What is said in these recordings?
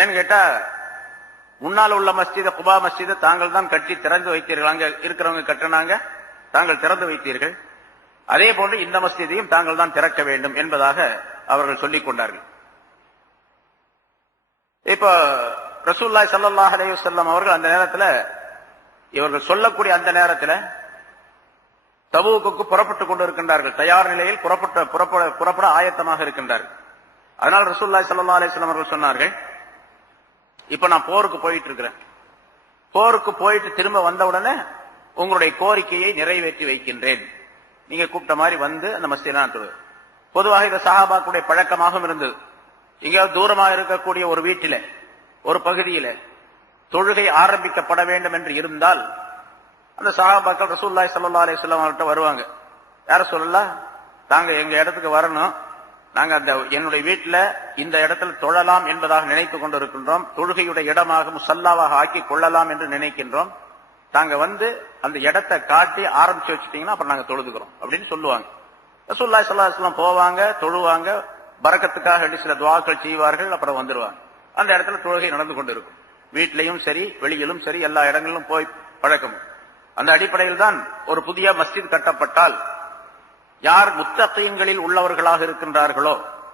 ஏன்னு கேட்டா முன்னால் உள்ள மஸ்ஜித குபா மஸ்ஜிதை தாங்கள் தான் கட்டி திறந்து வைத்தீர்கள், அங்க இருக்கிறவங்க கட்டினாங்க, தாங்கள் திறந்து வைத்தீர்கள். அதே போன்று இந்த மஸ்ஜிதையும் தாங்கள் தான் திறக்க வேண்டும் என்பதாக அவர்கள் சொல்லிக் கொண்டார்கள். இப்ப ரசூலுல்லாஹி ஸல்லல்லாஹு அலைஹி வஸல்லம் அவர்கள் அந்த நேரத்தில், இவர்கள் சொல்லக்கூடிய அந்த நேரத்தில் தபூக்குக்கு புறப்பட்டுக் கொண்டு இருக்கின்றார்கள். தயார் நிலையில் புறப்பட ஆயத்தமாக இருக்கின்றார்கள். அதனால் ரசூலுல்லாஹி ஸல்லல்லாஹு அலைஹி வஸல்லம் அவர்கள் சொன்னார்கள், இப்ப நான் போருக்கு போயிட்டு இருக்கிறேன், போருக்கு போயிட்டு திரும்ப வந்த உடனே உங்களுடைய கோரிக்கையை நிறைவேற்றி வைக்கின்றேன், நீங்க கூப்பிட்ட மாதிரி வந்து அந்த மஸ்ஜித். பொதுவாக இந்த சஹாபாக்களுடைய பழக்கமாகவும் இருந்தது. எங்கேயாவது தூரமாக இருக்கக்கூடிய ஒரு வீட்டில ஒரு பகுதியில தொழுகை ஆரம்பிக்கப்பட வேண்டும் என்று இருந்தால் அந்த சஹாபாக்கள் ரசூலுல்லாஹி ஸல்லல்லாஹு அலைஹி வஸல்லம் அவர்கிட்ட வருவாங்க. யார சொல்லலாம், தாங்க எங்க இடத்துக்கு வரணும், நாங்க அந்த என்னுடைய வீட்டுல இந்த இடத்துல தொழலாம் என்பதாக நினைத்து கொண்டு இருக்கின்றோம், தொழுகையுடைய இடமாக முசல்லாவாக ஆக்கி கொள்ளலாம் என்று நினைக்கின்றோம், தாங்க வந்து அந்த இடத்தை காட்டி ஆரம்பிச்சு வச்சுட்டீங்கன்னா அப்புறம் நாங்க தொழுதுக்கிறோம் அப்படின்னு சொல்லுவாங்க. ரசூலுல்லாஹி ஸல்லல்லாஹு அலைஹி வஸல்லம் போவாங்க, தொழுவாங்க, பரக்கத்துக்காக சில துஆக்கள் செய்வார்கள், அப்புறம் வந்துருவாங்க. அந்த இடத்துல தொழுகை நடந்து கொண்டு இருக்கும். வீட்டிலையும் சரி வெளியிலும் சரி எல்லா இடங்களிலும் போய் பழக்கம். அந்த அடிப்படையில் தான் ஒரு புதிய மஸ்ஜித் கட்டப்பட்டால் யார் முத்தகீன்களில் உள்ளவர்களாக இருக்கின்றார்களோ,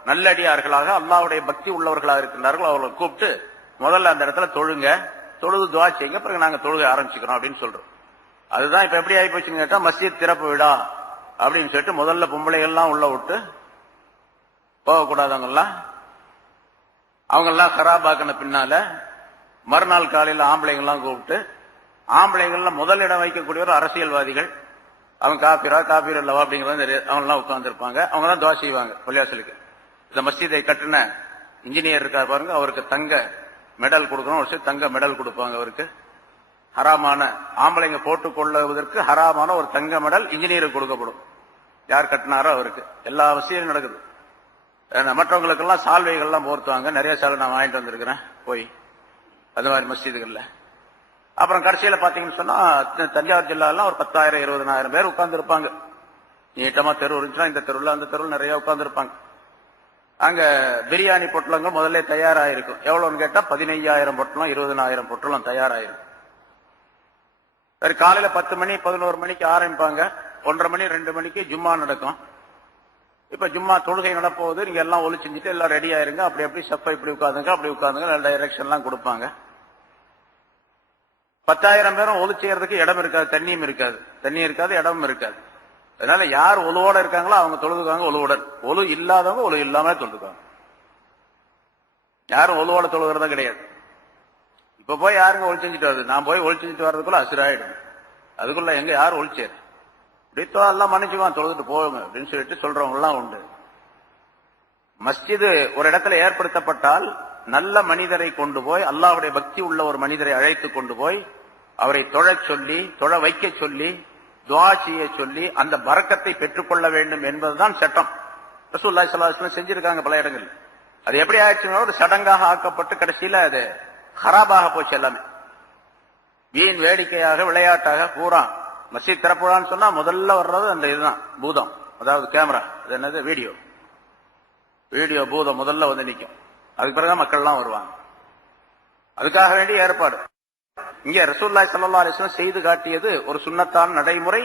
நல்லடியார்களாக அல்லாஹ்வுடைய பக்தி உள்ளவர்களாக இருக்கின்றார்களோ அவர்களை கூப்பிட்டு முதல்ல அந்த இடத்துல தொழுங்க, தொழுது துஆ செய்யுங்க, பிறகு நாங்க தொழுகை ஆரம்பிச்சுக்கிறோம் அப்படின்னு சொல்றோம். அதுதான் இப்ப எப்படி ஆகி போச்சுன்னு கேட்டா, மஸ்ஜித் திறப்பு விழா அப்படின்னு சொல்லிட்டு முதல்ல பொம்பளைகள்லாம் உள்ள விட்டு போகக்கூடாதவங்கெல்லாம் அவங்கெல்லாம் ஹராபாக்கின பின்னால மறுநாள் காலையில் ஆம்பளைங்கெல்லாம் கூப்பிட்டு, ஆம்பளைங்கள்ல முதலிடம் வைக்கக்கூடியவர் அரசியல்வாதிகள், அவங்க காபீர் அல்லவா அப்படிங்கிறது தெரியாது, அவங்கெல்லாம் உட்கார்ந்து இருப்பாங்க, அவங்க தான் துஆ செய்வாங்க பள்ளிவாசலுக்கு. இந்த மஸ்ஜிதை கட்டின இன்ஜினியர் இருக்கார் பாருங்க, அவருக்கு தங்க மெடல் கொடுக்கணும், ஒரு தங்க மெடல் கொடுப்பாங்க அவருக்கு. ஹராமான ஆம்பளைங்க போட்டுக் கொள்வதற்கு ஹராமான ஒரு தங்க மெடல் இன்ஜினியருக்கு கொடுக்கப்படும், யார் கட்டினாரோ அவருக்கு. எல்லா விஷயம் நடக்குது. மற்றவங்களுக்கெல்லாம் சால்வைகள்லாம் போர்த்துவாங்க, நிறைய சால்வை நான் வாங்கிட்டு வந்திருக்கிறேன் போய் அது மாதிரி மஸ்ஜிதுகள்ல. அப்புறம் கடைசியில பாத்தீங்கன்னு சொன்னா தஞ்சாவூர் ஜில்லாலாம் ஒரு 10,000 20,000 பேர் உட்கார்ந்து இருப்பாங்க. நீட்டமா தெரு இருந்துச்சுன்னா இந்த தெருவில் அந்த தெருவில் நிறைய உட்கார்ந்து இருப்பாங்க. அங்க பிரியாணி பொட்டலங்கள் முதல்ல தயாராயிருக்கும். எவ்வளவுன்னு கேட்டா 15,000 பொட்டலம் 20,000 பொட்டலம் தயாராயிருக்கும். சரி, காலையில 10 மணி 11 மணிக்கு ஆரம்பிப்பாங்க, 1:30 மணி 2 மணிக்கு ஜும்மா நடக்கும். இப்ப ஜும்மா தொழுகை நடப்போது, நீங்க எல்லாம் ஒளி செஞ்சுட்டு எல்லாம் ரெடி ஆயிருங்க, அப்படி சப்பை இப்படி உட்காந்துங்க அப்படி உட்காந்துங்க, நல்ல டைரக்ஷன் எல்லாம் கொடுப்பாங்க. 10,000 பேரும் ஒளி செய்யறதுக்கு இடம் இருக்காது, தண்ணியும் இருக்காது, தண்ணி இருக்காது, இடமும் இருக்காது. அதனால யார் ஒழுவோட இருக்காங்களோ அவங்க தொழுதுக்காங்க, ஒழுவுடன். ஒழு இல்லாதவங்க ஒழு இல்லாம தொழுதுக்காங்க. யாரும் ஒழுவோட தொழுகிறதா கிடையாது. இப்ப போய் யாருங்க ஒளி செஞ்சுட்டு வருது, நான் போய் ஒளி செஞ்சுட்டு வர்றதுக்குள்ள அசுராயிடும், அதுக்குள்ள எங்க யார் ஒளிச்சேரு, இப்படி எல்லாம் மன்னிச்சுவான் தொழுதுட்டு போகுங்க அப்படின்னு சொல்லிட்டு சொல்றவங்க எல்லாம் உண்டு. மஸ்ஜிது ஒரு இடத்துல ஏற்படுத்தப்பட்டால் நல்ல மனிதரை கொண்டு போய், அல்லாஹ்வுடைய பக்தி உள்ள ஒரு மனிதரை அழைத்து கொண்டு போய் அவரை தொழச் சொல்லி, தொழ வைக்க சொல்லி, துஆ செய்ய சொல்லி அந்த பரக்கத்தை பெற்றுக்கொள்ள வேண்டும் என்பதுதான் சட்டம். ரசூலுல்லாஹி ஸல்லல்லாஹு அலைஹி வஸல்லம் செஞ்சிருக்காங்க பல இடங்கள். அது எப்படி ஆயிடுச்சுன்னா ஒரு சடங்காக ஆக்கப்பட்டு கடைசியில அது ஹராபாக போச்சு. எல்லாமே வீண் வேடிக்கையாக விளையாட்டாக பூரா. மஸ்ஜித் திறப்புடான்னு சொன்னா முதல்ல வர்றது அந்த இதுதான் பூதம், அதாவது கேமரா, அது என்னது வீடியோ பூதம் முதல்ல வந்து நிற்கும். அதுக்கு பிறகு மக்கள்லாம் வருவாங்க. அதுக்காக வேண்டிய ஏற்பாடு. இங்கே ரசூலுல்லாஹி ஸல்லல்லாஹு அலைஹி வஸல்லம் செய்து காட்டியது ஒரு சுன்னத்தான நடைமுறை.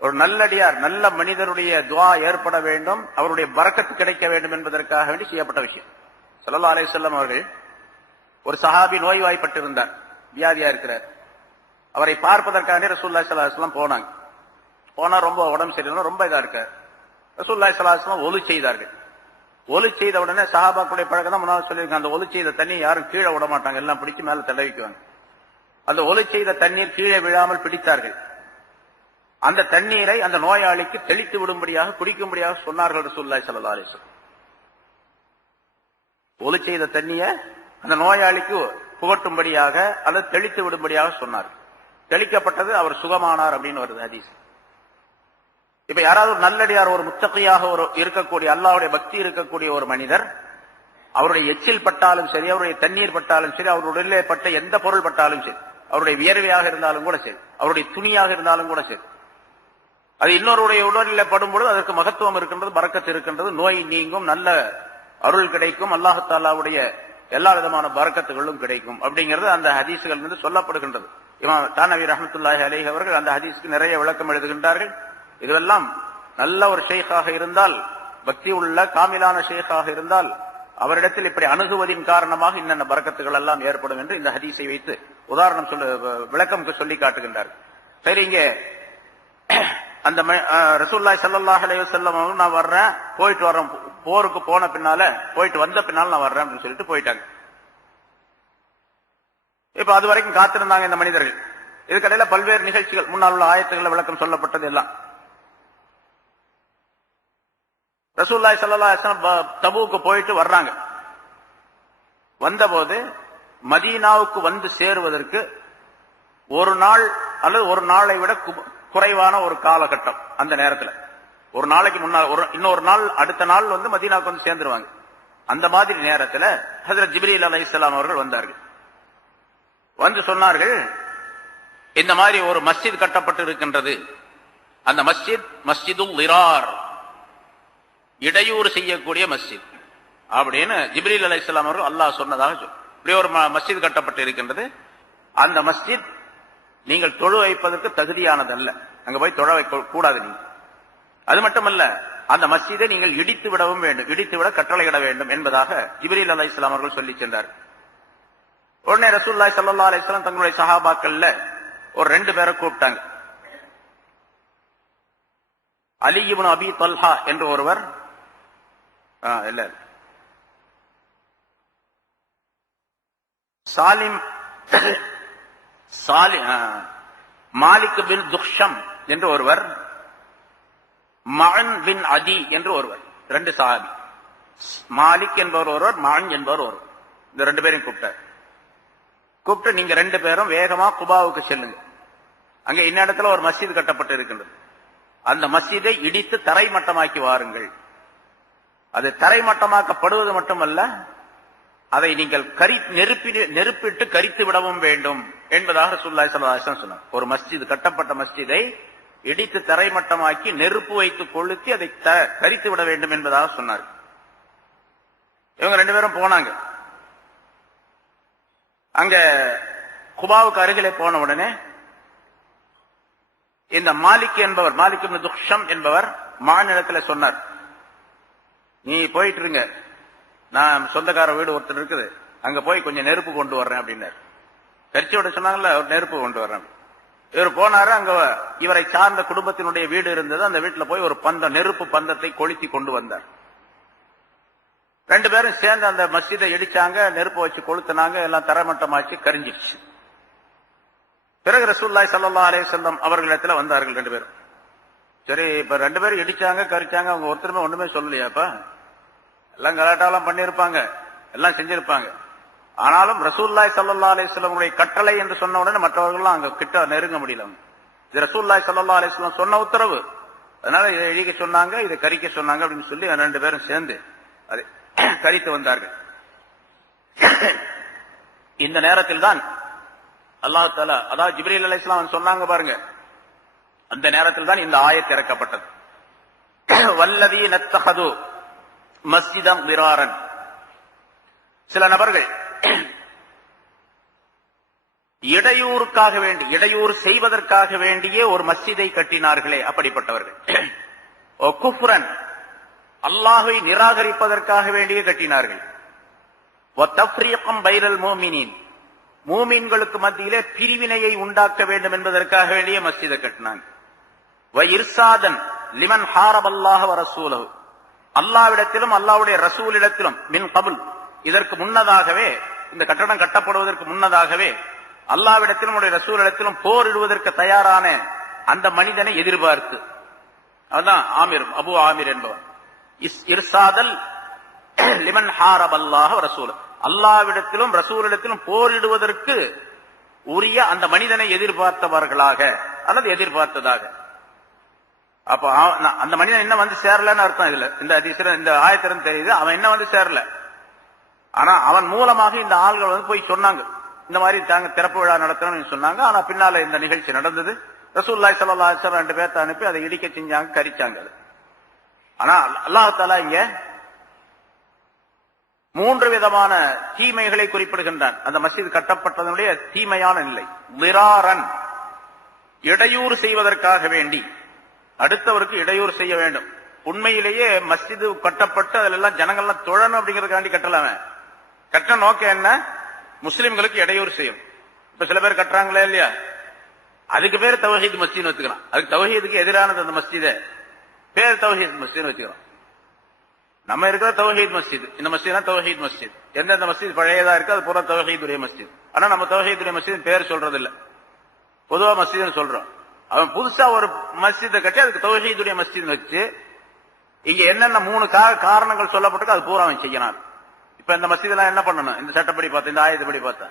ஒரு நல்லடியார் நல்ல மனிதருடைய துஆ ஏற்பட வேண்டும், அவருடைய பரக்கத்து கிடைக்க வேண்டும் என்பதற்காக வேண்டி செய்யப்பட்ட விஷயம். ஸல்லல்லாஹு அலைஹி வஸல்லம் அவர்கள் ஒரு சஹாபி நோய்வாய்ப்பட்டிருந்தார், வியாதியா இருக்கிறார். அவரை பார்ப்பதற்காக ரசூலுல்லாஹி ஸல்லல்லாஹு அலைஹி வஸல்லம் போனாங்க. போனா ரொம்ப உடம்பு சரியில்லை, ரொம்ப இதா இருக்கார். ரசூலுல்லாஹி ஸல்லல்லாஹு அலைஹி வஸல்லம் ஒலு செய்தார்கள். ஒலு செய்த உடனே சஹாபாக்களுடைய பழக்கம் தான் முன்னாடி சொல்லியிருக்காங்க, அந்த ஒலு செய்த தண்ணி யாரும் கீழே விட மாட்டாங்க, எல்லாம் பிடிச்சு மேல தடவிக்குவாங்க. அந்த ஒலு செய்த தண்ணீர் கீழே விழாமல் பிடித்தார்கள். அந்த தண்ணீரை அந்த நோயாளிக்கு தெளித்து விடும்படியாக குடிக்கும்படியாக சொன்னார்கள் ரசூலுல்லாஹி ஸல்லல்லாஹு அலைஹி வஸல்லம். ஒலு செய்த தண்ணியை அந்த நோயாளிக்கு புகட்டும்படியாக அல்லது தெளித்து விடும்படியாக சொன்னார். தெளிக்கப்பட்டது, அவர் சுகமானார் அப்படின்னு வருது ஹதீஸ். இப்ப யாராவது ஒரு நல்லடியார், ஒரு முத்தகையாக ஒரு இருக்கக்கூடிய அல்லாஹ்வுடைய பக்தி இருக்கக்கூடிய ஒரு மனிதர், அவருடைய எச்சில் பட்டாலும் சரி, அவருடைய தண்ணீர் பட்டாலும் சரி, அவருடைய உடலிலே பட்ட எந்த பொருள் பட்டாலும் சரி, அவருடைய வியர்வையாக இருந்தாலும் கூட சரி, அவருடைய துணியாக இருந்தாலும் கூட சரி, அது இன்னொருடைய உடலில் படும்பொழுது அதற்கு மகத்துவம் இருக்கின்றது, பரக்கத்து இருக்கின்றது, நோய் நீங்கும், நல்ல அருள் கிடைக்கும், அல்லாஹ் தஆலாவுடைய எல்லா விதமான பரக்கத்துகளும் கிடைக்கும் அப்படிங்கிறது அந்த ஹதீஸ்கள் இருந்து சொல்லப்படுகின்றது. இமாம் தானவி ரஹ்மத்துல்லாஹி அலைஹி அவர்கள் அந்த ஹதீஸ்க்கு நிறைய விளக்கம் எழுதுகின்றார்கள். இதுவெல்லாம் நல்ல ஒரு ஷேக்காக இருந்தால், பக்தி உள்ள காமிலான ஷேக்காக இருந்தால், அவரிடத்தில் இப்படி அணுகுவதின் காரணமாக இன்னென்ன பரக்கத்துகள் எல்லாம் ஏற்படும் என்று இந்த ஹதீஸை வைத்து உதாரணம் விளக்கம் சொல்லி காட்டுகின்றார்கள். சரி, இங்க அந்த ரசூலுல்லாஹி ஸல்லல்லாஹு அலைஹி வஸல்லம் நான் வர்றேன், போயிட்டு வர்றேன், போருக்கு போன பின்னால போயிட்டு வந்த பின்னால நான் வர்றேன் அப்படின்னு சொல்லிட்டு போயிட்டாங்க. இப்ப அது வரைக்கும் காத்திருந்தாங்க இந்த மனிதர்கள். இதுக்கடையில பல்வேறு நிகழ்ச்சிகள், முன்னால் உள்ள ஆயத்துக்கள் விளக்கம் சொல்லப்பட்டது எல்லாம். ரசூலுல்லாஹி ஸல்லல்லாஹு அலைஹி வஸல்லம் தபூக்கு போயிட்டு வர்றாங்க. வந்தபோது மதீனாவுக்கு வந்து சேருவதற்கு ஒரு நாள் அல்லது ஒரு நாளை விட குறைவான ஒரு காலகட்டம். அந்த நேரத்தில் ஒரு நாளைக்கு முன்னால் இன்னொரு நாள், அடுத்த நாள் வந்து மதீனாவுக்கு வந்து சேர்ந்துருவாங்க. அந்த மாதிரி நேரத்தில் ஹஜ்ரத் ஜிப்ரீல் அலைஹிஸ்ஸலாம் அவர்கள் வந்தார்கள். வந்து சொன்னார்கள், இந்த மாதிரி ஒரு மஸ்ஜித் கட்டப்பட்டு இருக்கின்றது. அந்த மஸ்ஜித் மஸ்ஜிதுல் லிரார், இடையூறு செய்யக்கூடிய மஸ்ஜித் அப்படின்னு ஜிப்ரீல் அலைஹிஸ்ஸலாம் அவர்கள் அல்லாஹ் சொன்னதாக இப்படி ஒரு மஸ்ஜித் கட்டப்பட்டு இருக்கின்றது. அந்த மஸ்ஜித் நீங்கள் தொழு வைப்பதற்கு தகுதியானதல்ல, அங்க போய் தொழ வைக்க கூடாது. நீங்க அது மட்டுமல்ல, அந்த மஸ்ஜிதை நீங்கள் இடித்து விடவும் வேண்டும், இடித்துவிட கட்டளையிட வேண்டும் என்பதாக ஜிப்ரீல் அலைஹிஸ்ஸலாம் அவர்கள் சொல்லி சென்றார். உடனே ரசூலுல்லாஹி ஸல்லல்லாஹு அலைஹி வஸல்லம் தங்களுடைய சஹாபாக்கள்ல ஒரு 2 பேரை கூப்பிட்டாங்க. அலி இப்னு அபி தல்ஹா என்று ஒருவர், இல்ல மாலிக் பின் துக்ஷம் என்று ஒருவர், மஅன் பின் அதி என்று ஒருவர், 2 சஹாபி. மாலிக் என்பவர் ஒருவர், மஅன் என்பவர் ஒருவர். இந்த 2 பேரையும் கூப்பிட்டு நீங்க 2 பேரும் வேகமா குபாவுக்கு செல்லுங்க. அங்க இன்னிடத்துல ஒரு மஸ்ஜித் கட்டப்பட்டு இருக்கின்றது. அந்த மஸ்ஜிதை இடித்து தரைமட்டமாக்கி வாருங்கள். அது தரைமட்டமாக்கப்படுவது மட்டுமல்ல, அதை நீங்கள் நெருப்பிட்டு கரித்து விடவும் வேண்டும் என்பதாக ரசூலுல்லாஹி ஸல்லல்லாஹு அலைஹி வஸல்லம் சொன்னார். ஒரு மஸ்ஜித், கட்டப்பட்ட மஸ்ஜிதை இடித்து தரைமட்டமாக்கி நெருப்பு வைத்து கொளுத்தி அதை கரித்து விட வேண்டும் என்பதாக சொன்னார். இவங்க 2 பேரும் போனாங்க. அங்க குபாவுக்கு அருகிலே போன உடனே இந்த மாலிக் என்பவர், மாலிக் இப்னு துக்ஷம் என்பவர் மாநிலத்தில் சொன்னார், நீ போயிட்டு இருங்க, நான் சொந்தக்கார வீடு ஒருத்தர் இருக்குது, அங்க போய் கொஞ்சம் நெருப்பு கொண்டு வர்றேன் அப்படின்னாரு. கரிச்சு விட சொன்னாங்கல்ல, நெருப்பு கொண்டு வர்றேன். இவர் போனாரு. அங்க இவரை சார்ந்த குடும்பத்தினுடைய வீடு இருந்தது. அந்த வீட்டுல போய் ஒரு நெருப்பு பந்தத்தை கொளுத்தி கொண்டு வந்தார். 2 பேரும் சேர்ந்து அந்த மஸ்ஜிதை இடிச்சாங்க, நெருப்பு வச்சு கொளுத்தினாங்க, எல்லாம் தரமட்டமாச்சு, கரிஞ்சிருச்சு. பிறகு ரசூலுல்லாஹி ஸல்லல்லாஹு அலைஹி வஸல்லம் அவர்களிடத்துல வந்தார்கள் 2 பேரும். சரி, இப்ப 2 பேரும் இடிச்சாங்க, கரிச்சாங்க, அவங்க ஒருத்தருமே ஒண்ணுமே சொல்லலையாப்பா? எல்லாம் கலாட்டாலாம் பண்ணிருப்பாங்க, எல்லாம் செஞ்சிருப்பாங்க. ஆனாலும் ரசூலுல்லாஹி ஸல்லல்லாஹு அலைஹி வஸல்லம் கட்டளை என்று சொன்ன உடனே மற்றவர்கள் அங்க கிட்ட நெருங்க முடியல. இது ரசூலுல்லாஹி ஸல்லல்லாஹு அலைஹி வஸல்லம் சொன்ன உத்தரவு. அதனால இதை இடிக்க சொன்னாங்க, இதை கரிக்க சொன்னாங்க அப்படின்னு சொல்லி 2 பேரும் சேர்ந்து அதை கரித்து வந்தார்கள். இந்த நேரத்தில் தான் அல்லாஹ் தஆலா, அதாவது ஜிப்ரீல் அலைஹிஸ்ஸலாம் சொன்னாங்க பாருங்க, அந்த நேரத்தில் தான் இந்த ஆயத் இறக்கப்பட்டது. வல்லதீன தஹது மஸ்ஜிதம் திராரன், சில நபர்கள் இடையூறுக்காக வேண்டி, இடையூறு செய்வதற்காக வேண்டியே ஒரு மஸ்ஜிதை கட்டினார்களே, அப்படிப்பட்டவர்கள். குஃப்ரன், அல்லாஹ்வை நிராகரிப்பதற்காக வேண்டியே கட்டினார்கள். வதஃப்ரீகம் பைனல் முஃமினீன், மூமின்களுக்கு மத்தியிலே பிரிவினையை உண்டாக்க வேண்டும் என்பதற்காக வேண்டிய மஸ்ஜிதை கட்டினாங்க. வ இர்சாதன் லிமன் ஹாரபல்லாஹ வ ரசூலஹு, அல்லாஹ்விடத்திலும் அல்லாஹ்வுடைய ரசூலிடத்திலும் மின் கபுல், இதற்கு முன்னதாகவே, இந்த கட்டடம் கட்டப்படுவதற்கு முன்னதாகவே அல்லாஹ்விடத்திலும் ரசூலிடத்திலும் போரிடுவதற்கு தயாரான அந்த மனிதனை எதிர்பார்த்து, அதுதான் ஆமிர், அபு ஆமிர் என்பவர். இர்சாதல் லிமன் ஹாரபல்லாஹ வ ரசூலஹு, அல்லாஹ்விடத்திலும் ரசூலிடத்திலும் போரிடுவதற்கு உரிய அந்த மனிதனை எதிர்பார்த்தவர்களாக அல்லது எதிர்பார்த்ததாக. அப்ப அந்த மனிதன் என்ன வந்து சேரலன்னு அர்த்தம். இதுல இந்த ஆயத்திரம் தெரியுது, அவன் என்ன வந்து சேரல. ஆனா அவன் மூலமாக இந்த ஆள்கள் வந்து போய் சொன்னாங்க, இந்த மாதிரி தாங்க திறப்பு விழா நடத்தணும்னு சொன்னாங்க. ஆனா பின்னால இந்த நிகழ்ச்சி நடந்தது. ரசூலுல்லாஹி ஸல்லல்லாஹு அலைஹி வஸல்லம் 2 பேர்த்த அனுப்பி அதை இடிக்க செஞ்சாங்க, கரிச்சாங்க. ஆனா அல்லாஹ் தஆலா இங்க 3 விதமான தீமைகளை குறிப்பிடுகின்றான். அந்த மஸ்ஜித் கட்டப்பட்டதனுடைய தீமையான நிலை. லிராரன், இடையூறு செய்வதற்காக வேண்டி, அடுத்தவருக்கு இடையூறு செய்ய வேண்டும். உண்மையிலேயே மஸ்ஜிது கட்டப்பட்டு அதுல எல்லாம் ஜனங்கள்லாம் தொழணும் அப்படிங்கறதுக்காண்டி கட்டலாமே. கட்ட நோக்கம் என்ன? முஸ்லிம்களுக்கு இடையூறு செய்யும். இப்ப சில பேர் கட்டுறாங்களே இல்லையா, அதுக்கு பேர் தௌஹீத் மஸ்ஜித் வச்சுக்கிறான். அதுக்கு தௌஹீதுக்கு எதிரானது அந்த மஸ்ஜித பேர் தௌஹீத் மஸ்ஜித் வச்சுக்கிறோம். நம்ம இருக்கிற தௌஹீத் மஸ்ஜித், இந்த மஸ்ஜித் தௌஹீத் மஸ்ஜித். எந்தெந்த மஸ்ஜித் பழையதா இருக்கு அது பூரா தௌஹீதுடைய மஸ்ஜித். ஆனா நம்ம தௌஹீதுடைய மஸ்ஜித் பேர் சொல்றது இல்ல, பொதுவா மஸ்ஜித் சொல்றோம். அவன் புதுசா ஒரு மஸ்ஜிதை கட்டி அதுக்கு தௌஹீதுடைய மஸ்ஜித் வச்சு இங்க என்னென்ன 3 காரணங்கள் சொல்லப்பட்டு அது பூரா அவன் செய்யணும். இப்ப இந்த மஸ்ஜிதெல்லாம் என்ன பண்ணணும்? இந்த சட்டப்படி பார்த்தா, இந்த ஆயத்துப்படி பார்த்தா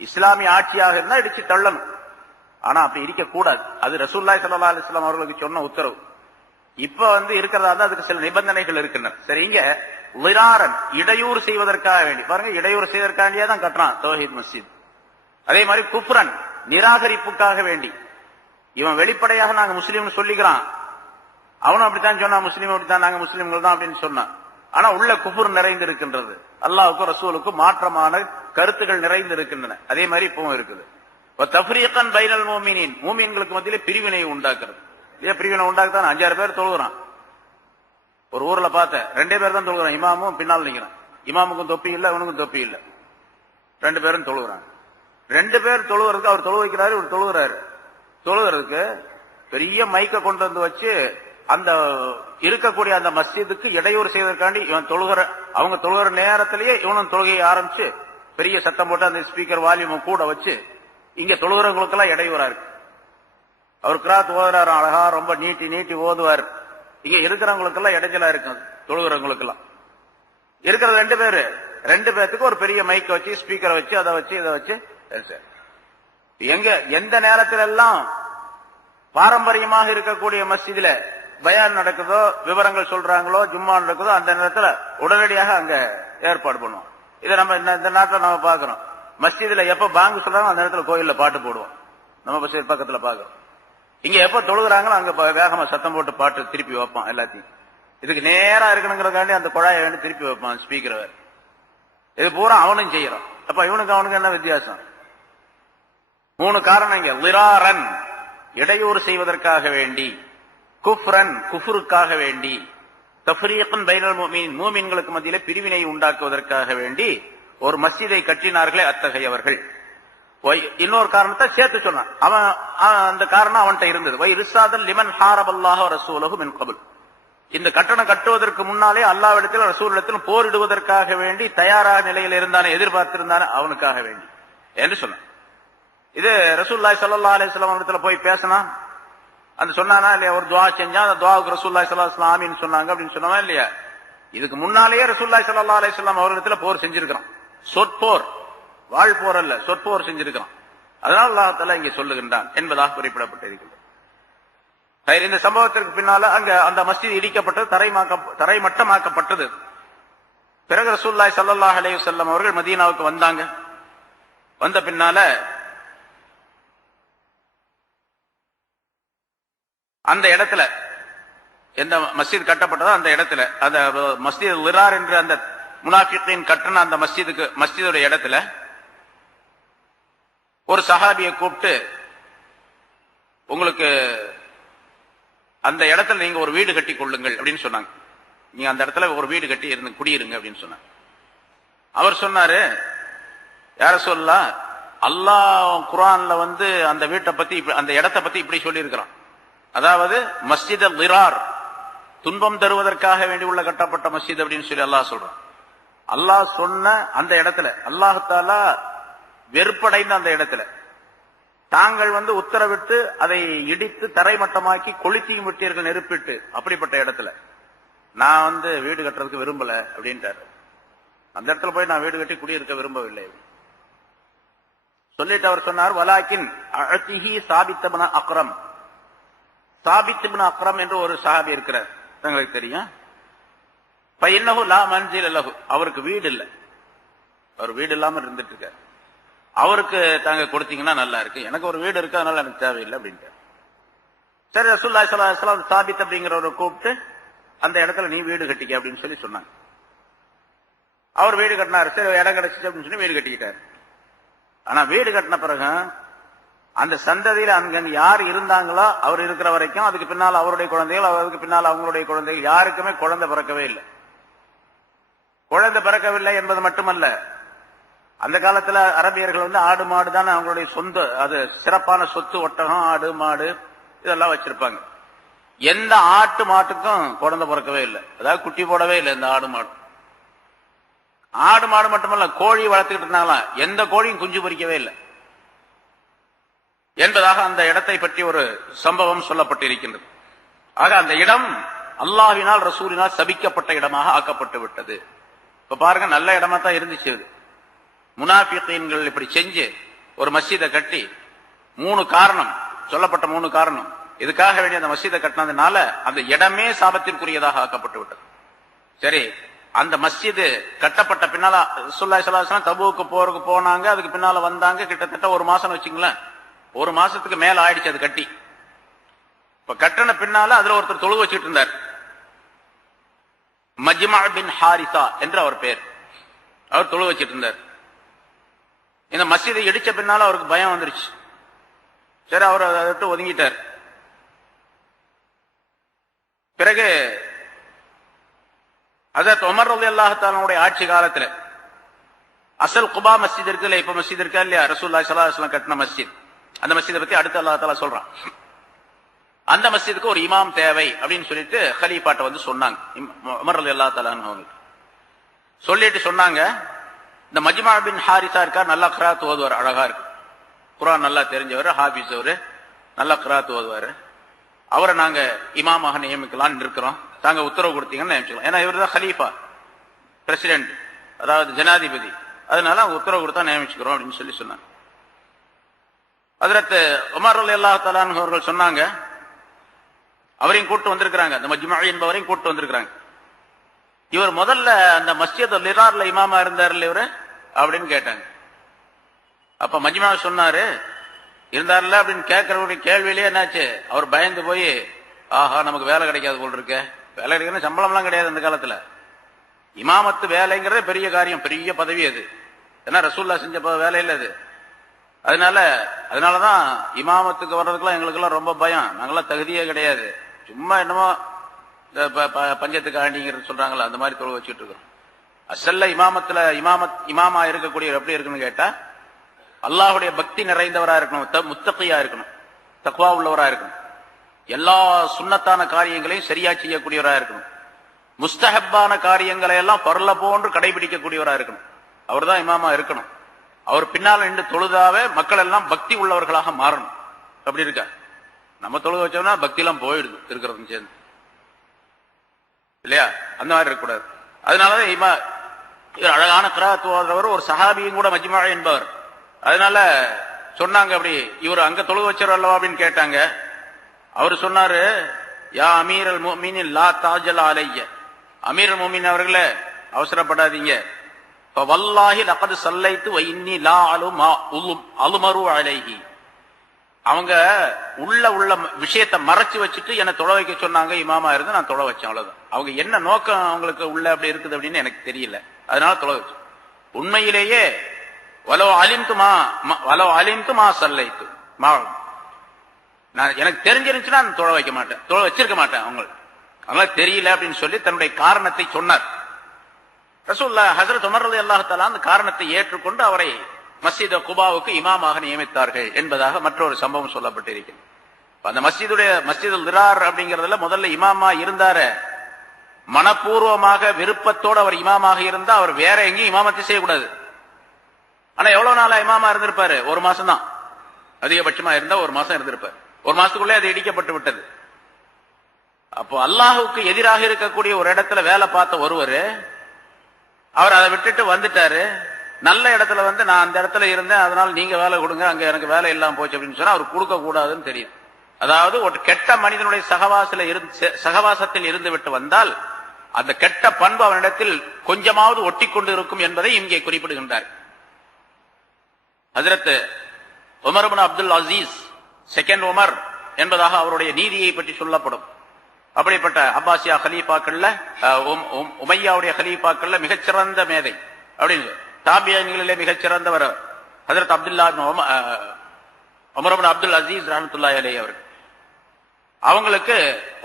இஸ்லாமிய ஆட்சியாக இருந்தா இடிச்சு தள்ளணும். ஆனா அப்படி இருக்க கூடாது. அது ரசூலுல்லாஹி ஸல்லல்லாஹு அலைஹி வஸல்லம் அவர்களுக்கு சொன்ன உத்தரவு. இப்ப இருக்கிறதா தான் அதுக்கு சில நிபந்தனைகள் இருக்கின்றன. சரி, இங்க லிராரன், இடையூறு செய்வதற்காக வேண்டி பாருங்க, இடையூறு செய்வதற்காண்டியே தான் கட்டுறான் தௌஹீத் மஸ்ஜித். அதே மாதிரி குஃப்ரன், நிராகரிப்புக்காக வேண்டி. இவன் வெளிப்படையாக நாங்க முஸ்லீம்னு சொல்லிக்கிறான், அவனும் அப்படித்தான் சொன்னான், முஸ்லீம் அப்படித்தான், நாங்க முஸ்லீம்கள் தான் அப்படின்னு சொன்னான். ஆனா உள்ள குஃபுர் நிறைந்து இருக்கின்றது, அல்லாஹ்வுக்கும் ரசூலுக்கும் மாற்றமான கருத்துக்கள் நிறைந்து இருக்கின்றன. அதே மாதிரி இப்பவும் இருக்குது. தஃப்ரீகன் பைனல் முஃமினீன், மூமின்களுக்கு மத்தியிலே பிரிவினை உண்டாக்குறது. பிரிவினை உண்டாக்குதான் 5-6 பேர் தொழுகிறான். ஒரு ஊர்ல பார்த்தேன், 2 பேர் தான் தொழுகிறான், இமாமும் பின்னால் நிற்கிறான். இமாமுக்கும் தொப்பி இல்லை, அவனுக்கும் தொப்பி இல்லை, 2 பேரும் தொழுகிறான். 2 பேர் தொழுகிறதுக்கு அவர் தொழு வைக்கிறாரு, இவர் தொழுகிறாரு. தொழுகிறதுக்கு பெரிய மைக்க கொண்டு வந்து வச்சு அந்த இருக்கக்கூடிய அந்த மஸ்ஜிதுக்கு இடையூறு செய்வதற்காண்டி இவன் தொழுகிற, அவங்க தொழுகிற நேரத்திலேயே இவனும் தொழுகையை ஆரம்பிச்சு பெரிய சத்தம் போட்டு அந்த ஸ்பீக்கர் வால்யூம் கூட வச்சு இங்க தொழுகிறவங்களுக்கெல்லாம் இடையூறா இருக்கு. அவர் கிராத் ஓதுறாரு, அழகா ரொம்ப நீட்டி நீட்டி ஓதுவார். இங்க இருக்கிறவங்களுக்கெல்லாம் இடைஞ்சலா இருக்கும், தொழுகிறவங்களுக்கெல்லாம். இருக்கிற 2 பேருக்கு ஒரு பெரிய மைக்க வச்சு ஸ்பீக்கரை வச்சு அதை வச்சு இதை வச்சு எங்க எந்த நேரத்தில எல்லாம் பாரம்பரியமாக இருக்கக்கூடிய மஸ்ஜிதுல பயான் நடக்குதோ, விவரங்கள் சொல்றாங்களோ, ஜும்மா நடக்குதோ, அந்த நேரத்தில் உடனடியாக அங்க ஏற்பாடு பண்ணுவோம். இதை நம்ம இந்த நாட்டில் நம்ம பாக்குறோம். மஸ்ஜிதுல எப்ப பாங்கு சொல்றாங்க அந்த நேரத்தில் கோயில்ல பாட்டு போடுவோம். நம்ம மஸ்ஜித் பக்கத்துல பாக்குறோம். இங்க எப்ப தொழுகிறாங்களோ அங்க வேகமா சத்தம் போட்டு பாட்டு திருப்பி வைப்பான் எல்லாத்தையும். இதுக்கு நேரா இருக்கணுங்கிறதுக்காண்டி அந்த குழாயை வேண்டி திருப்பி வைப்பான் ஸ்பீக்கரை. இது பூரா அவனும் செய்யறான். அப்ப இவனுக்கு அவனுக்கு என்ன வித்தியாசம்? 3 காரணம் இங்க. லிராரன், இடையூறு செய்வதற்காக வேண்டி. குஃப்ரன், குஃபுருக்காக வேண்டி. தஃப்ரீகன் பைனல் முஃமினீன், மூமின்களுக்கு மத்தியிலே பிரிவினை உண்டாக்குவதற்காக வேண்டி ஒரு மஸ்ஜிதை கட்டினார்களே அத்தகையவர்கள். இன்னொரு காரணத்தை சேர்த்து சொன்னான். அவன் அந்த காரணம் அவன்கிட்ட இருந்தது. வை ரிசாதல் லிமன் ஹாரபல்லாஹு ரசூலஹு மின் கபல், இந்த கட்டணம் கட்டுவதற்கு முன்னாலே அல்லாஹ்விடத்தில் ரசூலிடத்தில் போரிடுவதற்காக வேண்டி தயாராக நிலையில் இருந்தானே, எதிர்பார்த்திருந்தானே, அவனுக்காக வேண்டி என்று சொன்னான். இது ரசூலுல்லாஹி ஸல்லல்லாஹு அலைஹி வஸல்லம் இடத்துல போய் பேசினா அந்த சொன்னானா இல்லையா? ஒரு துஆ செஞ்சா அந்த துஆவுக்கு ரசூலுல்லாஹி ஸல்லல்லாஹு அலைஹி வஸல்லம் ஆமீன் சொன்னாங்க அப்படின்னு சொன்னவா இல்லையா? இதுக்கு முன்னாலேயே ரசூலுல்லாஹி ஸல்லல்லாஹு அலைஹி வஸல்லம் அவரிடத்துல போர் செஞ்சிருக்கிறான். சொற்போர், வாழ் போர் அல்ல, சொற்போர் செஞ்சிருக்கிறான். அதனால அல்லாஹ் தஆலா இங்கே சொல்லுகின்றான் என்பதாக குறிப்பிடப்பட்டிருக்கிறது. இந்த சம்பவத்திற்கு பின்னால அங்க அந்த மஸ்ஜித் இடிக்கப்பட்டது, தரைமட்டமாக்கப்பட்டது. பிறகு ரசூலுல்லாஹி ஸல்லல்லாஹு அலைஹி வஸல்லம் அவர்கள் மதீனாவுக்கு வந்தாங்க. வந்த பின்னால அந்த இடத்துல எந்த மஸ்ஜித் கட்டப்பட்டதோ அந்த இடத்துல, அந்த மஸ்ஜித் லிரார் என்ற அந்த முனாஃபிகீன் கட்டின அந்த மஸ்ஜிதுடைய இடத்துல ஒரு சஹாபியை கூப்பிட்டு, உங்களுக்கு அந்த இடத்துல நீங்க ஒரு வீடு கட்டி கொள்ளுங்கள் அப்படின்னு சொன்னாங்க. நீங்க அந்த இடத்துல ஒரு வீடு கட்டி இருந்து குடியிருங்க அப்படின்னு சொன்னாங்க. அவர் சொன்னாரு, யார சொல்லலாம், அல்லாஹ் குர்ஆன்ல அந்த வீட்டை பத்தி, அந்த இடத்தை பத்தி இப்படி சொல்லி இருக்கிறான். அதாவது மஸ்ஜித் லிரார், துன்பம் தருவதற்காக வேண்டி உள்ள கட்டப்பட்ட மஸ்ஜித் அப்படின்னு சொல்லி அல்லாஹ் சொல்றான். அல்லாஹ் சொன்ன அந்த இடத்துல அல்லாஹ் தஆலா வெறுப்படைந்த அந்த இடத்துல தாங்கள் உத்தரவிட்டு அதை இடித்து தரைமட்டமாக்கி கொளுத்தியும் விட்டீர்கள், நெருப்பிட்டு. அப்படிப்பட்ட இடத்துல நான் வீடு கட்டுறதுக்கு விரும்பல அப்படின்ட்டாரு. அந்த இடத்துல போய் நான் வீடு கட்டி குடியிருக்க விரும்பவில்லை சொல்லிட்டு அவர் சொன்னார், வலாக்கின் அஅதிஹி சாபித் இப்னு அக்ரம். சாபித் இப்னு அக்ரம் என்று ஒரு சஹாபி இருக்கிறார், உங்களுக்கு தெரியும். பைன்னஹு லா மன்சில லஹு, அவருக்கு வீடு இல்லை, அவர் வீடு இல்லாம இருந்துட்டு இருக்கார். அவருக்கு தாங்க கொடுத்தீங்கன்னா நல்லா இருக்கு, எனக்கு ஒரு வீடு இருக்கு, அதனால எனக்கு தேவையில்லை அப்படின்ட்டு. சரி, ரசூலுல்லாஹி ஸல்லல்லாஹு அலைஹி வஸல்லம் சாபித் அப்படிங்கிறவரை கூப்பிட்டு அந்த இடத்துல நீ வீடு கட்டிக்க அப்படின்னு சொல்லி சொன்னாங்க. அவர் வீடு கட்டினாரு. சரி, இடம் கிடைச்சிச்சு அப்படின்னு சொல்லி வீடு கட்டிக்கிட்டாரு. ஆனா வீடு கட்டின பிறகு அந்த சந்ததியில அங்க யார் இருந்தாங்களோ அவர் இருக்கிற வரைக்கும் அதுக்கு பின்னால் அவருடைய குழந்தைகள், அவருக்கு பின்னால் அவங்களுடைய குழந்தைகள், யாருக்குமே குழந்தை பிறக்கவே இல்லை. குழந்தை பிறக்கவில்லை என்பது மட்டுமல்ல, அந்த காலத்துல அரபியர்கள் ஆடு மாடு தான் அவங்களுடைய சொந்த, அது சிறப்பான சொத்து. ஒட்டகம், ஆடு, மாடு இதெல்லாம் வச்சிருப்பாங்க. எந்த ஆட்டு மாட்டுக்கும் குழந்தை பிறக்கவே இல்லை, அதாவது குட்டி போடவே இல்லை இந்த ஆடு மாடு. ஆடு மாடு மட்டுமல்ல, கோழி வளர்த்துக்கிட்டு இருந்தாங்களா, எந்த கோழியும் குஞ்சு பொரிக்கவே இல்லை என்பதாக அந்த இடத்தை பற்றி ஒரு சம்பவம் சொல்லப்பட்டிருக்கின்றது. ஆக அந்த இடம் அல்லாஹ்வினால் ரசூலினால் சபிக்கப்பட்ட இடமாக ஆக்கப்பட்டு விட்டது. இப்ப பாருங்க, நல்ல இடமா தான் இருந்துச்சு. முனாஃபிகீன்கள் இப்படி செஞ்சு ஒரு மஸ்ஜிதை கட்டி 3 காரணம் சொல்லப்பட்ட 3 காரணம், இதுக்காக வேண்டிய அந்த மஸ்ஜிதை கட்டினதுனால அந்த இடமே சாபத்திற்குரியதாக ஆக்கப்பட்டு விட்டது. சரி, அந்த மஸ்ஜிது கட்டப்பட்ட பின்னால ரசூலுல்லாஹி ஸல்லல்லாஹு அலைஹி வஸல்லம் தபூக்கு போருக்கு போனாங்க. அதுக்கு பின்னால வந்தாங்க. கிட்டத்தட்ட 1 மாசம் வச்சுங்களேன், 1 மாசத்துக்கு மேல ஆயிடுச்சு அது கட்டி. இப்ப கட்டின பின்னால அதுல ஒருத்தர் தொழு வச்சுட்டு இருந்தார். மஜ்மா பின் ஹாரிசா என்று அவர் பேர். அவர் தொழு வச்சிட்டு இருந்தார். இந்த மஸ்ஜிதை இடிச்ச பின்னால அவருக்கு பயம் வந்துருச்சு. சரி, அவர் அதை விட்டு ஒதுங்கிட்டார். பிறகு ஹஜ்ரத் உமர் ரலியல்லாஹு தஆலாவுடைய ஆட்சி காலத்துல அசல் குபா மஸ்ஜித் இருக்குல்ல, இப்ப மஸ்ஜித் இருக்கா இல்லையா, ரசூலுல்லாஹி ஸல்லல்லாஹு அலைஹி வஸல்லம் கட்டின மஸ்ஜித், அந்த மஸ்ஜிதை பத்தி அடுத்து அல்லாஹ் தஆலா சொல்றான். அந்த மஸ்ஜிதுக்கு ஒரு இமாம் தேவை அப்படின்னு சொல்லிட்டு கலீஃபாட்ட வந்து சொன்னாங்க. உமர் ரலியல்லாஹு தஆலா அவங்க சொல்லிட்டு சொன்னாங்க, இந்த மஜ்மா பின் ஹாரிசா இருக்கார், நல்லா கிராத் ஓதுவார், அழகா இருக்கு, குர்ஆன் நல்லா தெரிஞ்சவர், ஹாஃபிஸ், அவரு நல்லா கிராத் ஓதுவாரு, அவரை நாங்க இமாமாக நியமிக்கலாம்னு இருக்கிறோம், தாங்க உத்தரவு கொடுத்தீங்கன்னு நியமிச்சுக்கலாம். ஏன்னா இவர் தான் ஹலீஃபா, பிரசிடென்ட், அதாவது ஜனாதிபதி, அதனால அவங்க உத்தரவு கொடுத்தா நியமிச்சுக்கிறோம் அப்படின்னு சொல்லி சொன்னாங்க. ஹஜ்ரத் உமர் ரலியல்லாஹு தஆலா அவர்கள் சொன்னாங்க, அவரையும் கூட்டு வந்திருக்கிறாங்க, அந்த மஜ்மா என்பவரையும் கூட்டு வந்திருக்கிறாங்க. இவர் முதல்ல அந்த மஸ்ஜித் லிரார்ல இமாமா இருந்தார்ல இவரு அப்படின்னு கேட்டாங்க. அப்ப மஜ்மா சொன்னாரு, இருந்தார்ல அப்படின்னு கேட்கறவருடைய கேள்வியிலேயே என்னாச்சு, அவர் பயந்து போய், ஆஹா நமக்கு வேலை கிடைக்காது போல் இருக்க, வேலை கிடைக்கணும், சம்பளம்லாம் கிடையாது அந்த காலத்துல, இமாமத்து வேலைங்கிறதே பெரிய காரியம், பெரிய பதவி அது, ஏன்னா ரசூலுல்லாஹ் செஞ்ச வேலை இல்லை அது. அதனாலதான் இமாமத்துக்கு வர்றதுக்குலாம் எங்களுக்கெல்லாம் ரொம்ப பயம், நாங்கெல்லாம் தகுதியே கிடையாது, சும்மா என்னமோ பஞ்சத்துக்கு ஆண்டிங்கிறது சொல்றாங்களா, அந்த மாதிரி தொழில் வச்சுட்டு இருக்கோம். அசல்ல இமாமத்துல இமாமா இருக்கக்கூடிய எப்படி இருக்குன்னு கேட்டா, அல்லாஹுடைய பக்தி நிறைந்தவரா இருக்கணும், முத்தகியா இருக்கணும், தக்வா உள்ளவரா இருக்கணும், எல்லா சுன்னத்தான காரியங்களையும் சரியா செய்யக்கூடியவரா இருக்கணும், முஸ்தஹப்பான காரியங்களை எல்லாம் பரல போன்று கடைபிடிக்கக்கூடியவரா இருக்கணும். அவர் தான் இமாமா இருக்கணும். அவர் பின்னால் நின்று தொழுதாவே மக்கள் எல்லாம் பக்தி உள்ளவர்களாக மாறணும். அப்படி இருக்கா, நம்ம தொழுக வச்சோம்னா பக்தி எல்லாம் போயிடுது இருக்கிறது சேர்ந்து இல்லையா, அந்த மாதிரி இருக்கக்கூடாது. அதனாலதான் அழகான கிராத் ஓதுறவர் ஒரு சஹாபியும் கூட, மஜ்மா என்பவர். அதனால சொன்னாங்க, அப்படி இவர் அங்க தொழுக வச்சவர் அல்லவா அப்படின்னு கேட்டாங்க. அவர் சொன்னாரு, யா அமீரல் முஃமினீன் லா தாஜல் அலைய, அமீரல் முஃமினீன் அவர்களே அவசரப்படாதீங்க, வல்லாஹி லகத் ஸல்லைத்து வ இன்னி லா அலுமரு அலைஹி, அவங்க உள்ள விஷயத்தை மறைச்சு வச்சுட்டு என்ன தொழ வைக்க சொன்னாங்க, இமாமா இருந்து நான் தொழ வச்சேன், அவ்வளவுதான். அவங்க என்ன நோக்கம் அவங்களுக்கு உள்ள அப்படி இருக்குது அப்படின்னு எனக்கு தெரியல, அதனால தொழ வச்சேன். உண்மையிலேயே வலோ அலிம்துமா சல்லைத்து, நான் எனக்கு தெரிஞ்சிருந்துச்சுன்னா நான் தொழ வைக்க மாட்டேன், தொழ வச்சிருக்க மாட்டேன், அவங்கள தெரியல அப்படின்னு சொல்லி தன்னுடைய காரணத்தை சொன்னார். ரசூலுல்லாஹ் ஹஜ்ரத் உமர் ரலியல்லாஹு தஆலா அந்த காரணத்தை ஏற்றுக்கொண்டு அவரை மஸ்ஜித் குபாவுக்கு இமாமாக நியமித்தார்கள் என்பதாக மற்றொரு சம்பவம் சொல்லப்பட்டிருக்கிறது. அந்த மஸ்ஜிதுல் திரார் அப்படிங்கறதுல முதல்ல இமாமா இருந்தாரு, மனப்பூர்வமாக விருப்பத்தோடு அவர் இமாமாக இருந்தா அவர் வேற எங்கேயும் இமாமத்தை செய்யக்கூடாது. ஆனா எவ்வளவு நாளா இமாமா இருந்திருப்பாரு, 1 மாசம் தான் அதிகபட்சமா இருந்தா, 1 மாசம் இருந்திருப்பாரு. 1 மாசத்துக்குள்ளே அது இடிக்கப்பட்டு விட்டது. அப்போ அல்லாஹுக்கு எதிராக இருக்கக்கூடிய ஒரு இடத்துல வேலை பார்த்த ஒருவர் அவர் அதை விட்டுட்டு வந்துட்டாரு, நல்ல இடத்துல வந்து நான் அந்த இடத்துல இருந்தேன், அதனால நீங்க வேலை கொடுங்க, அங்க எனக்கு வேலை இல்லாம போச்சு அப்படின்னு சொன்னா அவர் கொடுக்க கூடாதுன்னு தெரியும். அதாவது ஒரு கெட்ட மனிதனுடைய சகவாசத்தில் இருந்து விட்டு வந்தால் அந்த கெட்ட பண்பு அவனிடத்தில் கொஞ்சமாவது ஒட்டி கொண்டு இருக்கும் என்பதை இங்கே குறிப்பிடுகின்றார். ஹஜ்ரத் Umar ibn Abdul Azeez, second Umar என்பதாக அவருடைய நீதியை பற்றி சொல்லப்படும். அப்படிப்பட்ட அப்பாசியா கலீஃபாக்கள்ல உமையாவுடைய கலீஃபாக்கள்ல மிகச்சிறந்த மேதை அப்படின்னு தாபியங்களிலே மிகச்சிறந்தவர் ஹஜ்ரத் அப்துல்லா உமர் இப்னு அப்துல் அசீஸ் ரஹ்மத்துல்லாஹி அலைஹி அவர்கள். அவங்களுக்கு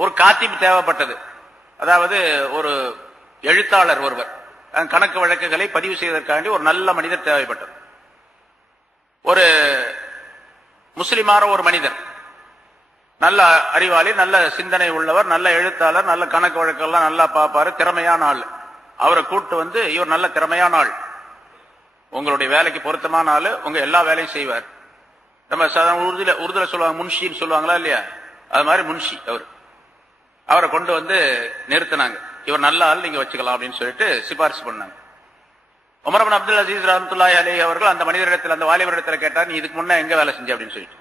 ஒரு காத்திப் தேவைப்பட்டது. அதாவது ஒரு எழுத்தாளர் ஒருவர் கணக்கு வழக்குகளை பதிவு செய்வதற்காண்டி ஒரு நல்ல மனிதர் தேவைப்பட்டது. ஒரு முஸ்லிமான ஒரு மனிதர், நல்ல அறிவாளி, நல்ல சிந்தனை உள்ளவர், நல்ல எழுத்தாளர், நல்ல கணக்கு வழக்கெல்லாம் நல்லா பார்ப்பாரு, திறமையான ஆள். அவரை கூட்டு வந்து, இவர் நல்ல திறமையான ஆள், உங்களுடைய வேலைக்கு பொருத்தமான ஆளு, உங்க எல்லா வேலையும் செய்வார். நம்ம சாதாரண உருதுல சொல்லுவாங்க, முன்ஷின்னு சொல்லுவாங்களா இல்லையா, அது மாதிரி முன்ஷி அவர். அவரை கொண்டு வந்து நிறுத்தினாங்க. இவர் நல்ல ஆள், நீங்க வச்சுக்கலாம் அப்படின்னு சொல்லிட்டு சிபாரிசு பண்ணாங்க. உமர் இப்னு அப்துல் அசீஸ் ரஹ்மத்துல்லாஹி அலைஹி அவர்கள் அந்த மனிதரிடத்தில், அந்த வாலிபரிடத்தில் கேட்டார், நீ இதுக்கு முன்ன எங்க வேலை செஞ்ச அப்படின்னு சொல்லிட்டு.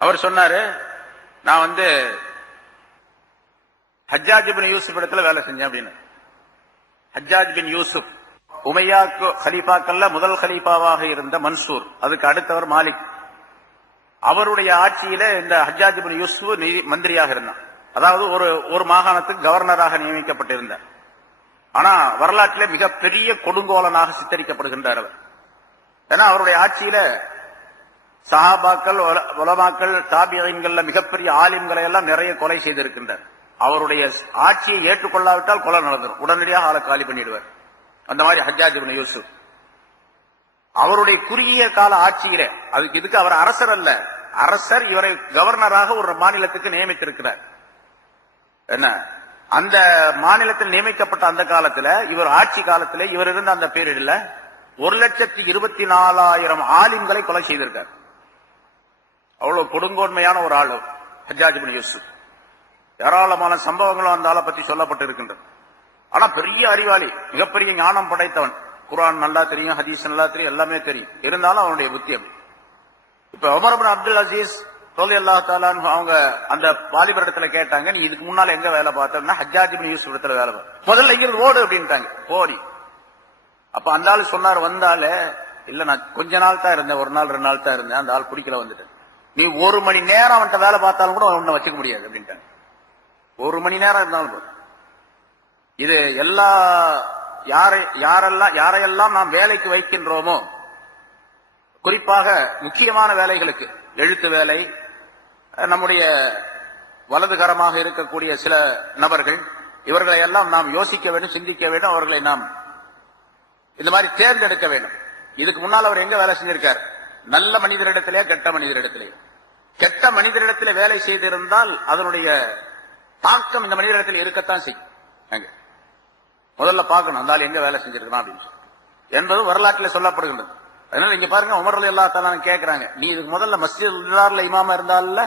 அவர் சொன்னாரு, நான் வந்து ஹஜ்ஜாஜ் பின் யூசுப் இடத்துல வேலை செஞ்சேன் அப்படின்னு. ஹஜ்ஜாஜ் பின் யூசுப் உமையா கலீஃபாக்கள்ல முதல் கலீஃபாவாக இருந்த மன்சூர், அதுக்கு அடுத்தவர் மாலிக். அவருடைய ஆட்சியில இந்த ஹஜ்ஜாஜ் பின் யூசுப் மந்திரியாக இருந்தான். அதாவது ஒரு மாகாணத்துக்கு கவர்னராக நியமிக்கப்பட்டிருந்தார். ஆனா வரலாற்றிலே மிகப்பெரிய கொடுங்கோலனாக சித்தரிக்கப்படுகின்றார் அவர். ஏன்னா அவருடைய ஆட்சியில சஹாபாக்கள், உலமாக்கள், தாபியீன்கள்ல மிகப்பெரிய ஆலிம்களை எல்லாம் நிறைய கொலை செய்திருக்கின்றார். அவருடைய ஆட்சியை ஏற்றுக்கொள்ளாவிட்டால் கொலை நடந்துடும், உடனடியாக ஆளை காலி பண்ணிடுவார். அந்த மாதிரி ஹஜ்ஜாஜ் இப்னு யூசுப் அவருடைய குறுகிய கால ஆட்சியிலே, இதுக்கு அவர் அரசர் அல்ல, அரசர் இவரை கவர்னராக ஒரு மாநிலத்துக்கு நியமித்திருக்கிறார். என்ன, அந்த மாநிலத்தில் நியமிக்கப்பட்ட அந்த காலத்துல, இவர் ஆட்சி காலத்துல, இவர் இருந்த அந்த பீரியட்ல 1,24,000 ஆலிம்களை கொலை செய்திருக்கார். அவ்வளவு கொடுங்கோன்மையான ஒரு ஆள் ஹஜ்ஜாஜ் இப்னு யூசுப். ஏராளமான சம்பவங்களும் அந்த ஆளை பத்தி சொல்லப்பட்டிருக்கின்றது. ஆனா பெரிய அறிவாளி, மிகப்பெரிய ஞானம் படைத்தவன். குர்ஆன் நல்லா தெரியும், ஹதீஸ் நல்லா தெரியும், எல்லாமே தெரியும். இருந்தாலும் அவனுடைய புத்தி அப்படி. இப்ப உமர் இப்னு அப்துல் அசீஸ் ரலியல்லாஹு தஆலா அன்ஹு அவங்க அந்த வாலிபரிடத்துல கேட்டாங்க, நீ இதுக்கு முன்னால எங்க வேலை பார்த்தன்னா ஹஜ்ஜாஜ் இப்னு யூசுப் இடத்துல வேலை பார்த்த. முதல்ல இங்கிருந்து ஓடு அப்படின்ட்டாங்க, போடி. அப்ப அந்த ஆள் சொன்னார், வந்தாலே இல்ல நான் கொஞ்ச நாள் தான் இருந்தேன், ஒரு நாள் 2 நாள் தான் இருந்தேன், அந்த ஆள் பிடிக்கல வந்துட்டேன். நீ 1 மணி நேரம் அவன்கிட்ட வேலை பார்த்தாலும் கூட அவனை வச்சுக்க முடியாது அப்படின்ட்டாங்க. 1 மணி நேரம் இருந்தாலும். இது எல்லா யாரையெல்லாம் நாம் வேலைக்கு வைக்கின்றோமோ, குறிப்பாக முக்கியமான வேலைகளுக்கு, எழுத்து வேலை, நம்முடைய வலதுகரமாக இருக்கக்கூடிய சில நபர்கள், இவர்களை எல்லாம் நாம் யோசிக்க வேண்டும், சிந்திக்க வேண்டும், அவர்களை நாம் இந்த மாதிரி தேர்ந்தெடுக்க வேண்டும். இதுக்கு முன்னால் அவர் எங்க வேலை செஞ்சிருக்கார்? நல்ல மனிதரிடத்திலே, கெட்ட மனிதரிடத்திலே. கெட்ட மனிதரிடத்திலே வேலை செய்திருந்தால் அதனுடைய தாக்கம் இந்த மனிதரிடத்தில் இருக்கத்தான் செய்யும். முதல்ல பார்க்கணும் அந்த ஆள் எங்க வேலை செஞ்சிருக்கான் அப்படின்னு என்பது வரலாற்றில் சொல்லப்படுகின்றது. அதனால இங்க பாருங்க, உமர் ரலியல்லாஹு தஆலா கேட்கிறாங்க, நீ இதுக்கு முதல்ல மஸ்ஜிதுல் இமாமா இருந்தால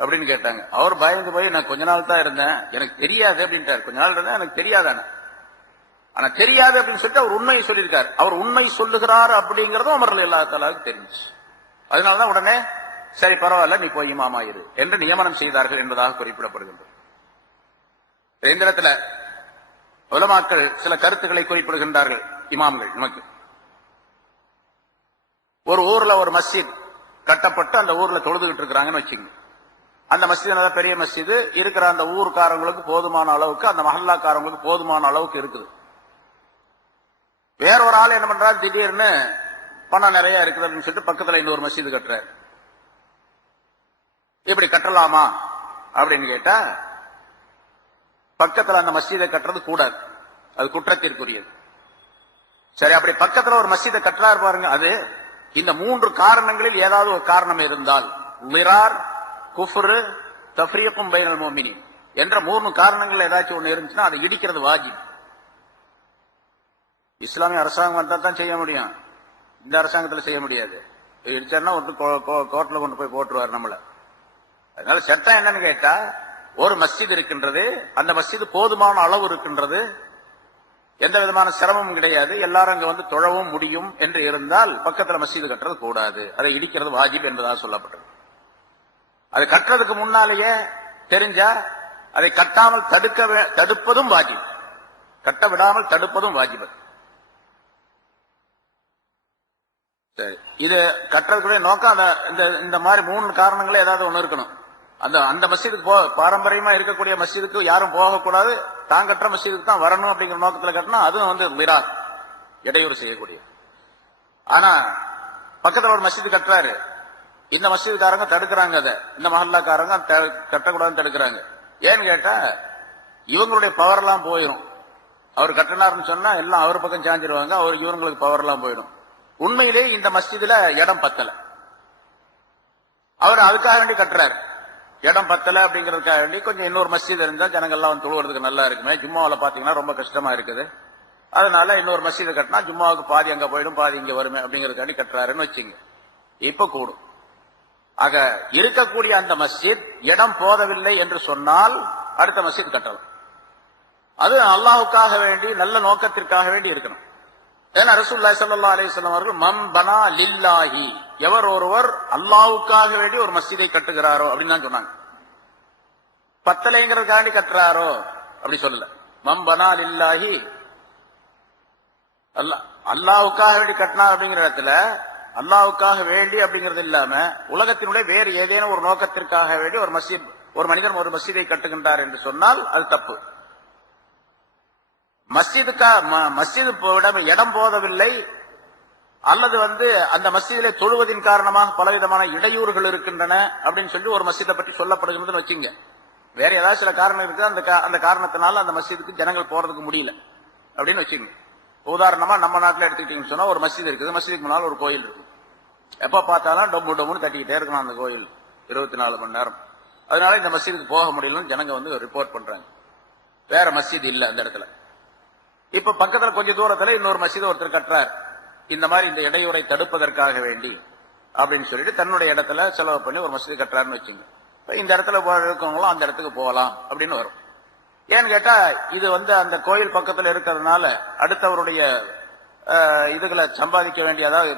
அப்படின்னு கேட்டாங்க. அவர் பயந்து போய், நான் கொஞ்ச நாள் தான் இருந்தேன், எனக்கு தெரியாது அப்படின்ட்டார். கொஞ்ச நாள் இருந்தேன், எனக்கு தெரியாதான. ஆனா தெரியாது அப்படின்னு சொல்லிட்டு அவர் உண்மையை சொல்லியிருக்காரு. அவர் உண்மை சொல்லுகிறார் அப்படிங்கறதும் உமர் ரலியல்லாஹு தஆலாவுக்கு தெரிஞ்சு. அதனாலதான் உடனே சரி பரவாயில்ல, நீ போய் இமாமா இரு என்று நியமனம் செய்தார்கள் என்பதாக குறிப்பிடப்படுகின்றது. இந்த இடத்துல உலமாக்கள் சில கருத்துக்களை குறிப்பிடுகின்றார்கள். இமாம்கள் நமக்கு ஒரு ஊர்ல ஒரு மஸ்ஜித் கட்டப்பட்டு அந்த ஊர்ல தொழுதுகிட்டு இருக்கிறாங்கன்னு வச்சுக்கோங்க. அந்த மஸ்ஜித் பெரிய மஸ்ஜித் இருக்கிற அந்த ஊருக்காரங்களுக்கு போதுமான அளவுக்கு, அந்த மஹல்லாக்காரங்களுக்கு போதுமான அளவுக்கு இருக்குது. வேற ஒரு ஆள் என்ன பண்றாரு, திடீர்னு பணம் நிறைய இருக்குது அப்படின்னு சொல்லிட்டு பக்கத்துல இன்னொரு மஸ்ஜித் கட்டுறாரு. இப்படி கட்டலாமா அப்படின்னு கேட்டா, பக்கத்துல அந்த மஸ்ஜிதை கட்டுறது கூடாது, அது குற்றத்திற்குரியது. சரி, அப்படி பக்கத்துல ஒரு மஸ்ஜிதை கட்டுறாரு பாருங்க, அது இந்த 3 காரணங்களில் ஏதாவது ஒரு காரணம் இருந்தால், லிரார், குஃப்ரு, தஃப்ரீக்கும் பைனல் முஃமினீன் என்ற 3 காரணங்கள் ஏதாச்சும் ஒண்ணு இருந்துச்சுன்னா அதை இடிக்கிறது வாஜிப். இஸ்லாமிய அரசாங்கம் வந்தா தான் செய்ய முடியும், இந்த அரசாங்கத்தில் செய்ய முடியாது. இடிச்சாருன்னா கோர்ட்ல கொண்டு போய் போட்டுருவார் நம்மள. அதனால சட்டம் என்னன்னு கேட்டா, ஒரு மஸ்ஜித் இருக்கின்றது, அந்த மஸ்ஜித் போதுமான அளவு இருக்கின்றது, எந்த விதமான சிரமமும் கிடையாது, எல்லாரும் அங்க வந்து தொழவும் முடியும் என்று இருந்தால் பக்கத்துல மஸ்ஜித் கட்டுறது கூடாது, அதை இடிக்கிறது வாஜிப் என்பதாக சொல்லப்பட்டது. அது கட்டுறதுக்கு முன்னாலேயே தெரிஞ்சா அதை கட்டாமல் தடுப்பதும் வாஜிப், கட்ட விடாமல் தடுப்பதும் வாஜிப். இது கட்டுறதுக்குரிய நோக்கம் இந்த மாதிரி 3 காரணங்களே ஏதாவது ஒண்ணு இருக்கணும். அந்த அந்த மஸ்ஜிதுக்கு பாரம்பரியமா இருக்கக்கூடிய மஸ்ஜிதுக்கு யாரும் போகக்கூடாது, தான் கட்டுற மஸ்ஜிதுக்கு தான் வரணும் அப்படிங்கிற நோக்கத்துல கட்டினா அதுவும் வந்து விரார், இடையூறு செய்யக்கூடிய. ஆனா பக்கத்துல ஒரு மஸ்ஜிது கட்டுறாரு, இந்த மஸ்ஜிதுக்காரங்க தடுக்கிறாங்க, அதை இந்த மஹல்லாக்காரங்க கட்டக்கூடாதுன்னு தடுக்கிறாங்க. ஏன்னு கேட்டா இவங்களுடைய பவர் எல்லாம் போயிடும். அவர் கட்டினார்னு சொன்னா எல்லாம் அவர் பக்கம் சாஞ்சிருவாங்க, இவங்களுக்கு பவர் எல்லாம் போயிடும். உண்மையிலேயே இந்த மஸ்ஜிதுல இடம் பத்தல, அவர் அதுக்காக வேண்டி கட்டுறாரு. இடம் பத்தல அப்படிங்கறதுக்காக வேண்டி கொஞ்சம் இன்னொரு மஸ்ஜித் இருந்தா ஜனங்கள்லாம் வந்து தொழுவதுக்கு நல்லா இருக்குமே, ஜும்மாவில பாத்தீங்கன்னா ரொம்ப கஷ்டமா இருக்குது, அதனால இன்னொரு மஸ்ஜிதை கட்டினா ஜும்மாவுக்கு பாதி அங்க போயிடும் பாதி இங்க வருமே அப்படிங்கறதுக்காண்டி கட்டுறாருன்னு வச்சுங்க. இப்ப கூடும். ஆக இருக்கக்கூடிய அந்த மஸ்ஜித் இடம் போதவில்லை என்று சொன்னால் அடுத்த மஸ்ஜித் கட்டலாம். அது அல்லாஹுக்காக வேண்டி நல்ல நோக்கத்திற்காக வேண்டி இருக்கணும். ஏன்னா ரசூலுல்லாஹி ஸல்லல்லாஹு அலைஹி வஸல்லம் அவர்கள் மன் பனா லில்லாஹி, எவர் ஒருவர் அல்லாஹுக்காக வேண்டி ஒரு மஸ்ஜிதை கட்டுகிறாரோ அப்படின்னு தான் சொன்னாங்க. பத்தலைங்கிறதுக்காண்டி கட்டுறாரோ அப்படி சொல்லல. மன் பனா லில்லாஹி, அல்லாஹுக்காக வேண்டி கட்டினா அப்படிங்கிற இடத்துல அல்லாஹுக்காக வேண்டி அப்படிங்கிறது இல்லாம உலகத்தினுடைய வேறு ஏதேனும் ஒரு நோக்கத்திற்காக வேண்டி ஒரு மனிதன் ஒரு மஸ்ஜிதை கட்டுகின்றார் என்று சொன்னால் அது தப்பு. மஸ்ஜிது இடம் போதவில்லை அல்லது வந்து அந்த மஸ்ஜிதிலே தொழுவதின் காரணமாக பலவிதமான இடையூறுகள் இருக்கின்றன அப்படின்னு சொல்லி ஒரு மஸ்ஜிதை பற்றி சொல்லப்படுகிறதுன்னு வச்சுங்க. வேற ஏதாவது சில காரணம் இருக்கு, அந்த காரணத்தினால அந்த மஸ்ஜிதுக்கு ஜனங்கள் போறதுக்கு முடியல அப்படின்னு வச்சுங்க. உதாரணமா நம்ம நாட்டில் எடுத்துக்கிட்டீங்கன்னு சொன்னா ஒரு மஸ்ஜித் இருக்குது, மஸ்ஜிதுக்கு முன்னால் ஒரு கோயில் இருக்கு. எப்ப பார்த்தாலும் டொம்பு டொம்புன்னு தட்டிக்கிட்டே இருக்கணும் அந்த கோயில் 24 மணி நேரம். அதனால இந்த மஸ்ஜிதுக்கு போக முடியலன்னு ஜனங்க வந்து ரிப்போர்ட் பண்றாங்க. வேற மஸ்ஜித் இல்ல அந்த இடத்துல. இப்ப பக்கத்துல கொஞ்சம் தூரத்துல இன்னொரு மஸ்ஜித் ஒருத்தர் கட்டுறார், இந்த மாதிரி இந்த இடையூறை தடுப்பதற்காக வேண்டி அப்படின்னு சொல்லிட்டு தன்னுடைய இடத்துல செலவு பண்ணி ஒரு மஸ்ஜித் கட்டுறாருன்னு வச்சுங்க. இந்த இடத்துல இருக்கவங்களும் அந்த இடத்துக்கு போகலாம் அப்படின்னு வரும். ஏன்னு கேட்டா இது வந்து அந்த கோயில் பக்கத்துல இருக்கிறதுனால அடுத்தவருடைய இதுகளை சம்பாதிக்க வேண்டிய, அதாவது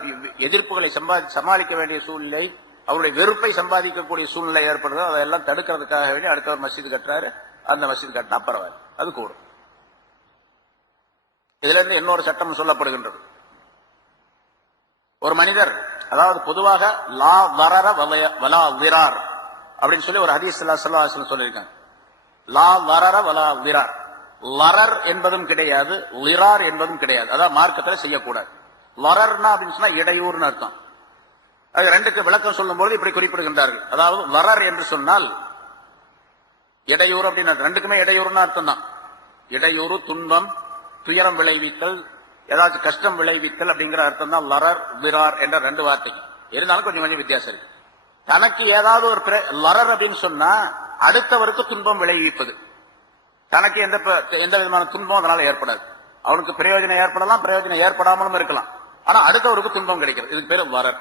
எதிர்ப்புகளை சமாளிக்க வேண்டிய சூழ்நிலை, அவருடைய வெறுப்பை சம்பாதிக்கக்கூடிய சூழ்நிலை ஏற்படுது. அதெல்லாம் தடுக்கிறதுக்காக வேண்டி அடுத்தவர் மஸ்ஜித் கட்டுறாரு, அந்த மஸ்ஜித் கட்டினா பரவாயில்ல, அது கூடும். இதுல இருந்து இன்னொரு சட்டம் சொல்லப்படுகின்றது. ஒரு மனிதர், அதாவது பொதுவாக லா வரர வலா விரார் அப்படின்னு சொல்லி ஒரு ஹதீஸ் ஸல்லல்லாஹு அலைஹி வஸல்லம் சொல்லியிருக்காங்க. லா வரர வலா விரார், லரர் என்பதும் கிடையாது, லிரார் என்பதும் கிடையாது. அதாவது மார்க்கத்தில் செய்யக்கூடாது. லரர்னா அப்படின்னு சொன்னா இடையூறுன்னு அர்த்தம். அது ரெண்டுக்கு விளக்கம் சொல்லும் போது இப்படி குறிப்பிடுகின்றார்கள். அதாவது லரர் என்று சொன்னால் இடையூறு அப்படின்னு, ரெண்டுக்குமே இடையூறுன்னு அர்த்தம் தான். இடையூறு, துன்பம், துயரம் விளைவித்தல், ஏதாச்சும் கஷ்டம் விளைவித்தல் அப்படிங்கிற அர்த்தம் தான் லரர் விரார் என்ற ரெண்டு வார்த்தைக்கு. இருந்தாலும் கொஞ்சம் கொஞ்சம் வித்தியாசம் இருக்கு. தனக்கு ஏதாவது ஒரு லரர் அப்படின்னு சொன்னா அடுத்தவருக்கு துன்பம் விளைவிப்பது. தனக்கு எந்த விதமான துன்பம் அதனால ஏற்படாது. அவனுக்கு பிரயோஜனம் ஏற்படலாம், பிரயோஜனம் ஏற்படாமலும் இருக்கலாம். ஆனா அடுத்தவருக்கு துன்பம் கிடைக்கிறது, இதுக்கு பேரு லரர்.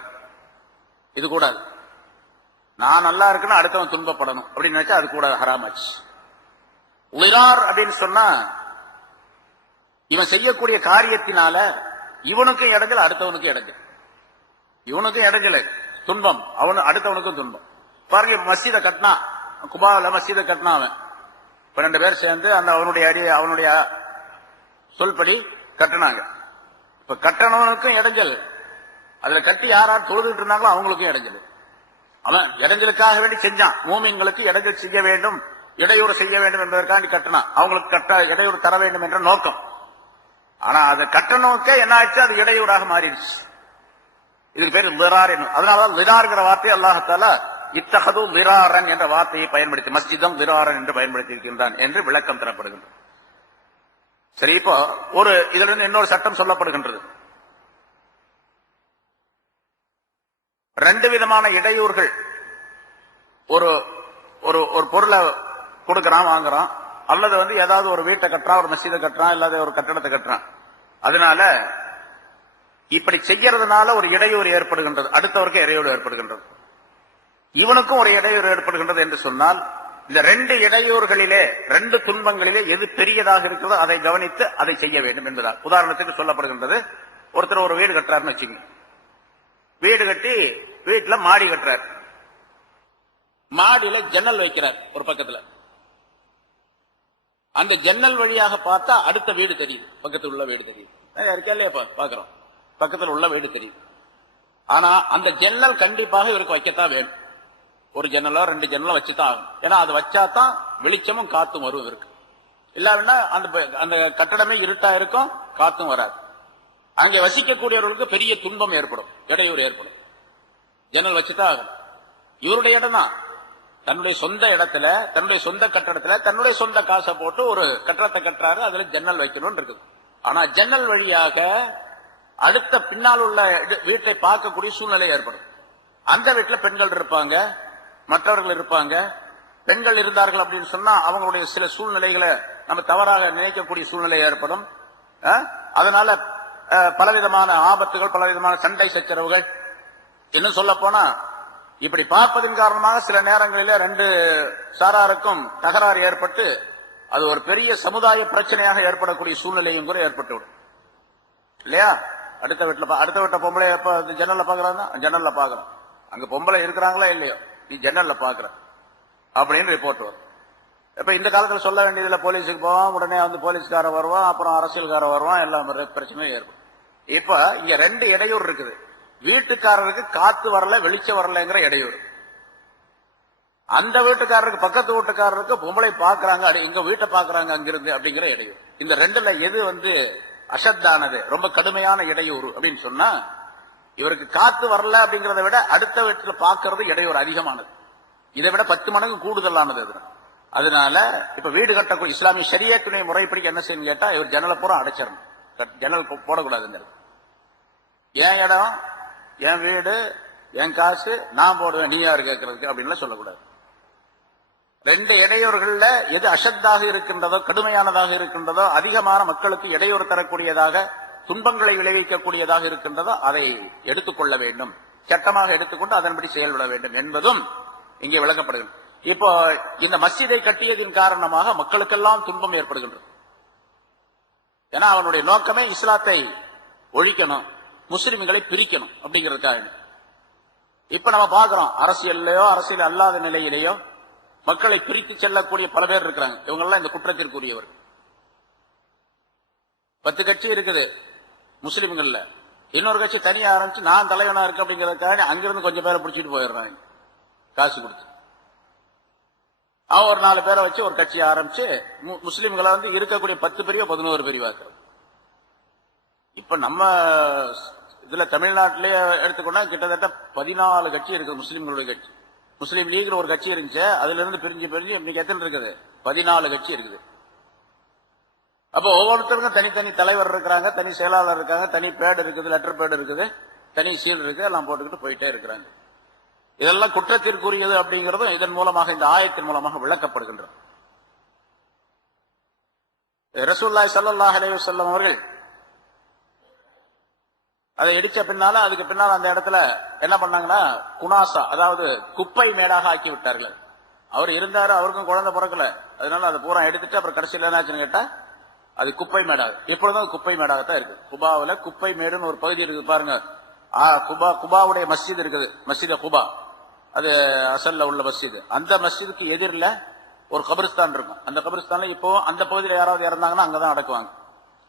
இது கூடாது. நான் நல்லா இருக்குன்னு அடுத்தவன் துன்பப்படணும் அப்படின்னு நினைச்சா அது கூட ஹராமாச்சு. லிரார் அப்படின்னு சொன்னா இவன் செய்யக்கூடிய காரியத்தினால இவனுக்கும் இடைஞ்சல், அடுத்தவனுக்கும் இடைஞ்சல். இவனுக்கும் இடைஞ்சல் துன்பம், அடுத்தவனுக்கும் துன்பம். பாருங்க, மஸ்ஜிதை கட்டினா, குபாவில் மஸ்ஜிதை கட்டினா அவன் 2 பேர் சேர்ந்து அந்த அவனுடைய சொல்படி கட்டினாங்க. இப்ப கட்டணவனுக்கும் இடைஞ்சல், அதுல கட்டி யாரார் தொழுதுட்டு இருந்தாங்களோ அவங்களுக்கும் இடைஞ்சல். அவன் இடைஞ்சலுக்காக வேண்டி செஞ்சான். மூமின்களுக்கு இடைஞ்சல் செய்ய வேண்டும், இடையூறு செய்ய வேண்டும் என்பதற்காண்டி கட்டினான். அவங்களுக்கு இடையூறு தர வேண்டும் என்ற நோக்கம். ஆனா அது கட்டணோக்கே என்ன ஆச்சு, அது இடையூறாக மாறிடுச்சு. இதுக்கு பேர் லிரார். அதனாலதான் லிரார்ங்கிற வார்த்தையை அல்லாஹ் தஆலா இத்தஹது லிராரன் என்ற வார்த்தையை பயன்படுத்தி மஸ்ஜிதம் லிராரன் என்று பயன்படுத்தி இருக்கின்றான் என்று விளக்கம் தரப்படுகின்றது. சரி, இப்போ இதுல இருந்து இன்னொரு சட்டம் சொல்லப்படுகின்றது. 2 விதமான இடையூறுகள். ஒரு பொருளை கொடுக்கறான், வாங்குறான், அல்லது வந்து ஏதாவது ஒரு வீட்டை கட்டுறான், ஒரு மஸ்ஜிதை கட்டுறான், இல்லாத ஒரு கட்டடத்தை கட்டுறான். அதனால இப்படி செய்யறதுனால ஒரு இடையூறு ஏற்படுகின்றது, அடுத்தவருக்கு இடையூறு ஏற்படுகின்றது, இவனுக்கும் ஒரு இடையூறு ஏற்படுகின்றது என்று சொன்னால் இந்த 2 இடையூறுகளிலே 2 துன்பங்களிலே எது பெரியதாக இருக்கிறதோ அதை கவனித்து அதை செய்ய வேண்டும் என்பதால். உதாரணத்துக்கு சொல்லப்படுகின்றது, ஒருத்தர் ஒரு வீடு கட்டுறாருன்னு வச்சுங்க. வீடு கட்டி வீட்டுல மாடி கட்டுறார். மாடியில ஜன்னல் வைக்கிறார் ஒரு பக்கத்துல. அந்த ஜன்னல் வழியாக பார்த்தா அடுத்த வீடு தெரியுது, பக்கத்தில் உள்ள வீடு தெரியுது. இருக்கா இல்லையா, பாக்குறோம், பக்கத்தில் உள்ள வீடு தெரியுது. ஆனா அந்த ஜன்னல் கண்டிப்பாக இவருக்கு வைக்கத்தான் வேணும். ஒரு ஜன்னலோ 2 ஜன்னலோ வச்சுதான் ஆகும். ஏன்னா அது வச்சாதான் வெளிச்சமும் காத்தும் வரும் இருக்கு. இல்லாவின்னா அந்த கட்டடமே இருட்டா இருக்கும், காத்தும் வராது. அங்கே வசிக்கக்கூடியவர்களுக்கு பெரிய துன்பம் ஏற்படும், இடையூறு ஏற்படும். ஜன்னல் வச்சுதான் ஆகும். இவருடைய இடம் தான், தன்னுடைய சொந்த இடத்துல, தன்னுடைய சொந்த கட்டடத்துல, தன்னுடைய சொந்த காசை போட்டு ஒரு கட்டடத்தை கட்டுறாரு, அதுல ஜன்னல் வைக்கணும்னு இருக்குது. ஆனா ஜன்னல் வழியாக அடுத்த பின்னால் உள்ள வீட்டை பார்க்கக்கூடிய சூழ்நிலை ஏற்படும். அந்த வீட்டுல பெண்கள் இருப்பாங்க, மற்றவர்கள் இருப்பாங்க. பெண்கள் இருந்தார்கள் அப்படின்னு சொன்னா அவங்களுடைய சில சூழ்நிலைகளை நம்ம தவறாக நினைக்கக்கூடிய சூழ்நிலை ஏற்படும். அதனால பலவிதமான ஆபத்துகள், பலவிதமான சண்டை சச்சரவுகள். இன்னும் சொல்ல போனா இப்படி பார்ப்பதன் காரணமாக சில நேரங்களில 2 சாராருக்கும் தகராறு ஏற்பட்டு அது ஒரு பெரிய சமுதாய பிரச்சனையாக ஏற்படக்கூடிய சூழ்நிலையும் கூட ஏற்பட்டுவிடும் இல்லையா? அடுத்த வீட்டுல பொம்பளை எப்ப ஜன்னல்ல பாக்குறாங்க, ஜன்னல்ல பாக்குறோம். அங்க பொம்பளை இருக்கிறாங்களா இல்லையோ, நீ ஜன்னல்ல பாக்குற அப்படின்னு ரிப்போர்ட் வரும். இப்ப இந்த காலத்துல சொல்ல வேண்டியதுல போலீஸுக்கு போவான், உடனே போலீஸ்கார வருவான், அப்புறம் அரசியல்கார வருவான், எல்லா பிரச்சனையும் ஏற்படும். இப்ப இங்க 2 இடையூறு இருக்குது. வீட்டுக்காரருக்கு காத்து வரல, வெளிச்சம் வரலங்கிற இடையூறு. அந்த வீட்டுக்காரருக்கு, பக்கத்து வீட்டுக்காரருக்கு பொம்பளை பாக்குறாங்க, எங்க வீட்டை பாக்குறாங்க அங்கிருந்து அப்படிங்கிற இடையூறு. இந்த 2ல எது அசத்தானது, ரொம்ப கடுமையான இடையூறு அப்படின்னு சொன்னா, இவருக்கு காத்து வரல அப்படிங்கறத விட அடுத்த வீட்டுல பாக்குறது இடையூறு அதிகமானது. இதை விட 10 மடங்கு கூடுதலானது. அதனால இப்ப வீடு கட்டக்கூடிய இஸ்லாமிய ஷரியத்துடைய முறைப்படி என்ன செய்யணும் கேட்டா, இவர் ஜன்னலை பூரா அடைச்சிடணும், ஜன்னல் போடக்கூடாதுங்கிறது. என் இடம், என் வீடு, என் காசு, நான் போடுவேன், நீ யாரு கேட்கறதுக்கு அப்படின்னு சொல்லக்கூடாது. 2 இடையூறுகள்ல எது அசத்தாக இருக்கின்றதோ, கடுமையானதாக இருக்கின்றதோ, அதிகமான மக்களுக்கு இடையூறு தரக்கூடியதாக, துன்பங்களை விளைவிக்கக்கூடியதாக இருக்கின்றதோ அதை எடுத்துக்கொள்ள வேண்டும், சட்டமாக எடுத்துக்கொண்டு அதன்படி செயல்பட வேண்டும் என்பதும் இங்கே விளக்கப்படுகிறது. இப்போ இந்த மஸ்ஜிதை கட்டியதின் காரணமாக மக்களுக்கெல்லாம் துன்பம் ஏற்படுகின்றது. ஏன்னா அவனுடைய நோக்கமே இஸ்லாத்தை ஒழிக்கணும், முஸ்லிம்களை பிரிக்கணும் அப்படிங்கிறதுக்காக. இப்ப நம்ம பாக்குறோம், அரசியல்லையோ அரசியல் அல்லாத நிலையிலேயோ மக்களை பிரித்து செல்லக்கூடிய பல பேர் இருக்கிறாங்க. இவங்க எல்லாம் இந்த குற்றத்திற்குரியவர். 10 கட்சி இருக்குது முஸ்லிம்கள்ல, இன்னொரு கட்சி தனியா ஆரம்பிச்சு நான் தலைவனா இருக்கு அப்படிங்கறதுக்காக அங்கிருந்து கொஞ்சம் பேரை பிடிச்சிட்டு போயிடுறாங்க காசு கொடுத்து. அவன் ஒரு 4 பேரை வச்சு ஒரு கட்சி ஆரம்பிச்சு முஸ்லிம்களை இருக்கக்கூடிய 10 பிரிவோ 11 பிரிவாக்குறது. இப்ப நம்ம இதுல தமிழ்நாட்டிலேயே எடுத்துக்கொண்டா கிட்டத்தட்ட 14 கட்சி இருக்குது முஸ்லிம்களுடைய கட்சி. முஸ்லீம் லீக் ஒரு கட்சி இருந்துச்சு, அதுல இருந்து பிரிஞ்சு இன்னைக்கு எத்தனை இருக்குது? 14 கட்சி இருக்குது. அப்போ ஒவ்வொருத்தருக்கும் தனித்தனி தலைவர் இருக்கிறாங்க, தனி செயலாளர் இருக்காங்க, தனி பேடு இருக்குது, லெட்டர் பேடு இருக்குது, தனி சீல் இருக்கு, எல்லாம் போட்டுக்கிட்டு போயிட்டே இருக்கிறாங்க. இதெல்லாம் குற்றத்திற்குரியது அப்படிங்கறதும் இதன் மூலமாக, இந்த ஆயத்தின் மூலமாக விளக்கப்படுகின்றது. ரசூலுல்லாஹி ஸல்லல்லாஹு அலைஹி வஸல்லம் அவர்கள் அதை இடிச்ச பின்னால, அதுக்கு பின்னால அந்த இடத்துல என்ன பண்ணாங்கன்னா குனாசா, அதாவது குப்பை மேடாக ஆக்கி விட்டார்கள். அவர் இருந்தாரு, அவருக்கும் குழந்தை பிறக்கல, அதனால அதை பூரா எடுத்துட்டு அப்புறம் கடைசியில் என்னாச்சுன்னு கேட்டா அது குப்பை மேடாக, எப்பொழுதும் குப்பை மேடாகத்தான் இருக்கு. குபாவுல குப்பை மேடுன்னு ஒரு பகுதி இருக்குது பாருங்க. குபாவுடைய மஸ்ஜித் இருக்குது, மஸ்ஜித் குபா, அது அசல்ல உள்ள மஸ்ஜித். அந்த மஸ்ஜிதுக்கு எதிரில் ஒரு கபிரிஸ்தான் இருக்கும். அந்த கபிரிஸ்தான்ல இப்போ அந்த பகுதியில் யாராவது இறந்தாங்கன்னா அங்கதான் அடக்குவாங்க.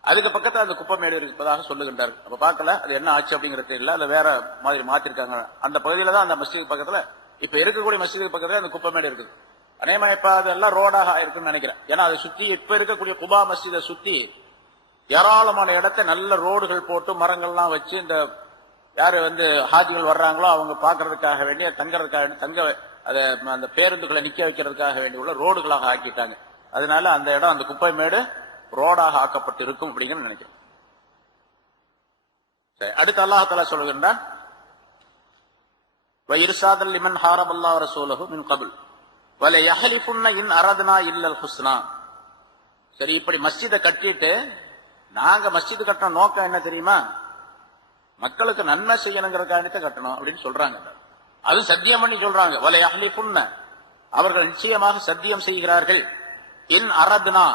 அதுக்கு பக்கத்துல அந்த குப்பை மேடு இருப்பதாக சொல்லுகின்றார். அப்ப பார்க்கல அது என்ன ஆச்சு அப்படிங்கிறது இல்ல, அது வேற மாதிரி மாத்திருக்காங்க. அந்த பகுதியில தான் அந்த மஸ்ஜித் பக்கத்துல, இப்ப இருக்கக்கூடிய மஸ்ஜித் பக்கத்துல அந்த குப்பை மேடு இருக்குது. அநேகமா இப்ப அதெல்லாம் ரோடாக இருக்குன்னு நினைக்கிறேன். ஏன்னா அதை சுத்தி இப்ப இருக்கக்கூடிய குபா மஸ்ஜிதை சுத்தி ஏராளமான இடத்தை நல்ல ரோடுகள் போட்டு மரங்கள்லாம் வச்சு, இந்த யாரு ஹாஜிகள் வர்றாங்களோ அவங்க பாக்குறதுக்காக வேண்டிய, தங்குறதுக்காக அந்த பேருந்துகளை நிக்க வைக்கிறதுக்காக வேண்டிய உள்ள ரோடுகளாக ஆக்கிட்டாங்க. அதனால அந்த இடம், அந்த குப்பை மேடு ரோடாக ஆக்கப்பட்டு இருக்கும் அப்படிங்கிற நினைக்கிறேன். அடுத்து அல்லாஹ் தஆலா சொல்லுகின்றான், வயிர்சாதல் லிமன் ஹாரபல்லாஹு ரசூலஹு மின் கபில் வல யஹலிஃபுன்ன இன் அரத்னா இல்லல் ஹுஸ்னா. சரி, இப்படி மஸ்ஜிதை கட்டிட்டு நாங்க மஸ்ஜித் கட்டின நோக்கம் என்ன தெரியுமா? மக்களுக்கு நன்மை செய்யணுங்கிறதுக்காக கட்டணும் அப்படின்னு சொல்றாங்க. அது சத்தியம் பண்ணி சொல்றாங்க. வல யஹலிஃபுன்ன, அவர்கள் நிச்சயமாக சத்தியம் செய்கிறார்கள். இன் அரத்னா,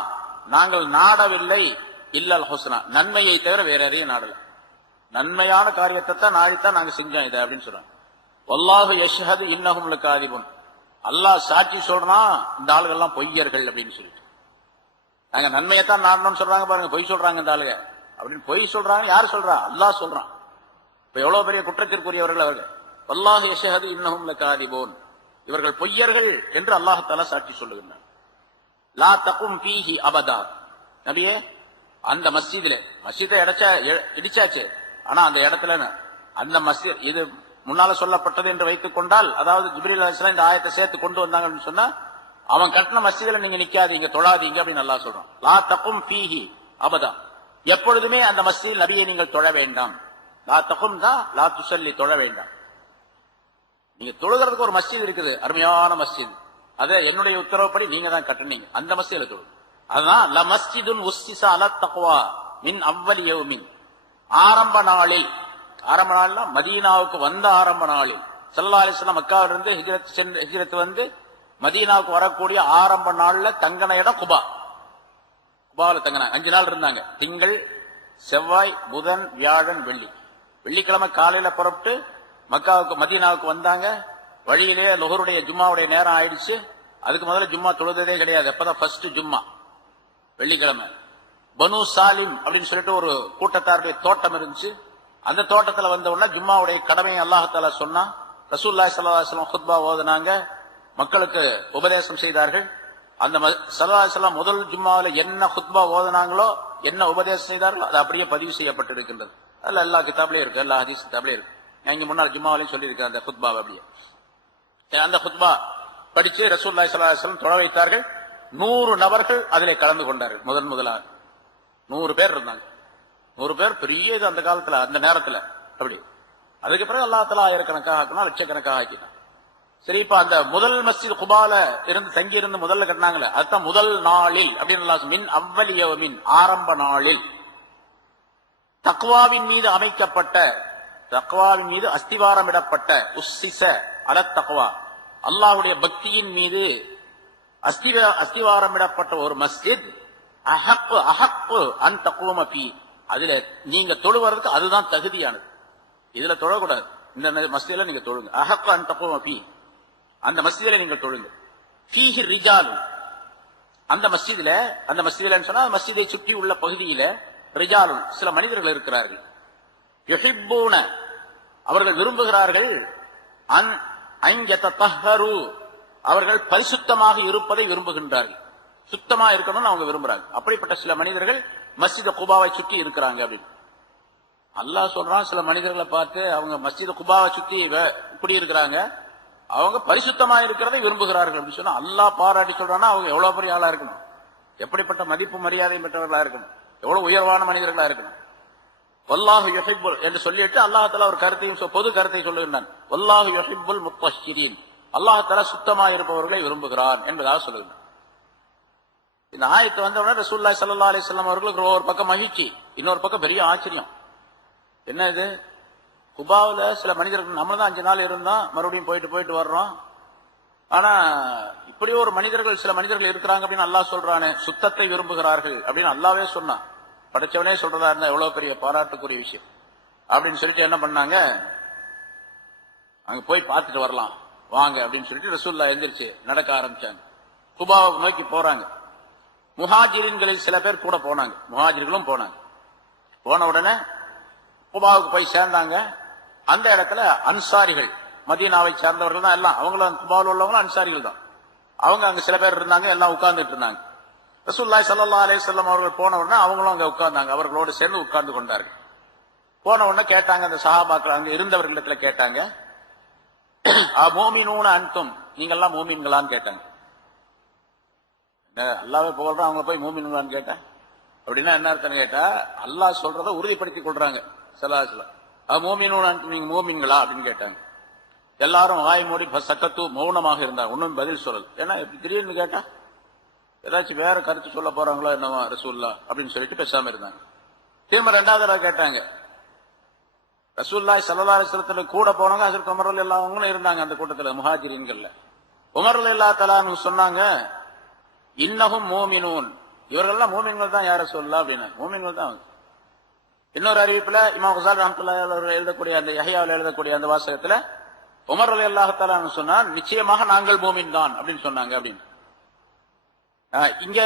நாங்கள் நாடவில்லை, இல்லல் ஹுஸ்னா, நன்மையை தவிர வேற எதையும் நாடல. நன்மையான காரியத்தை தான் நாடித்தான் நாங்க செஞ்சோம் இதை அப்படின்னு சொல்றாங்க. வல்லாஹு யஷ்ஹது இன்னஹும் லகாதிபுன், அல்லாஹ் சாட்சி சொல்றான் இந்த ஆளுகள் எல்லாம் பொய்யர்கள் அப்படின்னு சொல்லிட்டு. நாங்க நன்மையத்தான் நாடணும்னு சொல்றாங்க பாருங்க, பொய் சொல்றாங்க இந்த ஆளுங்க அப்படின்னு. பொய் சொல்றாங்க, யார் சொல்றா? அல்லாஹ் சொல்றான். இப்ப எவ்வளவு பெரிய குற்றத்திற்குரியவர்கள் அவர்கள். வல்லாஹு யஷ்ஹது இன்னஹும் லகாதிபுன், இவர்கள் பொய்யர்கள் என்று அல்லாஹ் தஆலா சாட்சி சொல்லுகிறார். லா தகும் ஃபீஹி அபதா. நபியே, அந்த மஸ்ஜிதிலே, மஸ்ஜிதை இடிச்சாச்சு, ஆனா அந்த இடத்துல அந்த மஸ்ஜித் இது முன்னால சொல்லப்பட்டது என்று வைத்துக் கொண்டால், அதாவது ஜிப்ரீல் அலைஹிஸ்ஸலாம் இந்த ஆயத்தை சேர்த்து கொண்டு வந்தாங்கன்னு சொன்னா, அவன் கட்டின மஸ்ஜிதில நீங்க நிக்காதீங்க, தொழாதீங்க அப்படின்னு அல்லாஹ் சொல்றான். லா தகும் ஃபீஹி அபதா. எப்பொழுதுமே அந்த மஸ்ஜிதில் நபியை நீங்கள் தொழ வேண்டாம். லா தகும் தான் லா துஸல்லி, தொழ வேண்டாம். நீங்க தொழுகிறதுக்கு ஒரு மஸ்ஜித் இருக்குது, அருமையான மஸ்ஜித். அதை என்னுடைய உத்தரவுப்படி நீங்க தான் கட்டுனீங்க, அந்த மஸ்ஜிதில் தொழு. அதுதான் ல மஸ்ஜிதுன் உஸ்ஸிஸா அலா தக்வா மின் அவ்வலி யௌமின். ஆரம்ப நாளில், ஆரம்ப நாள்னா மதீனாவுக்கு வந்த ஆரம்ப நாளில், ஸல்லல்லாஹு அலைஹி வஸல்லம் மக்காவிலிருந்து ஹிஜ்ரத் வந்து மதீனாவுக்கு வரக்கூடிய ஆரம்ப நாள்ல தங்கின இடம் குபா. குபாவில் தங்கினாங்க. 5 நாள் இருந்தாங்க. திங்கள், செவ்வாய், புதன், வியாழன், வெள்ளி. வெள்ளிக்கிழமை காலையில புறப்பட்டு மக்காவுக்கு மதீனாவுக்கு வந்தாங்க. வழியிலே லுஹருடைய ஜும்மாவுடைய நேரம் ஆயிடுச்சு. அதுக்கு முதல்ல ஜும்மா தொழுததே கிடையாது. அப்பதான் ஃபர்ஸ்ட் ஜும்மா, வெள்ளிக்கிழமை. பனு சாலிம் அப்படின்னு சொல்லிட்டு ஒரு கூட்டத்தாருடைய தோட்டம் இருந்துச்சு. அந்த தோட்டத்துல வந்த உடனே ஜும்மாவுடைய கடமையை அல்லாஹ் தஆலா சொன்னா. ரசூலுல்லாஹி ஸல்லல்லாஹு அலைஹி வஸல்லம் குத்பா ஓதுனாங்க, மக்களுக்கு உபதேசம் செய்தார்கள். அந்த ஸல்லல்லாஹு அலைஹி வஸல்லம் முதல் ஜும்மாவில என்ன குத்பா ஓதுனாங்களோ, என்ன உபதேசம் செய்தார்களோ, அது அப்படியே பதிவு செய்யப்பட்டிருக்கின்றது. அதுல எல்லா கிதாப்லயும் இருக்கு, எல்லா ஹதீஸ் கிதாப்லயும் இருக்கு. நான் இங்க முன்னாள் ஜும்மாவிலையும் சொல்லியிருக்கேன் அந்த குத்பாவை. அப்படியே அந்த குத்பா படிச்சு ரசூலுல்லாஹி ஸல்லல்லாஹு அலைஹி வஸல்லம் தொழ வைத்தார்கள். 100 நபர்கள் அதிலே கலந்து கொண்டார்கள். முதலாக 100 பேர் இருந்தாங்க. 100 பேர் பெரிய இது அந்த காலத்துல, அந்த நேரத்துல. அப்படி அதுக்கு பிறகு அல்லாஹ் தஆலா ஆயிரக்கணக்காக ஆக்கினா, லட்சக்கணக்காக ஆக்கினான். சரி, இப்ப அந்த முதல் மஸ்ஜித் குபால இருந்து தங்கி இருந்து முதல்ல கட்டினாங்களே, அதுதான் முதல் நாளில் அப்படின்னு அல்லாஹ் மின் அவ்வலி யௌமின், ஆரம்ப நாளில் தக்வாவின் மீது அமைக்கப்பட்ட, தக்வாவின் மீது அஸ்திவாரமிடப்பட்ட, உஸ்ஸிஸ அல தக்வா, அல்லாஹ்வுடைய பக்தியின் மீது அஸ்திவாரமிடப்பட்ட ஒரு மஸ்ஜித். அஹக்கு அன் தக்வம ஃபீ, அதுல நீங்க தொழுவதற்கு அதுதான் தகுதியானது. இதுல தொழக்கூடாது, இந்த மஸ்ஜிதில நீங்க தொழுங்க. அஹக்கு அன் தக்வம ஃபீ, அந்த மஸ்ஜிதில நீங்க தொழுங்க. ஃபீஹி ரிஜால், அந்த மஸ்ஜிதில சொன்னா மஸ்ஜிதை சுற்றி உள்ள பகுதியில ரிஜால், சில மனிதர்கள் இருக்கிறார்கள். யுஹிப்பூன, அவர்கள் விரும்புகிறார்கள். அன் யததஹரு, அவர்கள் பரிசுத்தமாக இருப்பதை விரும்புகின்றார்கள். சுத்தமா இருக்கணும்னு அவங்க விரும்புறாங்க. அப்படிப்பட்ட சில மனிதர்கள் மஸ்ஜித் குபாவை சுற்றி இருக்கிறாங்க அப்படின்னு அல்லாஹ் சொல்றான். சில மனிதர்களை பார்த்து, அவங்க மஸ்ஜித் குபாவை சுற்றி இப்படி இருக்கிறாங்க, அவங்க பரிசுத்தமா இருக்கிறதை விரும்புகிறார்கள் அப்படின்னு சொன்னா அல்லாஹ் பாராட்டி சொல்றான்னா அவங்க எவ்வளவு பெரிய ஆளா இருக்கணும், எப்படிப்பட்ட மதிப்பு மரியாதை பெற்றவர்களா இருக்கணும், எவ்வளவு உயர்வான மனிதர்களா இருக்கணும். வல்லாஹு யுஹிப்புல் என்று சொல்லிட்டு அல்லாஹ் தஆலா ஒரு கருத்தையும், பொது கருத்தை சொல்லுகின்றான். வல்லாஹு யுஹிப்புல் முத்தஹ்ஹிரீன், அல்லாஹ் தஆலா சுத்தமா இருப்பவர்களை விரும்புகிறான் என்பதாக சொல்லுகிறான். இந்த ஆயத்து வந்த உடனே ரசூலுல்லாஹி ஸல்லல்லாஹு அலைஹி வஸல்லம் அவர்களுக்கு ஒரு பக்கம் மகிழ்ச்சி, இன்னொரு பக்கம் பெரிய ஆச்சரியம். என்ன இது, குபாவுல சில மனிதர்கள், நம்ம தான் 5 நாள் இருந்தோம், மறுபடியும் போயிட்டு வர்றோம். ஆனா இப்படி ஒரு மனிதர்கள், சில மனிதர்கள் இருக்கிறாங்க அப்படின்னு அல்லாஹ் சொல்றானே, சுத்தத்தை விரும்புகிறார்கள் அப்படின்னு அல்லாஹ்வே சொன்னான். படைச்சவனே சொல்றதா இருந்தா எவ்வளவு பெரிய பாராட்டுக்குரிய விஷயம் அப்படின்னு சொல்லிட்டு என்ன பண்ணாங்க, அங்க போய் பார்த்துட்டு வரலாம் வாங்க அப்படின்னு சொல்லிட்டு ரசூலுல்லாஹ் எந்திரிச்சு நடக்க ஆரம்பிச்சாங்க. குபாவை நோக்கி போறாங்க. முஹாஜிரின்களில் சில பேர் கூட போனாங்க, முஹாஜிர்களும் போனாங்க. போன உடனே குபாவுக்கு போய் சேர்ந்தாங்க. அந்த இடத்துல அன்சாரிகள், மதீனாவை சேர்ந்தவர்கள் தான் எல்லாம், அவங்களும் குபாவில் உள்ளவங்களும் அன்சாரிகள் தான். அவங்க அங்க சில பேர் இருந்தாங்க, எல்லாம் உட்கார்ந்துட்டு இருந்தாங்க. ரசூலுல்லாஹி ஸல்லல்லாஹு அலைஹி வஸல்லம் அவர்கள் போன உடனே அவங்களும் அங்க உட்கார்ந்தாங்க, அவர்களோடு சேர்ந்து உட்கார்ந்து கொண்டார்கள். போன உடனே கேட்டாங்க, அந்த சஹாபாக்கள் அங்க இருந்தவர்களிடத்துல கேட்டாங்க, மோமினூன அன்தும், நீங்க எல்லாம் மோமின்களான்னு கேட்டாங்க. அல்லாஹ்வே புகழ்றான், அவங்க போய் மோமின்களான்னு கேட்டேன் அப்படின்னா என்ன அர்த்தம் கேட்டா, அல்லாஹ் சொல்றதை உறுதிப்படுத்திக் கொள்றாங்க. மோமினூன அன்தும், நீங்க மோமின்களா அப்படின்னு கேட்டாங்க. எல்லாரும் வாய் மூடி சக்கத்து மௌனமாக இருந்தாங்க, ஒன்னும் பதில் சொல்லல. ஏன்னா திடீர்னு கேட்டா ஏதாச்சும் வேற கருத்து சொல்ல போறாங்களோ என்னவா ரசூலுல்லாஹ் அப்படின்னு சொல்லிட்டு பேசாம இருந்தாங்க. திரும்ப 2வது தடவை கேட்டாங்க. ரசூலுல்லாஹி ஸல்லல்லாஹு அலைஹி வஸல்லம் கூட போனவங்க ஹஜ்ரத் உமர் ரலியல்லாஹு அன்ஹு இருந்தாங்க அந்த கூட்டத்துல, முஹாஜிரின்கள்ல. உமர் ரலியல்லாஹு தஆலா அன்ஹு சொன்னாங்க, இன்னஹும் மூமினூன், இவர்கள்லாம் மூமின்கள் தான் யார் ரசூலுல்லாஹ் அப்படின்னா, மூமின்கள் தான். இன்னொரு அறிவிப்புல இமாம் கஸாலி ரஹ்மத்துல்லாஹி அலைஹி எழுதக்கூடிய அந்த யஹ்யாவில் எழுதக்கூடிய அந்த வாசகத்துல உமர் ரலியல்லாஹு தஆலா அன்ஹு சொன்னார், நிச்சயமாக நாங்கள் மூமின் தான் அப்படின்னு சொன்னாங்க. அப்படின்னு இங்க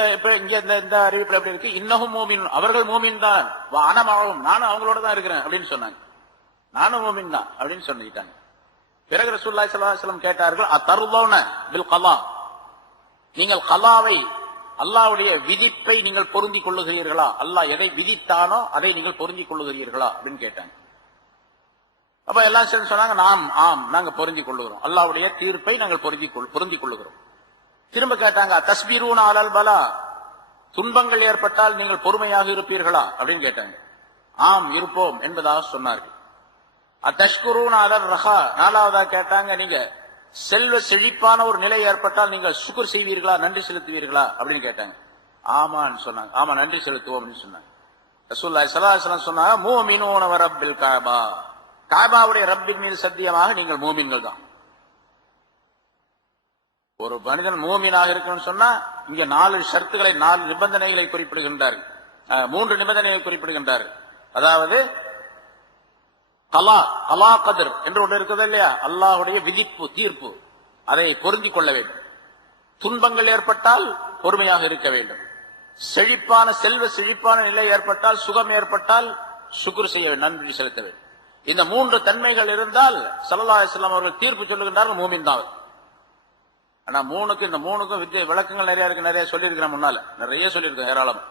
இந்த அறிவிப்புல எப்படி இருக்கு, இன்னஹும் மூமின், அவர்கள் மூமின் தான், அனமாவும், நானும் அவங்களோட தான் இருக்கிறேன் அப்படின்னு சொன்னாங்க. நானும் மூமின் தான் அப்படின்னு சொல்லிட்டாங்க. பிறகு ரசூலுல்லாஹி ஸல்லல்லாஹு அலைஹி வஸல்லம் கேட்டார்கள், அத்தர்லௌன பில் கலா, நீங்கள் கலாவை அல்லாஹ்வுடைய விதிப்பை நீங்கள் பொருந்திக் கொள்ளுகிறீர்களா? அல்லாஹ் எதை விதித்தானோ அதை நீங்கள் பொருந்திக் கொள்ளுகிறீர்களா அப்படின்னு கேட்டாங்க. அப்ப எல்லாம் சேர்ந்து சொன்னாங்க, நாம் ஆம் நாங்க பொருந்திக் கொள்ளுகிறோம், அல்லாஹ்வுடைய தீர்ப்பை நாங்கள் பொருந்திக் கொள்ளுகிறோம். திரும்ப கேட்டாங்க, தஸ்பீரூன அலல் பலா, துன்பங்கள் ஏற்பட்டால் நீங்கள் பொறுமையாக இருப்பீர்களா அப்படின்னு கேட்டாங்க. ஆம் இருப்போம் என்பதாக சொன்னார்கள். அத்தஷ்குரூன அலர் ரஹா, நாலாவதா கேட்டாங்க, நீங்க செல்வ செழிப்பான ஒரு நிலை ஏற்பட்டால் நீங்கள் சுக்குர் செய்வீர்களா, நன்றி செலுத்துவீர்களா அப்படின்னு கேட்டாங்க. ஆமான்னு சொன்னாங்க. ஆமா நன்றி செலுத்துவோம் அப்படின்னு சொன்னாங்க. ரசூலுல்லாஹி ஸல்லல்லாஹு அலைஹி வஸல்லம் சொன்னாங்க, மூமினூன வ ரப்பில் கஅபா, கஅபாவுடைய ரப்பின் மீது சத்தியமாக நீங்கள் மூமின்கள் தான். ஒரு மனிதன் மூமினாக இருக்கணும்னு சொன்னா இங்க 4 ஷர்த்துகளை 4 நிபந்தனைகளை குறிப்பிடுகின்றார்கள், 3 நிபந்தனைகளை குறிப்பிடுகின்றார்கள். அதாவது கலா கதிர் என்று ஒன்று இருக்குது இல்லையா, அல்லாஹ்வுடைய விதிப்பு தீர்ப்பு, அதை பொருந்திக் கொள்ள வேண்டும். துன்பங்கள் ஏற்பட்டால் பொறுமையாக இருக்க வேண்டும். செல்வ செழிப்பான நிலை ஏற்பட்டால், சுகம் ஏற்பட்டால் சுக்ர் செய்ய வேண்டும், நன்றி செலுத்த வேண்டும். இந்த 3 தன்மைகள் இருந்தால் ஸல்லல்லாஹு அலைஹி வஸல்லம் அவர்கள் தீர்ப்பு சொல்லுகின்றார்கள், மூமின் தான். ஆனா இந்த மூணுக்கும் விளக்கங்கள் நிறைய இருக்கு, நிறைய சொல்லியிருக்கிறேன், முன்னால நிறைய சொல்லியிருக்கேன் ஏராளம்.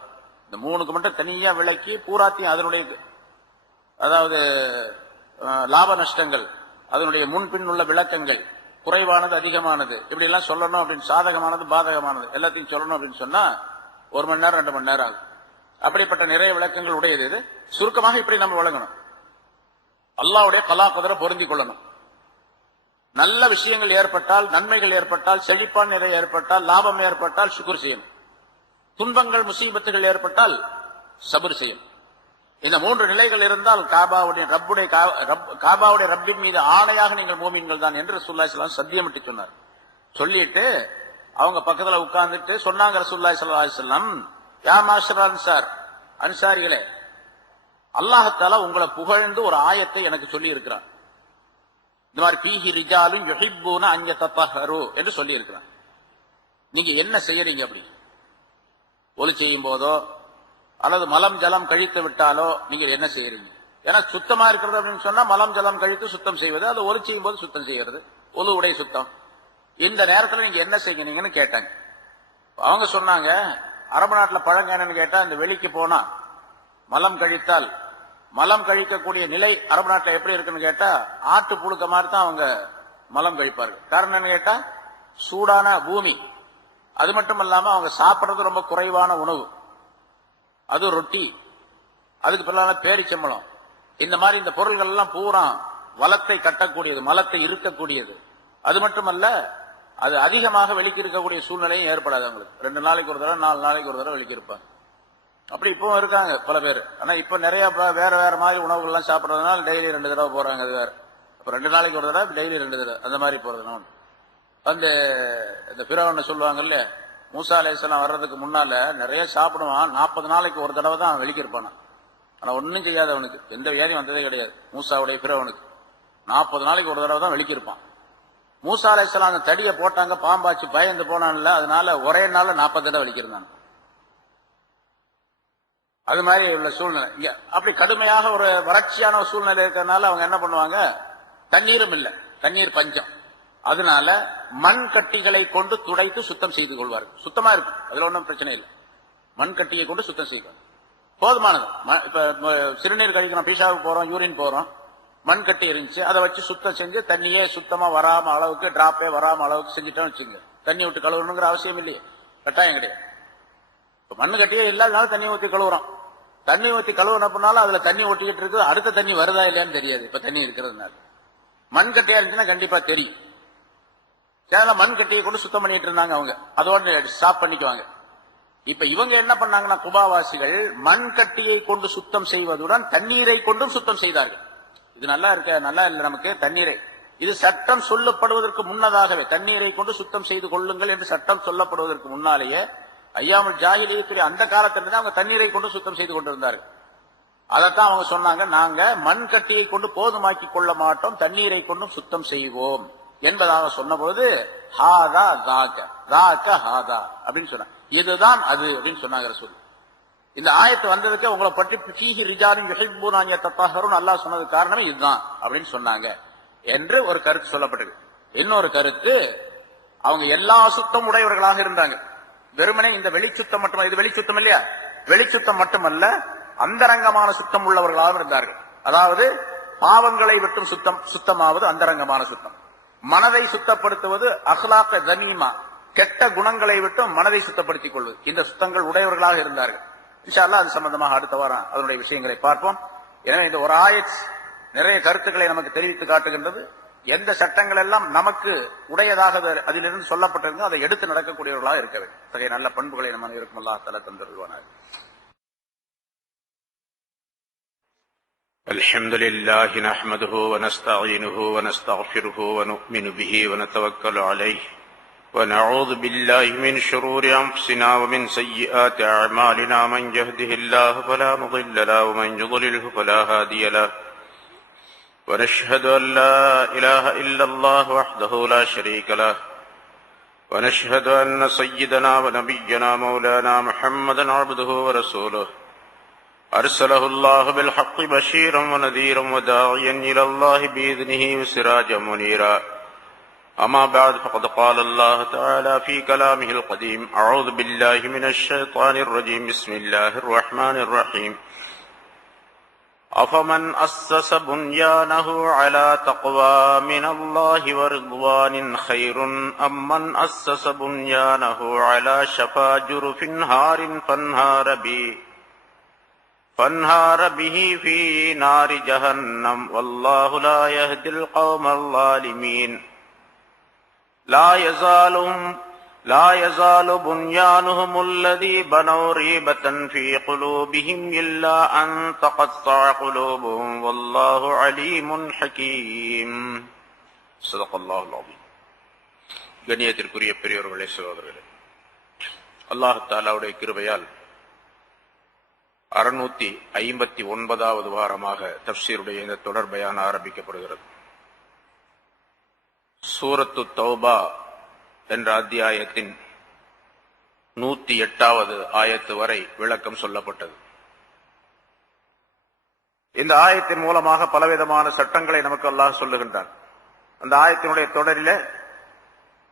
இந்த 3க்கு மட்டும் தனியா விளக்கி பூராத்தையும் அதனுடைய அதாவது லாப நஷ்டங்கள், அதனுடைய முன்பின் உள்ள விளக்கங்கள், குறைவானது அதிகமானது, இப்படி எல்லாம் சொல்லணும் அப்படின்னு, சாதகமானது பாதகமானது எல்லாத்தையும் சொல்லணும் அப்படின்னு சொன்னா 1 மணி நேரம் 2 மணி நேரம் ஆகும். அப்படிப்பட்ட நிறைய விளக்கங்கள் உடையது இது. சுருக்கமாக இப்படி நம்ம வழங்கணும், அல்லாஹ்வுடைய கலா கதரை பொருந்திக் கொள்ளணும். நல்ல விஷயங்கள் ஏற்பட்டால், நன்மைகள் ஏற்பட்டால், செழிப்பான நிலை ஏற்பட்டால், லாபம் ஏற்பட்டால் சுக்ர் செய்யணும். துன்பங்கள் முசீபத்துகள் ஏற்பட்டால் சபர் செய்யணும். இந்த 3 நிலைகள் இருந்தால் காபாவுடைய ரப்பின் மீது ஆணையாக நீங்கள் மூமின்கள் தான் என்று ரசூலுல்லாஹி ஸல்லல்லாஹு அலைஹி வஸல்லம் சத்தியமிட்டு சொன்னார். சொல்லிட்டு அவங்க பக்கத்துல உட்கார்ந்துட்டு சொன்னாங்க ரசூலுல்லாஹி ஸல்லல்லாஹு அலைஹி வஸல்லம், யா மாஷர் அன்சார், அன்சாரிகளே, அல்லாஹ் தஆலா உங்களை புகழ்ந்து ஒரு ஆயத்தை எனக்கு சொல்லி இருக்கிறான். இந்த மாதிரி ஃபீஹி ரிஜாலுன் யுஹிப்பூன அன் யததஹரு என்று சொல்லி இருக்கிறான். நீங்க என்ன செய்யறீங்க? அப்படி ஒலி செய்யும் போதோ அல்லது மலம் ஜலம் கழித்து விட்டாலோ நீங்கள் என்ன செய்யறீங்க? ஏன்னா சுத்தமா இருக்கிறது அப்படின்னு சொன்னா மலம் ஜலம் கழித்து சுத்தம் செய்வது, அது ஒலி செய்யும் போது சுத்தம் செய்யறது, ஒலு உடை சுத்தம். இந்த நேரத்தில் நீங்க என்ன செய்யறீங்கன்னு கேட்டாங்க. அவங்க சொன்னாங்க, அரபு நாட்டில் பழங்க என்னன்னு கேட்டா, இந்த வெளிக்கு போனா மலம் கழித்தால், மலம் கழிக்கக்கூடிய நிலை அரபு நாட்டில் எப்படி இருக்குன்னு கேட்டா, ஆட்டு புழுக்க மாதிரி தான் அவங்க மலம் கழிப்பார்கள். காரணம் என்னன்னு கேட்டா, சூடான பூமி, அது மட்டும் இல்லாம அவங்க சாப்பிட்றது ரொம்ப குறைவான உணவு, அது ரொட்டி, அதுக்கு பிறகு பேரிச்சம்பளம், இந்த மாதிரி இந்த பொருள்கள் எல்லாம் பூரா வளத்தை கட்டக்கூடியது, மலத்தை இருக்கக்கூடியது. அது மட்டுமல்ல, அது அதிகமாக வெளிக்கு இருக்கக்கூடிய சூழ்நிலையும் ஏற்படாது அவங்களுக்கு. 2 நாளைக்கு ஒரு தடவை 4 நாளைக்கு ஒரு தடவை வெளிக்கு இருப்பாங்க. அப்படி இப்பவும் இருக்காங்க பல பேர். ஆனா இப்ப நிறைய வேற வேற மாதிரி உணவுகள்லாம் சாப்பிடறதுனால டெய்லி 2 தடவை போறாங்க. அது வேற. அப்ப 2 நாளைக்கு ஒரு தடவை, டெய்லி 2 தடவை, அந்த மாதிரி போறதுனா இந்த பிறவனை சொல்லுவாங்க இல்லையா, மூசா அலைஹிஸ்ஸலாம் வர்றதுக்கு முன்னால நிறைய சாப்பிடுவான், 40 நாளைக்கு ஒரு தடவை தான் அவன் வெளிக்கு இருப்பான். ஆனா ஒன்னும் செய்யாத அவனுக்கு, எந்த வியாதியும் வந்ததே கிடையாது. மூசாவுடைய பிறவனுக்கு 40 நாளைக்கு ஒரு தடவை தான் வெளிக்கு இருப்பான். மூசா அலைஹிஸ்ஸலாம் அந்த தடியை போட்டாங்க, பாம்பாச்சு பயந்து போனான்ல, அதனால ஒரே நாள்ல 40 தடவை வெளிக்கிருந்தான். அது மாதிரி உள்ள சூழ்நிலை இங்க. அப்படி கடுமையாக ஒரு வறட்சியான ஒரு சூழ்நிலை இருக்கிறதுனால அவங்க என்ன பண்ணுவாங்க, தண்ணீரும் இல்லை, தண்ணீர் பஞ்சம். அதனால மண் கட்டிகளை கொண்டு துடைத்து சுத்தம் செய்து கொள்வார்கள். சுத்தமா இருக்கும், அதுல ஒன்றும் பிரச்சனை இல்லை. மண் கட்டியை கொண்டு சுத்தம் செய்வாங்க, போதுமானது. இப்ப சிறுநீர் கழிக்கணும், பீஷாவுக்கு போறோம், யூரின் போறோம், மண் கட்டி இருந்துச்சு, அதை வச்சு சுத்தம் செஞ்சு தண்ணியே சுத்தமா வராம அளவுக்கு, டிராப்பே வராம அளவுக்கு செஞ்சுட்டோம் வச்சுங்க. தண்ணி விட்டு கழுவணுங்கிற அவசியம் இல்லையே, கட்டாயம் கிடையாது. மண்ணு கட்டியே இல்லாதனால தண்ணி ஊற்றி கழுவுறோம். தண்ணி ஊற்றி கழுவுனப்பனாலும் அதுல தண்ணி ஒட்டிக்கிட்டு இருக்குது, அடுத்த தண்ணி வருதா இல்லையான்னு தெரியாது. இப்ப தண்ணி இருக்கிறதுனால மண் கட்டியா இருந்துச்சுன்னா கண்டிப்பா தெரியும். மண் கட்டியை கொண்டு சுத்தம் பண்ணிட்டு இருந்தாங்க அவங்க, அதோட ஸ்டாப் பண்ணிக்குவாங்க. இப்ப இவங்க என்ன பண்ணாங்கன்னா, குபாவாசிகள் மண் கட்டியை கொண்டு சுத்தம் செய்வதுடன் தண்ணீரை கொண்டும் சுத்தம் செய்தார்கள். இது நல்லா இருக்க, நல்லா இல்லை நமக்கு தண்ணீரை. இது சட்டம் சொல்லப்படுவதற்கு முன்னதாகவே தண்ணீரை கொண்டு சுத்தம் செய்து கொள்ளுங்கள் என்று சட்டம் சொல்லப்படுவதற்கு முன்னாலேயே ஐயாமுல் ஜாஹிலிய்யத்துடைய அந்த காலத்திலிருந்து அவங்க தண்ணீரை கொண்டு சுத்தம் செய்து கொண்டிருந்தார்கள். அதைத்தான் அவங்க சொன்னாங்க, நாங்க மண் கட்டியை கொண்டு போதுமாக்கி கொள்ள மாட்டோம், தண்ணீரை கொண்டும் சுத்தம் செய்வோம் என்பதாக சொன்ன பொழுது ஹாதா தாக்க தாக்க ஹாதா அப்படின்னு சொன்னாங்க. இதுதான் அது அப்படின்னு சொன்னாங்க ரசூல். இந்த ஆயத்து வந்ததுக்கு உங்களை பற்றி ஃபீஹி ரிஜாலுன் யுஹிப்பூன அன் யததஹருன் அல்லாஹ் சொன்னது காரணமே இதுதான் அப்படின்னு சொன்னாங்க. என்று ஒரு கருத்து சொல்லப்பட்டது. இன்னொரு கருத்து, அவங்க எல்லா சுத்தம் உடையவர்களாக இருந்தாங்க. வெறுமனே இந்த வெளிச்சுத்தம் மட்டும், இது வெளிச்சுத்தம் இல்லையா, வெளிச்சுத்தம் மட்டுமல்ல, அந்தரங்கமான சுத்தம் உள்ளவர்களாக இருந்தார்கள். அதாவது பாவங்களை விட்டும் சுத்தமாவது அந்தரங்கமான சுத்தம். மனதை சுத்தப்படுத்துவது அஹ்லாக தமீமா, கெட்ட குணங்களை விட்டும் மனதை சுத்தப்படுத்திக் கொள்வது. இந்த சுத்தங்கள் உடையவர்களாக இருந்தார்கள். இன்ஷா அல்லாஹ் அது சம்பந்தமாக அடுத்த வாரம் அதனுடைய விஷயங்களை பார்ப்போம். எனவே இந்த ஒரு ஆயத் நிறைய கருத்துக்களை நமக்கு தெரிவித்து காட்டுகின்றது. எந்த சட்டங்கள் எல்லாம் நமக்கு உடையதாக அதிலிருந்து சொல்லப்பட்டிருந்தோ அதை எடுத்து நடக்கக்கூடியவர்களாக இருக்க வேண்டும். அத்தகைய நல்ல பண்புகளை நம்ம இருக்கும் அல்லாஹ் தஆலா தந்தருள்வானாக. الحمد لله نحمده ونستعينه ونستغفره ونؤمن به ونتوكل عليه ونعوذ بالله من شرور أنفسنا ومن سيئات أعمالنا. من يهده الله فلا مضل له ومن يضلله فلا هادي له. ونشهد أن لا إله إلا الله وحده لا شريك له. ونشهد أن سيدنا ونبينا مولانا محمدا عبده ورسوله أرسله الله بالحق بشيرا ونذيرا وداعيا إلى الله بإذنه وسراجا منيرا. أما بعد فقد قال الله تعالى في كلامه القديم: أعوذ بالله من الشيطان الرجيم. بسم الله الرحمن الرحيم. أفمن أسس بنيانه على تقوى من الله ورضوان خير أم من أسس بنيانه على شفا جرف نهار فانهار به في نار جهنم والله لا يهدي القوم الظالمين. لا يزال بنيانهم الذي بنوا ريبة في قلوبهم إلا أن تقطع قلوبهم والله عليم حكيم. صدق الله العظيم. கண்ணியத்திற்குரிய பெரியோர்களே, சகோதரர்களே, அல்லாஹ் தஆலாவுடைய கிருபையால் 659வது வாரமாக தஃப்சீருடைய இந்த தொடர் பயான் ஆரம்பிக்கப்படுகிறது. சூரத்து தௌபா என்ற அத்தியாயத்தின் 108வது ஆயத்து வரை விளக்கம் சொல்லப்பட்டது. இந்த ஆயத்தின் மூலமாக பலவிதமான சட்டங்களை நமக்கு அல்லாஹ் சொல்லுகின்றான். அந்த ஆயத்தினுடைய தொடரிலே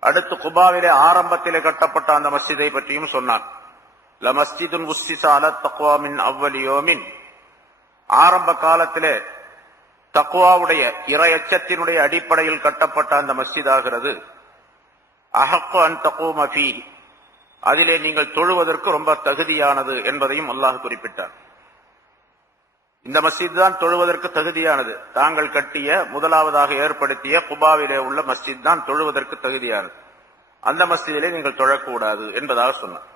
அடுத்து குபாவிலே ஆரம்பத்திலே கட்டப்பட்ட அந்த மஸ்ஜிதை பற்றியும் சொன்னான். லமஸ்ஜிதுன் உஸ்ஸிஸ அலா தக்வா மின் அவ்வலி யௌமின், ஆரம்ப காலத்திலே தக்வாவுடைய இறையச்சத்தினுடைய அடிப்படையில் கட்டப்பட்ட அந்த மஸ்ஜித் ஆகிறது. அஹக்கு அன் தகூம ஃபீஹி, அதிலே நீங்கள் தொழுவதற்கு ரொம்ப தகுதியானது என்பதையும் அல்லாஹ் குறிப்பிட்டார். இந்த மஸ்ஜித் தான் தொழுவதற்கு தகுதியானது. தாங்கள் கட்டிய முதலாவதாக ஏற்படுத்திய குபாவிலே உள்ள மஸ்ஜித் தான் தொழுவதற்கு தகுதியானது. அந்த மஸ்ஜிதிலே நீங்கள் தொழக்கூடாது என்பதாக சொன்னார்.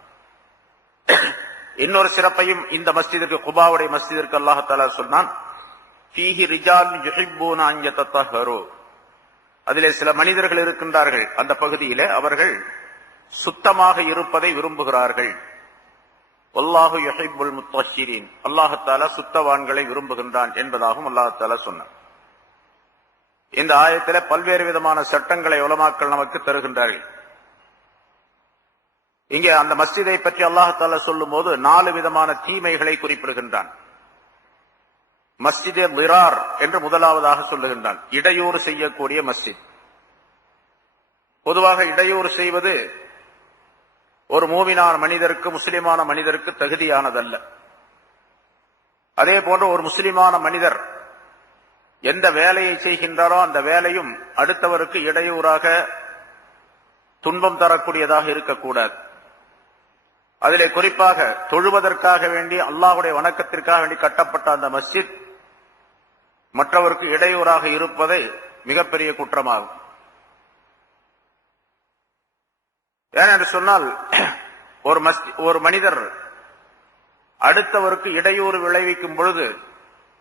இன்னொரு சிறப்பையும் இந்த மஸ்ஜிதுக்கு, குபாவுடைய மஸ்ஜிதிற்கு அல்லாஹ் தஆலா சொன்னான். ஃபீஹி ரிஜாலுன் யுஹிப்பூன அன் யதத்தஹரு, அதிலே சில மனிதர்கள் இருக்கின்றார்கள், அந்த பகுதியிலே அவர்கள் சுத்தமாக இருப்பதை விரும்புகிறார்கள். வல்லாஹு யுஹிப்புல் முத்தஹ்ஹிரீன், அல்லாஹ் தஆலா சுத்தவான்களை விரும்புகின்றான் என்பதாகவும் அல்லாஹ் தஆலா சொன்னார். இந்த ஆயத்திலே பல்வேறு விதமான சட்டங்களை உலமாக்கள் நமக்கு தருகின்றார்கள். இங்கே அந்த மஸ்ஜிதை பற்றி அல்லாஹ் தஆலா சொல்லும் போது 4 விதமான தீமைகளை குறிப்பிடுகின்றான். மஸ்ஜிதே லிரார் என்று முதலாவதாக சொல்லுகின்றான். இடையூறு செய்யக்கூடிய மஸ்ஜித். பொதுவாக இடையூறு செய்வது ஒரு மூமினான மனிதருக்கு, முஸ்லிமான மனிதருக்கு தகுதியானதல்ல. அதே போன்று ஒரு முஸ்லிமான மனிதர் எந்த வேலையை செய்கின்றாரோ அந்த வேலையும் அடுத்தவருக்கு இடையூறாக துன்பம் தரக்கூடியதாக இருக்கக்கூடாது. அதிலே குறிப்பாக தொழுவதற்காக வேண்டி, அல்லாஹ்வுடைய வணக்கத்திற்காக வேண்டி கட்டப்பட்ட அந்த மஸ்ஜித் மற்றவருக்கு இடையூறாக இருப்பதை மிகப்பெரிய குற்றமாகும். ஏனென்று சொன்னால், ஒரு மனிதர் அடுத்தவருக்கு இடையூறு விளைவிக்கும் பொழுது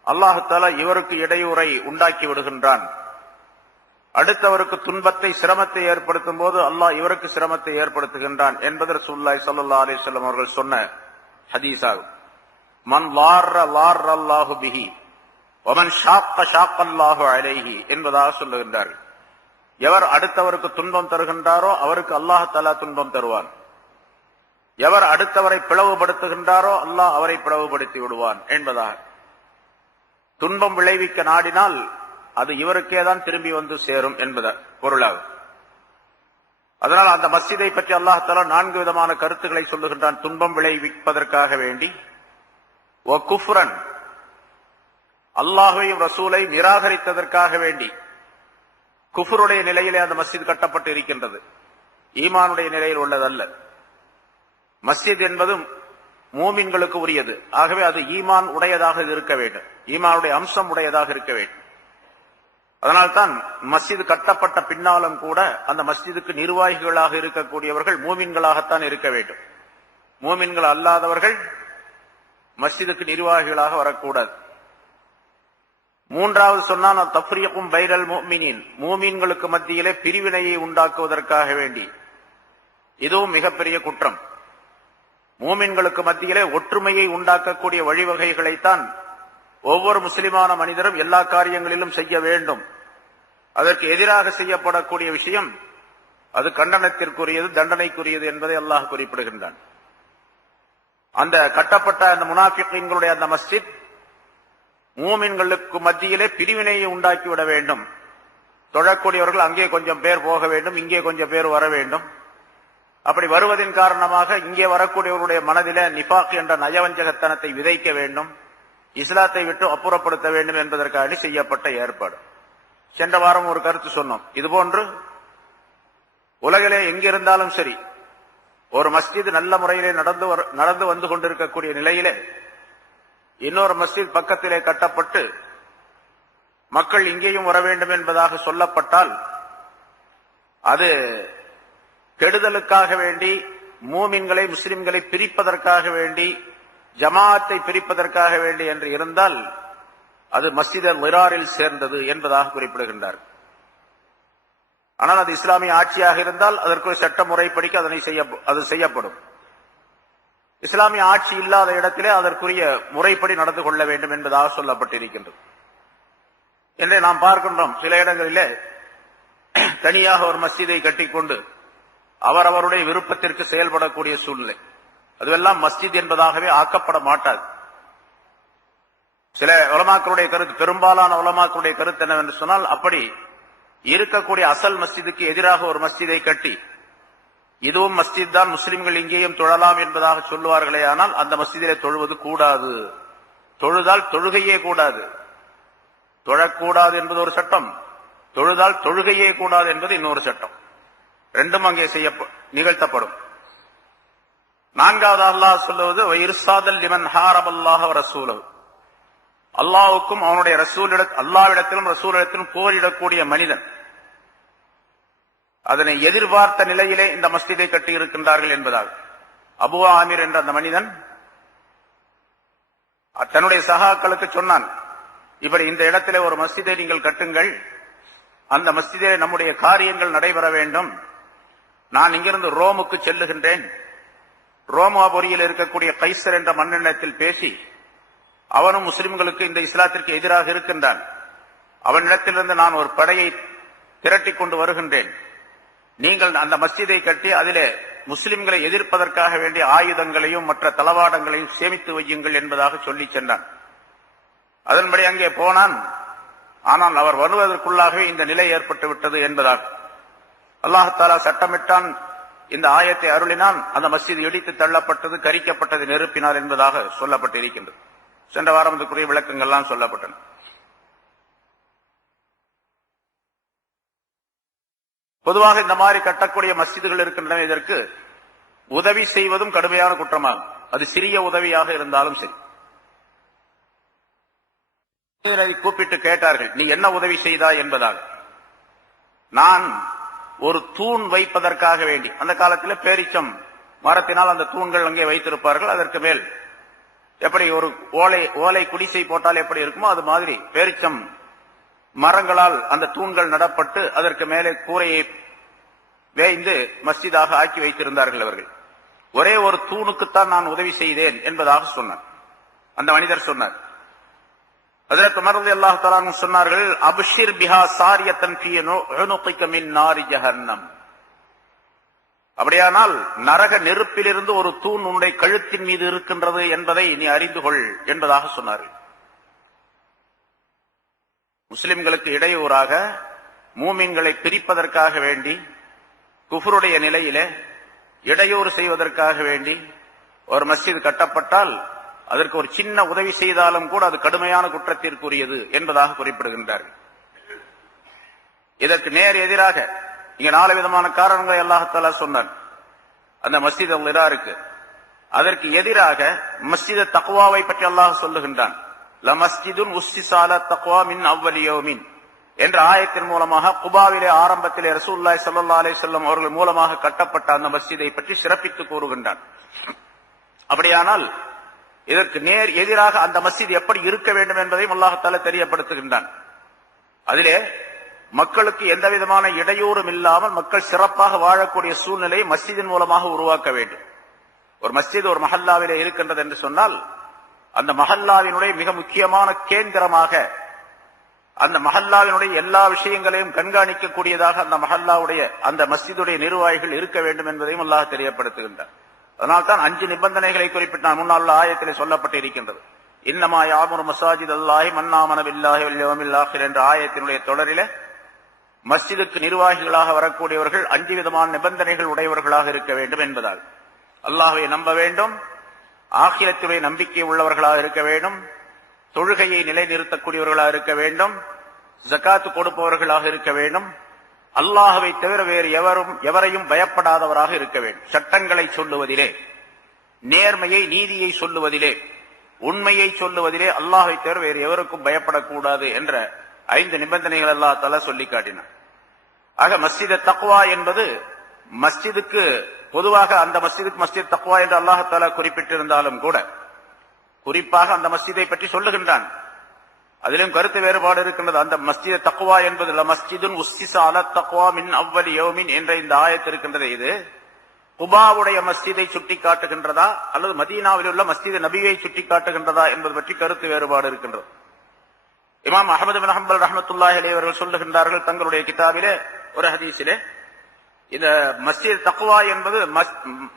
அல்லாஹ் தஆலா இவருக்கு இடையூறை உண்டாக்கி விடுகின்றான். அடுத்தவருக்கு துன்பத்தை, சிரமத்தை ஏற்படுத்தும் போது அல்லாஹ் இவருக்கு சிரமத்தை ஏற்படுத்துகின்றான் என்பது ரசூலுல்லாஹி ஸல்லல்லாஹு அலைஹி வஸல்லம் அவர்கள் சொன்ன ஹதீஸ் ஆகும். மன் லார்ர லார்ரல்லாஹு பிஹி வமன் ஷாக்க ஷாக்கல்லாஹு அலைஹி என்பதாக சொல்லுகின்றார்கள். எவர் அடுத்தவருக்கு துன்பம் தருகின்றாரோ அவருக்கு அல்லாஹ் தஆலா துன்பம் தருவான். எவர் அடுத்தவரை பிளவுபடுத்துகின்றாரோ அல்லாஹ் அவரை பிளவுபடுத்தி விடுவான் என்பதாக. துன்பம் விளைவிக்க நாடினால் அது இவருக்கே தான் திரும்பி வந்து சேரும் என்பது பொருளாகும். அதனால் அந்த மஸ்ஜிதை பற்றி அல்லாஹ் தஆலா 4 விதமான கருத்துக்களை சொல்லுகின்றான். துன்பம் விளைவிப்பதற்காக வேண்டி, வ குஃப்ரன், அல்லாஹ்வையும் ரசூலை நிராகரித்ததற்காக வேண்டி. குஃபருடைய நிலையிலே அந்த மஸ்ஜித் கட்டப்பட்டு இருக்கின்றது, ஈமானுடைய நிலையில் உள்ளதல்ல. மஸ்ஜித் என்பது மூமின்களுக்கு உரியது. ஆகவே அது ஈமான் உடையதாக இருக்க வேண்டும், ஈமானுடைய அம்சம் உடையதாக இருக்க வேண்டும். அதனால்தான் மஸ்ஜித் கட்டப்பட்ட பின்னாலும் கூட அந்த மஸ்ஜிதுக்கு நிர்வாகிகளாக இருக்கக்கூடியவர்கள் மூமின்களாகத்தான் இருக்க வேண்டும். மூமின்கள் அல்லாதவர்கள் மஸ்ஜிதுக்கு நிர்வாகிகளாக வரக்கூடாது. மூன்றாவது சொன்னால் தஃப்ரீக்கும் பைனல் முஃமினீன், மூமின்களுக்கு மத்தியிலே பிரிவினையை உண்டாக்குவதற்காக வேண்டி. இதுவும் மிகப்பெரிய குற்றம். மூமின்களுக்கு மத்தியிலே ஒற்றுமையை உண்டாக்கக்கூடிய வழிவகைகளைத்தான் ஒவ்வொரு முஸ்லிமான மனிதரும் எல்லா காரியங்களிலும் செய்ய வேண்டும். அதற்கு எதிராக செய்யப்படக்கூடிய விஷயம் அது கண்டனத்திற்குரியது, தண்டனைக்குரியது என்பதை அல்லாஹ் குறிப்பிடுகின்றான். அந்த கட்டப்பட்ட அந்த முனாஃபிகீன்களுடைய அந்த மஸ்ஜித் மூமின்களுக்கு மத்தியிலே பிரிவினையை உண்டாக்கிவிட வேண்டும். தொழக்கூடியவர்கள் அங்கே கொஞ்சம் பேர் போக வேண்டும், இங்கே கொஞ்சம் பேர் வர வேண்டும். அப்படி வருவதன் காரணமாக இங்கே வரக்கூடியவர்களுடைய மனதிலே நிஃபாக் என்ற நயவஞ்சகத்தனத்தை விதைக்க வேண்டும், இஸ்லாத்தை விட்டு அப்புறப்படுத்த வேண்டும் என்பதற்காக செய்யப்பட்ட ஏற்பாடு. சென்ற வாரம் ஒரு கருத்து சொன்னோம். இதுபோன்று உலகிலே எங்கிருந்தாலும் சரி, ஒரு மஸ்ஜித் நல்ல முறையிலே நடந்து வந்து கொண்டிருக்கக்கூடிய நிலையிலே இன்னொரு மஸ்ஜித் பக்கத்திலே கட்டப்பட்டு மக்கள் இங்கேயும் வர வேண்டும் என்பதாக சொல்லப்பட்டால் அது கெடுதலுக்காக வேண்டி, மூமின்களை முஸ்லிம்களை பிரிப்பதற்காக வேண்டி, ஜமாஅத்தை பிரிப்பதற்காக வேண்டி என்று இருந்தால் அது மஸ்ஜித் அல்-மிராரில் சேர்ந்தது என்பதாக குறிப்பிடுகின்றார். ஆனால் அது இஸ்லாமிய ஆட்சியாக இருந்தால் அதற்கு சட்ட முறைப்படிக்கு அது செய்யப்படும். இஸ்லாமிய ஆட்சி இல்லாத இடத்திலே அதற்குரிய முறைப்படி நடந்து கொள்ள வேண்டும் என்பதாக சொல்லப்பட்டிருக்கின்றது. என்று நாம் பார்க்கின்றோம், சில இடங்களிலே தனியாக ஒரு மஸ்ஜிதை கட்டிக்கொண்டு அவரவருடைய விருப்பத்திற்கு செயல்படக்கூடிய சூழ்நிலை. அதுவெல்லாம் மஸ்ஜித் என்பதாகவே ஆக்கப்பட மாட்டாது. சில உலமாக்களுடைய கருத்து, பெரும்பாலான உலமாக்களுடைய கருத்து என்னவென்று சொன்னால், அப்படி இருக்கக்கூடிய அசல் மஸ்ஜிதுக்கு எதிராக ஒரு மஸ்ஜிதை கட்டி இதுவும் மஸ்ஜித் தான், முஸ்லிம்கள் இங்கேயும் தொழலாம் என்பதாக சொல்லுவார்களே, ஆனால் அந்த மஸ்ஜிதிலே தொழுவது கூடாது. தொழுதால் தொழுகையே கூடாது. தொழக்கூடாது என்பது ஒரு சட்டம், தொழுதால் தொழுகையே கூடாது என்பது இன்னொரு சட்டம். ரெண்டும் அங்கே நிகழ்த்தப்படும். நான்காவது அல்லாஹ் சொல்லுவது இர்சாதல் லிமன் ஹாரபல்லாஹ வ ரசூலஹு, அல்லாஹ்வுக்கும் அவனுடைய அல்லாஹ்விடத்திலும் ரசூலிடத்திலும் போரிடக்கூடிய மனிதன் அதனை எதிர்பார்த்த நிலையிலே இந்த மஸ்ஜிதை கட்டி இருக்கின்றார்கள் என்பதாக. அபூ ஆமிர் என்ற அந்த மனிதன் தன்னுடைய சகாக்களுக்கு சொன்னான், இப்படி இந்த இடத்திலே ஒரு மஸ்ஜிதை நீங்கள் கட்டுங்கள், அந்த மஸ்ஜிதிலே நம்முடைய காரியங்கள் நடைபெற வேண்டும். நான் இங்கிருந்து ரோமுக்கு செல்லுகின்றேன். ரோமாபுரியில் இருக்கக்கூடிய கைசர் என்ற மன்னனிடத்தில் பேசி, அவனும் முஸ்லிம்களுக்கு இந்த இஸ்லாத்திற்கு எதிராக இருக்கின்றான், அவனிடத்திலிருந்து நான் ஒரு படையை திரட்டிக் கொண்டு வருகின்றேன். நீங்கள் அந்த மஸ்ஜிதை கட்டி அதிலே முஸ்லிம்களை எதிர்ப்பதற்காக வேண்டிய ஆயுதங்களையும் மற்ற தளவாடங்களையும் சேமித்து வையுங்கள் என்பதாக சொல்லி சென்றான். அதன்படி அங்கே போனான். ஆனால் அவர் வருவதற்குள்ளாகவே இந்த நிலை ஏற்பட்டு விட்டது என்பதாக அல்லாஹ் தஆலா சட்டமிட்டான். இந்த ஆயத்தை அருளினான். அந்த மஸ்ஜித் இடித்து தள்ளப்பட்டது, கரிக்கப்பட்டது நெருப்பினார் என்பதாக சொல்லப்பட்டிருக்கின்றது. சென்ற வாரம் இதுக்குரிய விளக்கங்கள்லாம் சொல்லப்பட்டன. பொதுவாக இந்த மாதிரி கட்டக்கூடிய மஸ்ஜிதுகள் இருக்கின்றன. இதற்கு உதவி செய்வதும் கடுமையான குற்றமாகும். அது சிறிய உதவியாக இருந்தாலும் சரி. கூப்பிட்டு கேட்டார்கள், நீ என்ன உதவி செய்தாய் என்பதாக. நான் ஒரு தூண் வைப்பதற்காக வேண்டி, அந்த காலத்தில் பேரிச்சம் மரத்தினால் அந்த தூண்கள் அங்கே வைத்திருப்பார்கள். அதற்கு மேல் எப்படி ஒரு ஓலை குடிசை போட்டால் எப்படி இருக்குமோ அது மாதிரி பேரிச்சம் மரங்களால் அந்த தூண்கள் நடப்பட்டு அதற்கு மேலே கூரையை வேய்ந்து மஸ்ஜிதாக ஆக்கி வைத்திருந்தார்கள் அவர்கள். ஒரே ஒரு தூணுக்குத்தான் நான் உதவி செய்தேன் என்பதாக சொன்னார் அந்த மனிதர் சொன்னார். ஹஜ்ரத் உமர் ரலியல்லாஹு தஆலா அன்ஹு சொன்னார்கள், அப்ஷிர் பிஹா சாரியத்தன் ஃபீ உனுகிக மின் நாரி ஜஹன்னம். அப்படியானால் நரக நெருப்பிலிருந்து ஒரு தூண் உன்னுடைய கழுத்தின் மீது இருக்கின்றது என்பதை நீ அறிந்து கொள் என்பதாக சொன்னார்கள். முஸ்லிம்களுக்கு இடையூறாக மூமின்களை பிரிப்பதற்காக வேண்டி, குஃபருடைய நிலையிலே இடையூறு செய்வதற்காக வேண்டி ஒரு மஸ்ஜித் கட்டப்பட்டால் அதற்கு ஒரு சின்ன உதவி செய்தாலும் கூட அது கடுமையான குற்றத்திற்குரியது என்பதாக குறிப்பிடுகின்றார்கள். இதற்கு நேர் எதிராக இங்க 4 விதமான காரணங்களை அல்லாஹ் தஆலா சொன்னான் அந்த மஸ்ஜித் இருக்கு. அதற்கு எதிராக மஸ்ஜித் தக்வாவை பற்றி அல்லாஹ் சொல்லுகின்றான். லமஸ்ஜிதுன் உஸ்ஸிஸா அலா தக்வா மின் அவ்வலி யௌமின் என்ற ஆயத்தின் மூலமாக குபாவிலே ஆரம்பத்திலே ரசூலுல்லாஹி ஸல்லல்லாஹு அலைஹி வஸல்லம் அவர்கள் மூலமாக கட்டப்பட்ட அந்த மஸ்ஜிதை பற்றி சிறப்பித்து கூறுகின்றான். அப்படியானால் இதற்கு நேர் எதிராக அந்த மஸ்ஜித் எப்படி இருக்க வேண்டும் என்பதையும் அல்லாஹ் தஆலா தெரியப்படுத்துகின்றான். அதிலே மக்களுக்கு எந்த விதமான இடையூறும் இல்லாமல் மக்கள் சிறப்பாக வாழக்கூடிய சூழ்நிலையை மஸ்ஜிதின் மூலமாக உருவாக்க வேண்டும். ஒரு மஸ்ஜித் ஒரு மஹல்லாவிலே இருக்கின்றது என்று சொன்னால் அந்த மஹல்லாவினுடைய மிக முக்கியமான கேந்திரமாக, அந்த மஹல்லாவினுடைய எல்லா விஷயங்களையும் கண்காணிக்கக்கூடியதாக அந்த மஹல்லாவுடைய அந்த மஸ்ஜிதுடைய நிர்வாகிகள் இருக்க வேண்டும் என்பதையும் அல்லாஹ் தெரியப்படுத்துகின்றார். அதனால்தான் 5 நிபந்தனைகளை குறிப்பிட்டு நான் முன்னால் உள்ள ஆயத்திலே சொல்லப்பட்டு இருக்கின்றது. இன்னமா யாமுரு மசாஜித் அல்லாஹி மன் ஆமன பில்லாஹி வல் யௌமில் ஆகிர் என்ற ஆயத்தினுடைய தொடரிலே மஸ்ஜிதுக்கு நிர்வாகிகளாக வரக்கூடியவர்கள் 5 விதமான நிபந்தனைகள் உடையவர்களாக இருக்க வேண்டும் என்பதால் அல்லாஹ்வை நம்ப வேண்டும், ஆகிரத்துடைய நம்பிக்கை உள்ளவர்களாக இருக்க வேண்டும், தொழுகையை நிலைநிறுத்தக்கூடியவர்களாக இருக்க வேண்டும், ஜகாத்து கொடுப்பவர்களாக இருக்க வேண்டும், அல்லாஹ்வை தவிர வேறு எவரையும் பயப்படாதவராக இருக்க வேண்டும். சட்டங்களை சொல்லுவதிலே, நேர்மையை நீதியை சொல்லுவதிலே, உண்மையை சொல்லுவதிலே அல்லாஹ்வை தவிர வேறு எவருக்கும் பயப்படக்கூடாது என்ற 5 நிபந்தனைகள் அல்லாஹ் தஆலா சொல்லி காட்டினார். ஆக மஸ்ஜித் தக்வா என்பது மஸ்ஜிதுக்கு பொதுவாக அந்த மஸ்ஜிதுக்கு மஸ்ஜித் தக்வா என்று அல்லாஹ் தஆலா குறிப்பிட்டிருந்தாலும் கூட குறிப்பாக அந்த மஸ்ஜிதை பற்றி சொல்லுகின்றான். அதிலும் கருத்து வேறுபாடு இருக்கின்றது. அந்த மஸ்ஜித் தக்வா என்பது மஸ்ஜிதுன் உஸ்ஸிஸா அலா தக்வா மின் அவ்வலி யௌமின் என்ற இந்த ஆயத்து இருக்கின்றது. இது குபாவுடைய மஸ்ஜிதை சுட்டி காட்டுகின்றதா அல்லது மதீனாவில் உள்ள மஸ்ஜித் நபியை சுட்டி காட்டுகின்றதா என்பது பற்றி கருத்து வேறுபாடு இருக்கின்றது. இமாம் அஹ்மது பின் ஹம்பல் ரஹ்மத்துல்லாஹி அலைஹி அவர்கள் சொல்லுகின்றார்கள் தங்களுடைய கிதாபிலே ஒரு ஹதீஸிலே, இந்த மஸ்ஜித் தக்வா என்பது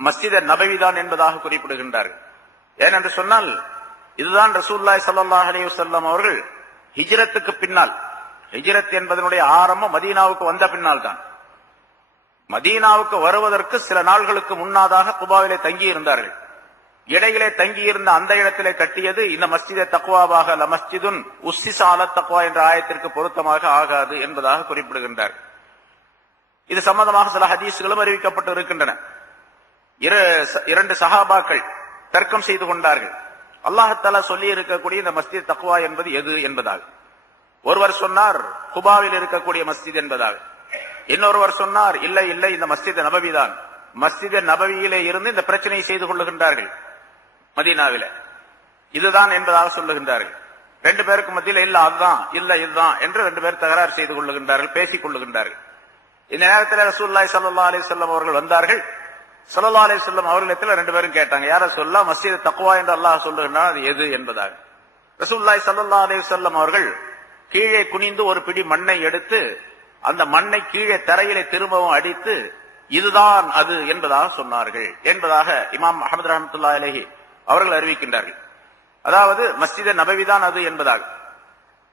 மஸ்ஜித் நபவி தான் என்பதாக குறிப்பிடுகின்றார்கள். ஏனென்று சொன்னால் இதுதான் ரசூலுல்லாஹி ஸல்லல்லாஹு அலைஹி வஸல்லம் அவர்கள் ஹிஜ்ரத்துக்கு பின்னால், ஹிஜ்ரத் என்பதனுடைய ஆரம்பம் மதீனாவுக்கு வந்த பின்னால் தான். மதீனாவுக்கு வருவதற்கு சில நாள்களுக்கு முன்னதாக குபாவிலே தங்கி இருந்தார்கள். இடையிலே தங்கியிருந்த அந்த இடத்திலே கட்டியது இந்த மஸ்ஜித் தக்வாவாக லமஸ்ஜிதுன் உஸ்ஸிஸா அலா தக்வா என்ற ஆயத்திற்கு பொருத்தமாக ஆகாது என்பதாக குறிப்பிடுகின்றார். இது சம்பந்தமாக சில ஹதீஸ்களும் அறிவிக்கப்பட்டு இருக்கின்றன. 2 சஹாபாக்கள் தர்க்கம் செய்து கொண்டார்கள். அல்லாஹ் தஆலா சொல்லி இருக்கக்கூடிய இந்த மஸ்ஜித் தக்வா என்பது எது என்பதாக. ஒருவர் சொன்னார் குபாவில் இருக்கக்கூடிய மஸ்ஜித் என்பதாக. இன்னொருவர் சொன்னார் இல்லை இல்லை இந்த மஸ்ஜித் நபவி தான். மஸ்ஜித் நபவியிலே இருந்து இந்த பிரச்சனையை செய்து கொள்ளுகின்றார்கள் மதீனாவில, இதுதான் என்பதாக சொல்லுகின்றார்கள். 2 பேருக்கு மத்தியில் இல்ல அதுதான் இல்ல இதுதான் என்று 2 பேர் தகராறு செய்து கொள்ளுகின்றார்கள், பேசிக் கொள்ளுகின்றார்கள். இந்த நேரத்தில் ரசூலுல்லாஹி ஸல்லல்லாஹு அலைஹி வஸல்லம் அவர்கள் வந்தார்கள். ஸல்லல்லாஹு அலைஹி வஸல்லம் அவர்களிடத்தில் 2 பேரும் கேட்டாங்க, யார சொல்லா மஸ்ஜித் தக்வா என்று அல்லாஹ் சொல்லுகின்றான், அது எது என்பதாக. ரசூலுல்லாஹி ஸல்லல்லாஹு அலைஹி வஸல்லம் அவர்கள் கீழே குனிந்து ஒரு பிடி மண்ணை எடுத்து அந்த மண்ணை கீழே தரையிலே திரும்பவும் அடித்து இதுதான் அது என்பதாக சொன்னார்கள் என்பதாக இமாம் அஹ்மது ரஹ்மத்துல்லாஹி அலைஹி அவர்கள் அறிவிக்கின்றார்கள். அதாவது மஸ்ஜித் நபவி தான் அது என்பதாக.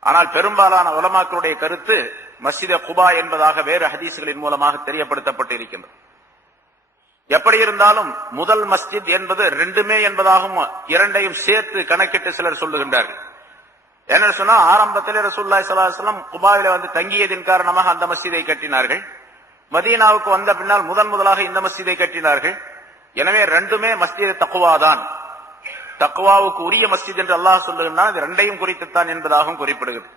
ஆனால் பெரும்பாலான உலமாக்களுடைய கருத்து மஸ்ஜித் குபா என்பதாக வேறு ஹதீஸ்களின் மூலமாக தெரியப்படுத்தப்பட்டு இருக்கின்றது. எப்படி இருந்தாலும் முதல் மஸ்ஜித் என்பது 2மே என்பதாகவும் 2ஐயும் சேர்த்து கணக்கிட்டு சிலர் சொல்லுகின்றார்கள். என்ன சொன்னா ஆரம்பத்திலே ரசூலுல்லாஹி ஸல்லல்லாஹு அலைஹி வஸல்லம் குபாவிலே வந்து தங்கியதின் காரணமாக அந்த மஸ்ஜிதை கட்டினார்கள். மதீனாவுக்கு வந்த பின்னால் முதலாக இந்த மஸ்ஜிதை கட்டினார்கள். எனவே 2மே மஸ்ஜித் தக்வா தான், தக்வாவுக்கு உரிய மஸ்ஜித் என்று அல்லாஹ் சொல்லுகின்றான். இது 2ஐயும் குறித்துத்தான் என்பதாகவும் குறிப்பிடுகிறது.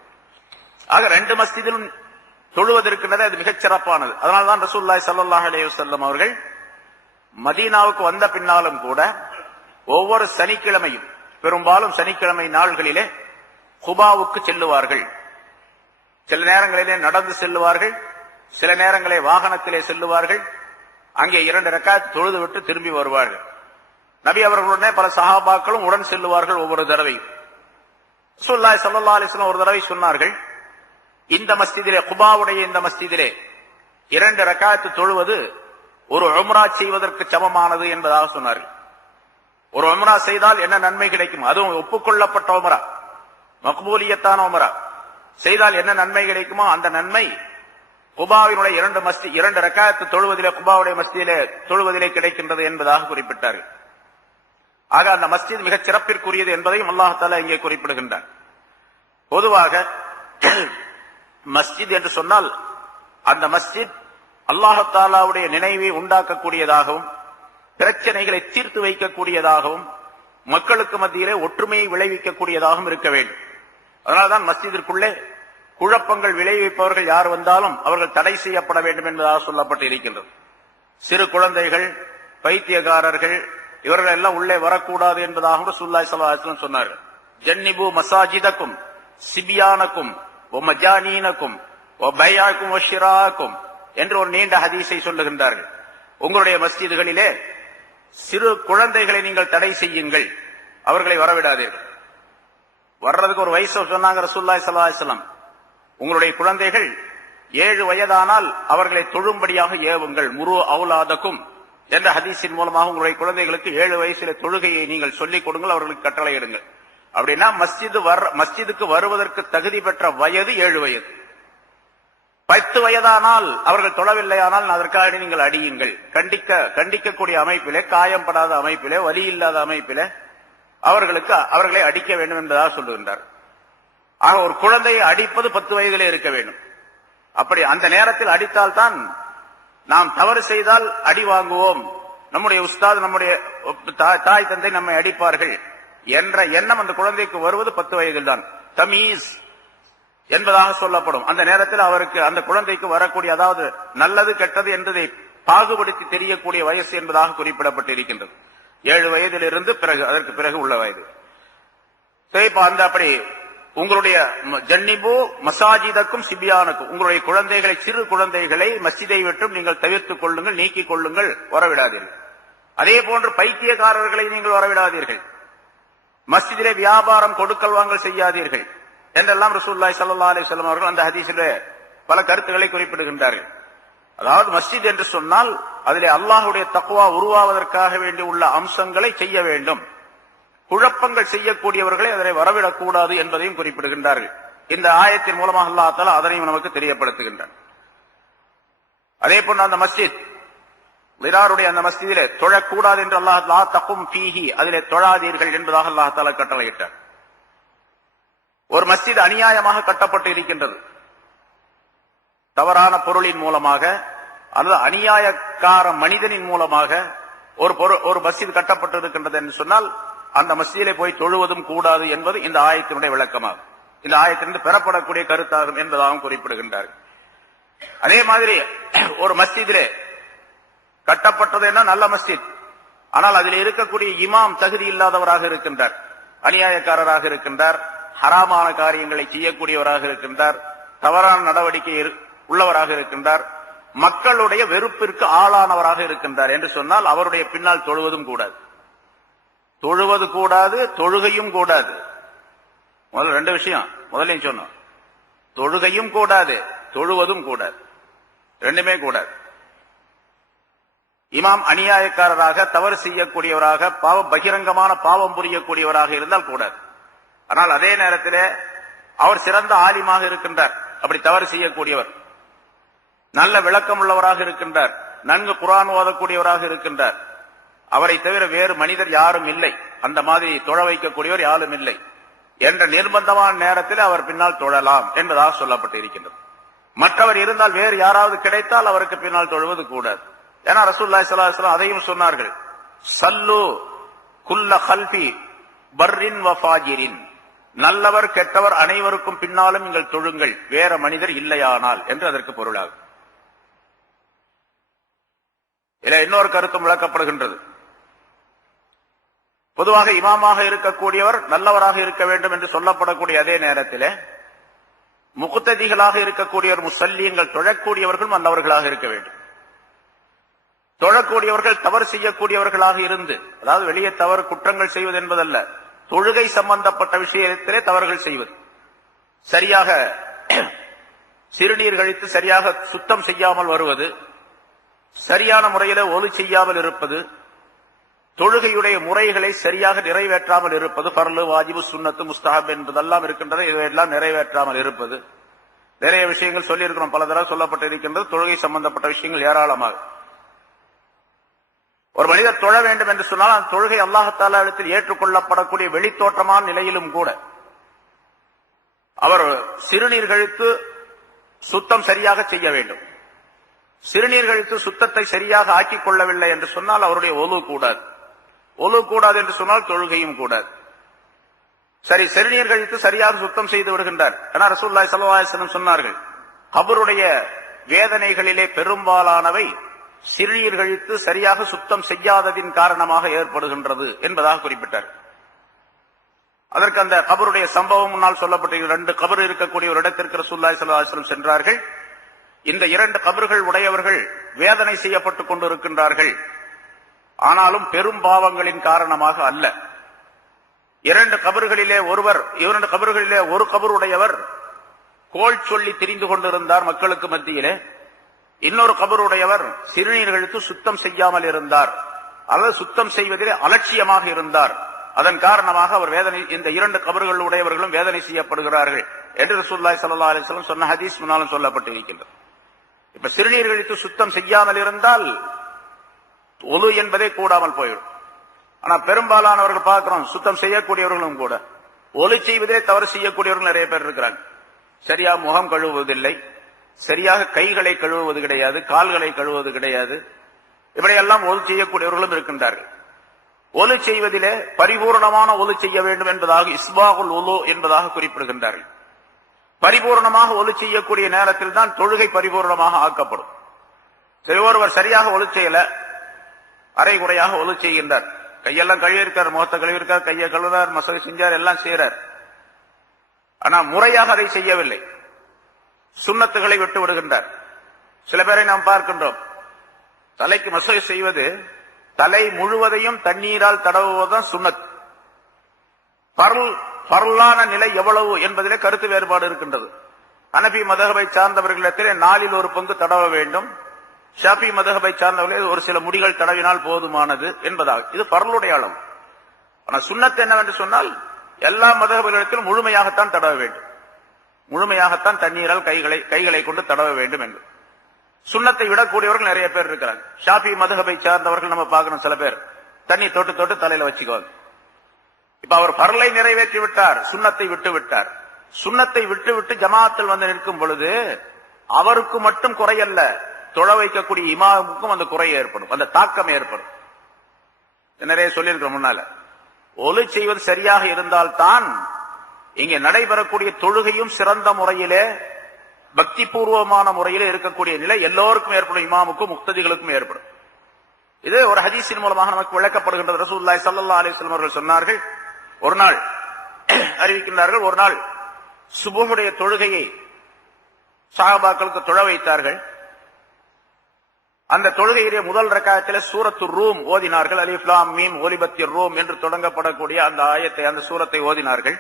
ஆக 2 மஸ்ஜிதிலும் தொழுவதற்கின்றதே அது மிகச் சிறப்பானது. அதனால்தான் ரசூலுல்லாஹி ஸல்லல்லாஹு அலைஹி வஸல்லம் அவர்கள் மதீனாவுக்கு வந்த பின்னாலும் கூட ஒவ்வொரு சனிக்கிழமையும், பெரும்பாலும் சனிக்கிழமை நாள்களிலே குபாவுக்கு செல்லுவார்கள். சில நேரங்களிலே நடந்து செல்லுவார்கள், சில நேரங்களே வாகனத்திலே செல்லுவார்கள். அங்கே 2 ரக்காத் தொழுது விட்டு திரும்பி வருவார்கள். நபி அவர்களுடனே பல சஹாபாக்களும் உடன் செல்லுவார்கள் ஒவ்வொரு தடவையும். ரசூலுல்லாஹி ஸல்லல்லாஹு அலைஹி வஸல்லம் ஒரு தடவை சொன்னார்கள், இந்த மஸ்ஜிதிலே, குபாவுடைய இந்த மஸ்ஜிதிலே 2 ரக்காத் தொழுவது ஒரு உம்ரா செய்வதற்கு சமமானது என்பதாக சொன்னார்கள். ஒரு உம்ரா செய்தால் என்ன நன்மை கிடைக்கும், அதுவும் ஒப்புக்கொள்ளப்பட்ட உம்ரா, மக்பூலியத்தான உம்ரா, செய்தால் என்ன நன்மை கிடைக்குமோ அந்த நன்மை குபாவினுடைய 2 ரக்காயத்து தொழுவதிலே, குபாவுடைய மஸ்ஜிதிலே தொழுவதிலே கிடைக்கின்றது என்பதாக குறிப்பிட்டார்கள். ஆக அந்த மஸ்ஜித் மிகச் சிறப்பிற்குரியது என்பதையும் அல்லாஹ் தஆலா இங்கே குறிப்பிடுகின்றார். பொதுவாக மஸ்ஜித் என்று சொன்னால் அந்த மஸ்ஜித் அல்லாஹ் தஆலாவுடைய நினைவை உண்டாக்கக்கூடியதாகவும் பிரச்சனைகளை தீர்த்து வைக்கக்கூடியதாகவும் மக்களுக்கு மத்தியிலே ஒற்றுமையை விளைவிக்கக்கூடியதாகவும் இருக்க வேண்டும். அதனால்தான் மஸ்ஜிதிற்குள்ளே குழப்பங்கள் விளைவிப்பவர்கள் யார் வந்தாலும் அவர்கள் தடை செய்யப்பட வேண்டும் என்பதாக சொல்லப்பட்டு இருக்கின்றது. சிறு குழந்தைகள், பைத்தியக்காரர்கள் இவர்கள் எல்லாம் உள்ளே வரக்கூடாது என்பதாக ரசூலுல்லாஹி ஸல்லல்லாஹு அலைஹி வஸல்லம் சொன்னார்கள். ஜன்னிபு மசாஜிதக்கும் சிபியானக்கும் வ மஜானீனக்கும் வ பையாக்கும் வ ஷிராக்கும் என்று ஒரு நீண்ட ஹதீஸை சொல்லுகின்றார்கள். உங்களுடைய மஸ்ஜிதுகளிலே சிறு குழந்தைகளை நீங்கள் தடை செய்யுங்கள், அவர்களை வரவிடாதீர்கள். வர்றதுக்கு ஒரு வயசு சொன்னாங்க ரசூலுல்லாஹி ஸல்லல்லாஹு அலைஹி வஸல்லம். உங்களுடைய குழந்தைகள் 7 வயதானால் அவர்களை தொழும்படியாக ஏவுங்கள். முரு அவுலாதக்கும் என்ற ஹதீஸின் மூலமாக உங்களுடைய குழந்தைகளுக்கு 7 வயசுல தொழுகையை நீங்கள் சொல்லிக் கொடுங்கள், அவர்களுக்கு கட்டளையிடுங்கள். அப்படின்னா மஸ்ஜிதுக்கு வருவதற்கு தகுதி பெற்ற வயது 7 வயது. 10 வயதானால் அவர்கள் தொழவில்லையானால் அதற்காக நீங்கள் அடியுங்கள். கண்டிக்கக்கூடிய அமைப்பிலே, காயம்படாத அமைப்பிலே, வலி இல்லாத அமைப்பிலே அவர்களை அடிக்க வேண்டும் என்பதாக சொல்லுகின்றார். ஆக ஒரு குழந்தையை அடிப்பது 10 வயதிலே இருக்க வேண்டும். அப்படி அந்த நேரத்தில் அடித்தால்தான் நாம் தவறு செய்தால் அடி வாங்குவோம், நம்முடைய உஸ்தாத், நம்முடைய தாய் தந்தை நம்மை அடிப்பார்கள் என்ற எண்ணம் அந்த குழந்தைக்கு வருவது 10 வயதில் தான். தமீஸ் என்பதாக சொல்லப்படும். அந்த நேரத்தில் அவருக்கு, அந்த குழந்தைக்கு வரக்கூடிய, அதாவது நல்லது கெட்டது என்பதை பாகுபடுத்தி தெரியக்கூடிய வயசு என்பதாக குறிப்பிடப்பட்டு இருக்கின்றது. 7 வயதிலிருந்து அதற்கு பிறகு உள்ள வயது. அந்த அப்படி உங்களுடைய ஜன்னிபு மசாஜிதக்கும் சிபியானுக்கும், உங்களுடைய குழந்தைகளை, சிறு குழந்தைகளை மஸ்ஜிதை விட்டும் நீங்கள் தவிர்த்துக் கொள்ளுங்கள், நீக்கிக் கொள்ளுங்கள், வரவிடாதீர்கள். அதே போன்று பைத்தியக்காரர்களை நீங்கள் வரவிடாதீர்கள். மஸ்ஜிதிலே வியாபாரம் கொடுக்கல் வாங்கல் செய்யாதீர்கள் என்றெல்லாம் ரசூலுல்லாஹி ஸல்லல்லாஹு அலைஹி வஸல்லம் அவர்கள் அந்த ஹதீஸிலே பல கருத்துக்களை குறிப்பிடுகின்றார்கள். அதாவது மஸ்ஜித் என்று சொன்னால் அதிலே அல்லாஹ்வுடைய தக்வா உருவாவதற்காக வேண்டி உள்ள அம்சங்களை செய்ய வேண்டும். குழப்பங்கள் செய்யக்கூடியவர்களை அதனை வரவிடக்கூடாது என்பதையும் குறிப்பிடுகின்றார்கள். இந்த ஆயத்தின் மூலமாக அல்லாஹ் தஆலா அதனையும் நமக்கு தெரியப்படுத்துகின்றார். அதே போன்று அந்த மஸ்ஜித் லிராருடைய அந்த மஸ்ஜிதிலே தொழக்கூடாது என்று அல்லாஹ் லா தகும் ஃபீஹி, அதிலே தொழாதீர்கள் என்பதாக அல்லாஹ் தஆலா கட்டளையிட்டார். ஒரு மஸ்ஜித் அநியாயமாக கட்டப்பட்டு இருக்கின்றது, தவறான பொருளின் மூலமாக அல்லது அநியாயக்கார மனிதனின் மூலமாக ஒரு மஸ்ஜித் கட்டப்பட்டு இருக்கின்றது என்று சொன்னால் அந்த மஸ்ஜிதிலே போய் தொழுவதும் கூடாது என்பது இந்த ஆயத்தினுடைய விளக்கமாகும். இந்த ஆயத்திலிருந்து பெறப்படக்கூடிய கருத்தாகும் என்பதாகவும் குறிப்பிடுகின்றார்கள். அதே மாதிரி ஒரு மஸ்ஜிதிலே கட்டப்பட்டது என்ன, நல்ல மஸ்ஜித், ஆனால் அதில் இருக்கக்கூடிய இமாம் தகுதி இல்லாதவராக இருக்கின்றார், அநியாயக்காரராக இருக்கின்றார், ஹராமான காரியங்களை செய்யக்கூடியவராக இருக்கின்றார், தவறான நடவடிக்கை உள்ளவராக இருக்கின்றார், மக்களுடைய வெறுப்பிற்கு ஆளானவராக இருக்கின்றார் என்று சொன்னால் அவருடைய பின்னால் தொழுவதும் கூடாது. தொழுவது கூடாது, தொழுகையும் கூடாது. முதல்ல 2 விஷயம் முதலையும் சொன்னோம். தொழுகையும் கூடாது, தொழுவதும் கூடாது, ரெண்டுமே கூடாது. இமாம் அநியாயக்காரராக, தவறு செய்யக்கூடியவராக, பகிரங்கமான பாவம் புரியக்கூடியவராக இருந்தால் கூடாது. ஆனால் அதே நேரத்தில் அவர் சிறந்த ஆலிமாக இருக்கின்றார், அப்படி தவறு செய்யக்கூடியவர், நல்ல விளக்கம் உள்ளவராக இருக்கின்றார், நன்கு குர்ஆன் ஓதக்கூடியவராக இருக்கின்றார், அவரை தவிர வேறு மனிதர் யாரும் இல்லை, அந்த மாதிரி தொழ வைக்கக்கூடியவர் யாரும் இல்லை என்ற நிர்பந்தமான நேரத்தில் அவர் பின்னால் தொழலாம் என்பதாக சொல்லப்பட்டு இருக்கின்றது. மற்றவர் இருந்தால், வேறு யாராவது கிடைத்தால் அவருக்கு பின்னால் தொழுவது கூடாது. ஏன்னா ரசூலுல்லாஹி ஸல்லல்லாஹு அலைஹி வஸல்லம் அதையும் சொன்னார்கள், சல்லு குல்ல கல்பி பர்ரின் வ ஃபாஜிரின், நல்லவர் கெட்டவர் அனைவருக்கும் பின்னாலும் நீங்கள் தொழுங்கள், வேற மனிதர் இல்லையானால் என்று அதற்கு பொருளாகும். இதில் இன்னொரு கருத்தும் விளக்கப்படுகின்றது. பொதுவாக இமாமாக இருக்கக்கூடியவர் நல்லவராக இருக்க வேண்டும் என்று சொல்லப்படக்கூடிய அதே நேரத்தில் முக்ததிகளாக இருக்கக்கூடியவர், முஸல்லீன்கள், தொழக்கூடியவர்கள் நல்லவர்களாக இருக்க வேண்டும். தொழக்கூடியவர்கள் தவறு செய்யக்கூடியவர்களாக இருந்து, அதாவது வெளியே தவறு குற்றங்கள் செய்வது என்பதல்ல, தொழுகை சம்பந்தப்பட்ட விஷயத்திலே தவறுகள் செய்வது, சரியாக சிறுநீர் கழித்து சரியாக சுத்தம் செய்யாமல் வருவது, சரியான முறையில ஒலு செய்யாமல் இருப்பது, தொழுகையுடைய முறைகளை சரியாக நிறைவேற்றாமல் இருப்பது, பர்லு, வாஜிபு, சுன்னத்து, முஸ்தஹப் என்பதெல்லாம் இருக்கின்றது. இதையெல்லாம் நிறைவேற்றாமல் இருப்பது. நிறைய விஷயங்கள் சொல்லி இருக்கிறோம், பல தடவை சொல்லப்பட்டு இருக்கின்றது. தொழுகை சம்பந்தப்பட்ட விஷயங்கள் ஏராளமாக. ஒரு மனிதர் தொழ வேண்டும் என்று சொன்னால் அந்த தொழுகை அல்லாஹ் தஆலா இடத்தில் ஏற்றுக்கொள்ளப்படக்கூடிய வெளித்தோற்றமான நிலையிலும் கூட அவர் சிறுநீர் கழித்து சுத்தம் சரியாக செய்ய வேண்டும். சிறுநீர் கழித்து சுத்தத்தை சரியாக ஆக்கிக் கொள்ளவில்லை என்று சொன்னால் அவருடைய ஒலு கூடாது. ஒலு கூடாது என்று சொன்னால் தொழுகையும் கூடாது. சரி, சிறுநீர் கழித்து சரியாக சுத்தம் செய்து வருகின்றார். ஆனா ரசூலுல்லாஹி ஸல்லல்லாஹு அலைஹி வஸல்லம் சொன்னார்கள், கபருடைய வேதனைகளிலே பெரும்பாலானவை சிறுநீர் கழித்து சரியாக சுத்தம் செய்யாததின் காரணமாக ஏற்படுகின்றது என்பதாக குறிப்பிட்டார். அதற்கு அந்த கபருடைய சம்பவம் முன்னால் சொல்லப்பட்ட 2 கபர் இருக்கக்கூடிய ஒரு இடத்திற்கு ரசூலுல்லாஹி ஸல்லல்லாஹு அலைஹி வஸல்லம் சென்றார்கள். இந்த 2 கபர்கள் உடையவர்கள் வேதனை செய்யப்பட்டுக் கொண்டிருக்கின்றார்கள். ஆனாலும் பெரும் பாவங்களின் காரணமாக அல்ல. 2 கபர்களிலே ஒரு கபருடையவர் கோல் சொல்லி திரிந்து கொண்டிருந்தார் மக்களுக்கு மத்தியிலே. இன்னொரு கபருடையவர் சிறுநீர் கழித்து சுத்தம் செய்யாமல் இருந்தார், அல்லது சுத்தம் செய்வதிலே அலட்சியமாக இருந்தார். அதன் காரணமாக அவர் வேதனை, இந்த 2 கபர்கள் உடையவர்களும் வேதனை செய்யப்படுகிறார்கள் என்று ரசூலுல்லாஹி ஸல்லல்லாஹு அலைஹி வஸல்லம் சொன்ன ஹதீஸ் முன்னாலும் சொல்லப்பட்டிருக்கின்றது. இப்ப சிறுநீர் கழித்து சுத்தம் செய்யாமல் இருந்தால் ஒலு என்பதே கூடாமல் போயிடும். ஆனா பெரும்பாலானவர்கள் பார்க்கிறோம், சுத்தம் செய்யக்கூடியவர்களும் கூட ஒலு செய்வதே தவறு செய்யக்கூடியவர்கள் நிறைய பேர் இருக்கிறாங்க. சரியா முகம் கழுவுவதில்லை, சரியாக கைகளை கழுவுவது கிடையாது, கால்களை கழுவுவது கிடையாது. இப்படியெல்லாம் ஒலு செய்யக்கூடியவர்களும் இருக்கின்றார்கள். ஒலு செய்வதிலே பரிபூர்ணமான ஒலு செய்ய வேண்டும் என்பதாக இஸ்பாகுல் ஒலு என்பதாக குறிப்பிடுகின்றார்கள். பரிபூர்ணமாக ஒலு செய்யக்கூடிய நேரத்தில் தான் தொழுகை பரிபூர்ணமாக ஆக்கப்படும். சரி, ஒருவர் சரியாக ஒலு செய்யல, அரை குறையாக ஒலு செய்கின்றார். கையெல்லாம் கழுவிருக்கார், முகத்தை கழுவிருக்கார், கையை கழுவினார், மசகு செஞ்சார், எல்லாம் செய்யறார். ஆனா முறையாக அதை செய்யவில்லை, சுன்னத்துகளை விட்டு விடுகின்றார். சில பேரை நாம் பார்க்கின்றோம், தலைக்கு மசகு செய்வது தலை முழுவதையும் தண்ணீரால் தடவுவதுதான் சுன்னத். பரலான நிலை எவ்வளவு என்பதிலே கருத்து வேறுபாடு இருக்கின்றது. ஹனபி மதஹபை சார்ந்தவர்களிடத்திலே 4 1 பங்கு தடவ வேண்டும். ஷாஃபி மதஹபை சார்ந்தவர்களே ஒரு சில முடிகள் தடவினால் போதுமானது என்பதாக. இது பரலுடைய அளவு. ஆனா சுன்னத் என்னவென்று சொன்னால் எல்லா மதஹபுகளிடத்திலும் முழுமையாகத்தான் தடவ வேண்டும், முழுமையாகத்தான் தண்ணீரால் கைகளை கொண்டு தடவ வேண்டும் என்று. சுன்னத்தை விடக்கூடியவர்கள் நிறைய பேர் இருக்கிறாங்க. ஷாஃபி மதஹபை சார்ந்தவர்கள் நம்ம பார்க்கணும், சில பேர் தண்ணி தொட்டு தொட்டு தலையில வச்சுக்குவாங்க. இப்ப அவர் பரலை நிறைவேற்றி விட்டார், சுன்னத்தை விட்டு விட்டார். சுன்னத்தை விட்டு விட்டு ஜமாத்தில் வந்து நிற்கும் பொழுது அவருக்கு மட்டும் குறையல்ல, தொழ வைக்கக்கூடிய இமாமுக்கும் அந்த குறை ஏற்படும், அந்த தாக்கம் ஏற்படும். நிறைய சொல்லியிருக்கிறோம் முன்னால. ஒலு செய்வது சரியாக இருந்தால்தான் இங்கே நடைபெறக்கூடிய தொழுகையும் சிறந்த முறையிலே பக்தி பூர்வமான முறையிலே இருக்கக்கூடிய நிலை எல்லோருக்கும் ஏற்படும், இமாமுக்கும் முக்ததிகளுக்கும் ஏற்படும். இது ஒரு ஹதீஸின் மூலமாக நமக்கு விளக்கப்படுகின்றது. ரசூலுல்லாஹி ஸல்லல்லாஹு அலைஹி வஸல்லம் அவர்கள் சொன்னார்கள், ஒரு நாள் அறிவிக்கின்றார்கள், ஒரு நாள் சுபஹுடைய தொழுகையை சஹாபாக்களுக்கு தொழ வைத்தார்கள். அந்த தொழுகையிலே முதல் ரக்காயத்திலே சூரத்து ரூம் ஓதினார்கள். அலிஃப் லாம் மீம் ஒலிபத்திர் ரூம் என்று தொடங்கப்படக்கூடிய அந்த ஆயத்தை, அந்த சூரத்தை ஓதினார்கள்.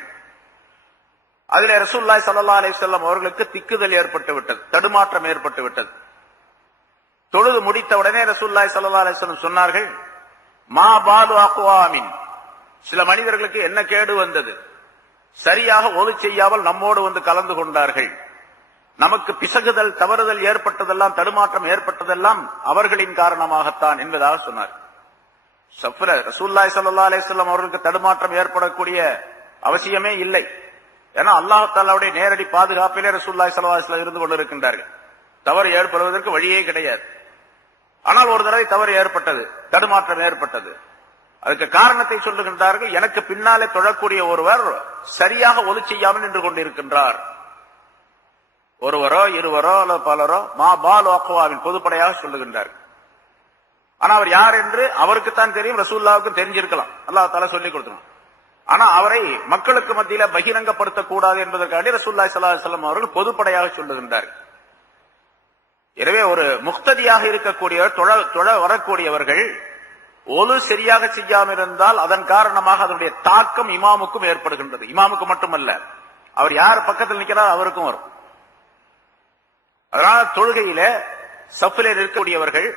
அதிலே ரசூலுல்லாஹி ஸல்லல்லாஹு அலைஹி வஸல்லம் அவர்களுக்கு திக்குதல் ஏற்பட்டு விட்டது, தடுமாற்றம் ஏற்பட்டு விட்டது. தொழுது முடித்த உடனே ரசூலுல்லாஹி ஸல்லல்லாஹு அலைஹி வஸல்லம் சொன்னார்கள், மா பாலு அக்வாமின், சில மனிதர்களுக்கு என்ன கேடு வந்தது, சரியாக ஒலு செய்யாமல் நம்மோடு வந்து கலந்து கொண்டார்கள். நமக்கு பிசகுதல், தவறுதல் ஏற்பட்டதெல்லாம், தடுமாற்றம் ஏற்பட்டதெல்லாம் அவர்களின் காரணமாகத்தான் என்பதாக சொன்னார். சஃப்ர ரசூலுல்லாஹி ஸல்லல்லாஹு அலைஹி வஸல்லம் அவர்களுக்கு தடுமாற்றம் ஏற்படக்கூடிய அவசியமே இல்லை. ஏன்னா அல்லாஹ் தஆலாவுடைய நேரடி பாதுகாப்பிலே ரசூலுல்லாஹி ஸல்லல்லாஹு அலைஹி வஸல்லம் இருந்து கொண்டிருக்கின்றார்கள். தவறு ஏற்படுவதற்கு வழியே கிடையாது. ஆனால் ஒரு தடவை தவறு ஏற்பட்டது, தடுமாற்றம் ஏற்பட்டது. அதுக்கு காரணத்தை சொல்லுகின்றார்கள், எனக்கு பின்னாலே தொழக்கூடிய ஒருவர் சரியாக ஒலு செய்யாமல் நின்று கொண்டிருக்கின்றார். ஒருவரோ இருவரோ அல்லது பலரோ மா பாலு அக்வாவின் பொதுப்படையாக சொல்லுகின்றார். ஆனா அவர் யார் என்று அவருக்குத்தான் தெரியும், ரசூலுல்லாஹ்வுக்கும் தெரிஞ்சிருக்கலாம், அல்லாஹ் தஆலா சொல்லிக் கொடுத்தான். ஆனா அவரை மக்களுக்கு மத்தியில பகிரங்கப்படுத்தக் கூடாது என்பதற்காக ரசூலுல்லாஹி ஸல்லல்லாஹு அலைஹி வஸல்லம் அவர்கள் பொதுப்படையாக சொல்லுகின்றார். எனவே ஒரு முக்ததியாக இருக்கக்கூடியவர், தொழ வரக்கூடியவர்கள் ஒலு சரியாக செய்யாமல் இருந்தால் அதன் காரணமாக அதனுடைய தாக்கம் இமாமுக்கும் ஏற்படுகின்றது. இமாமுக்கு மட்டுமல்ல, அவர் யார் பக்கத்தில் நிற்கிறார் அவருக்கும் வரும். அதனால தொழுகையில சஃபிலே இருக்கக்கூடியவர்கள்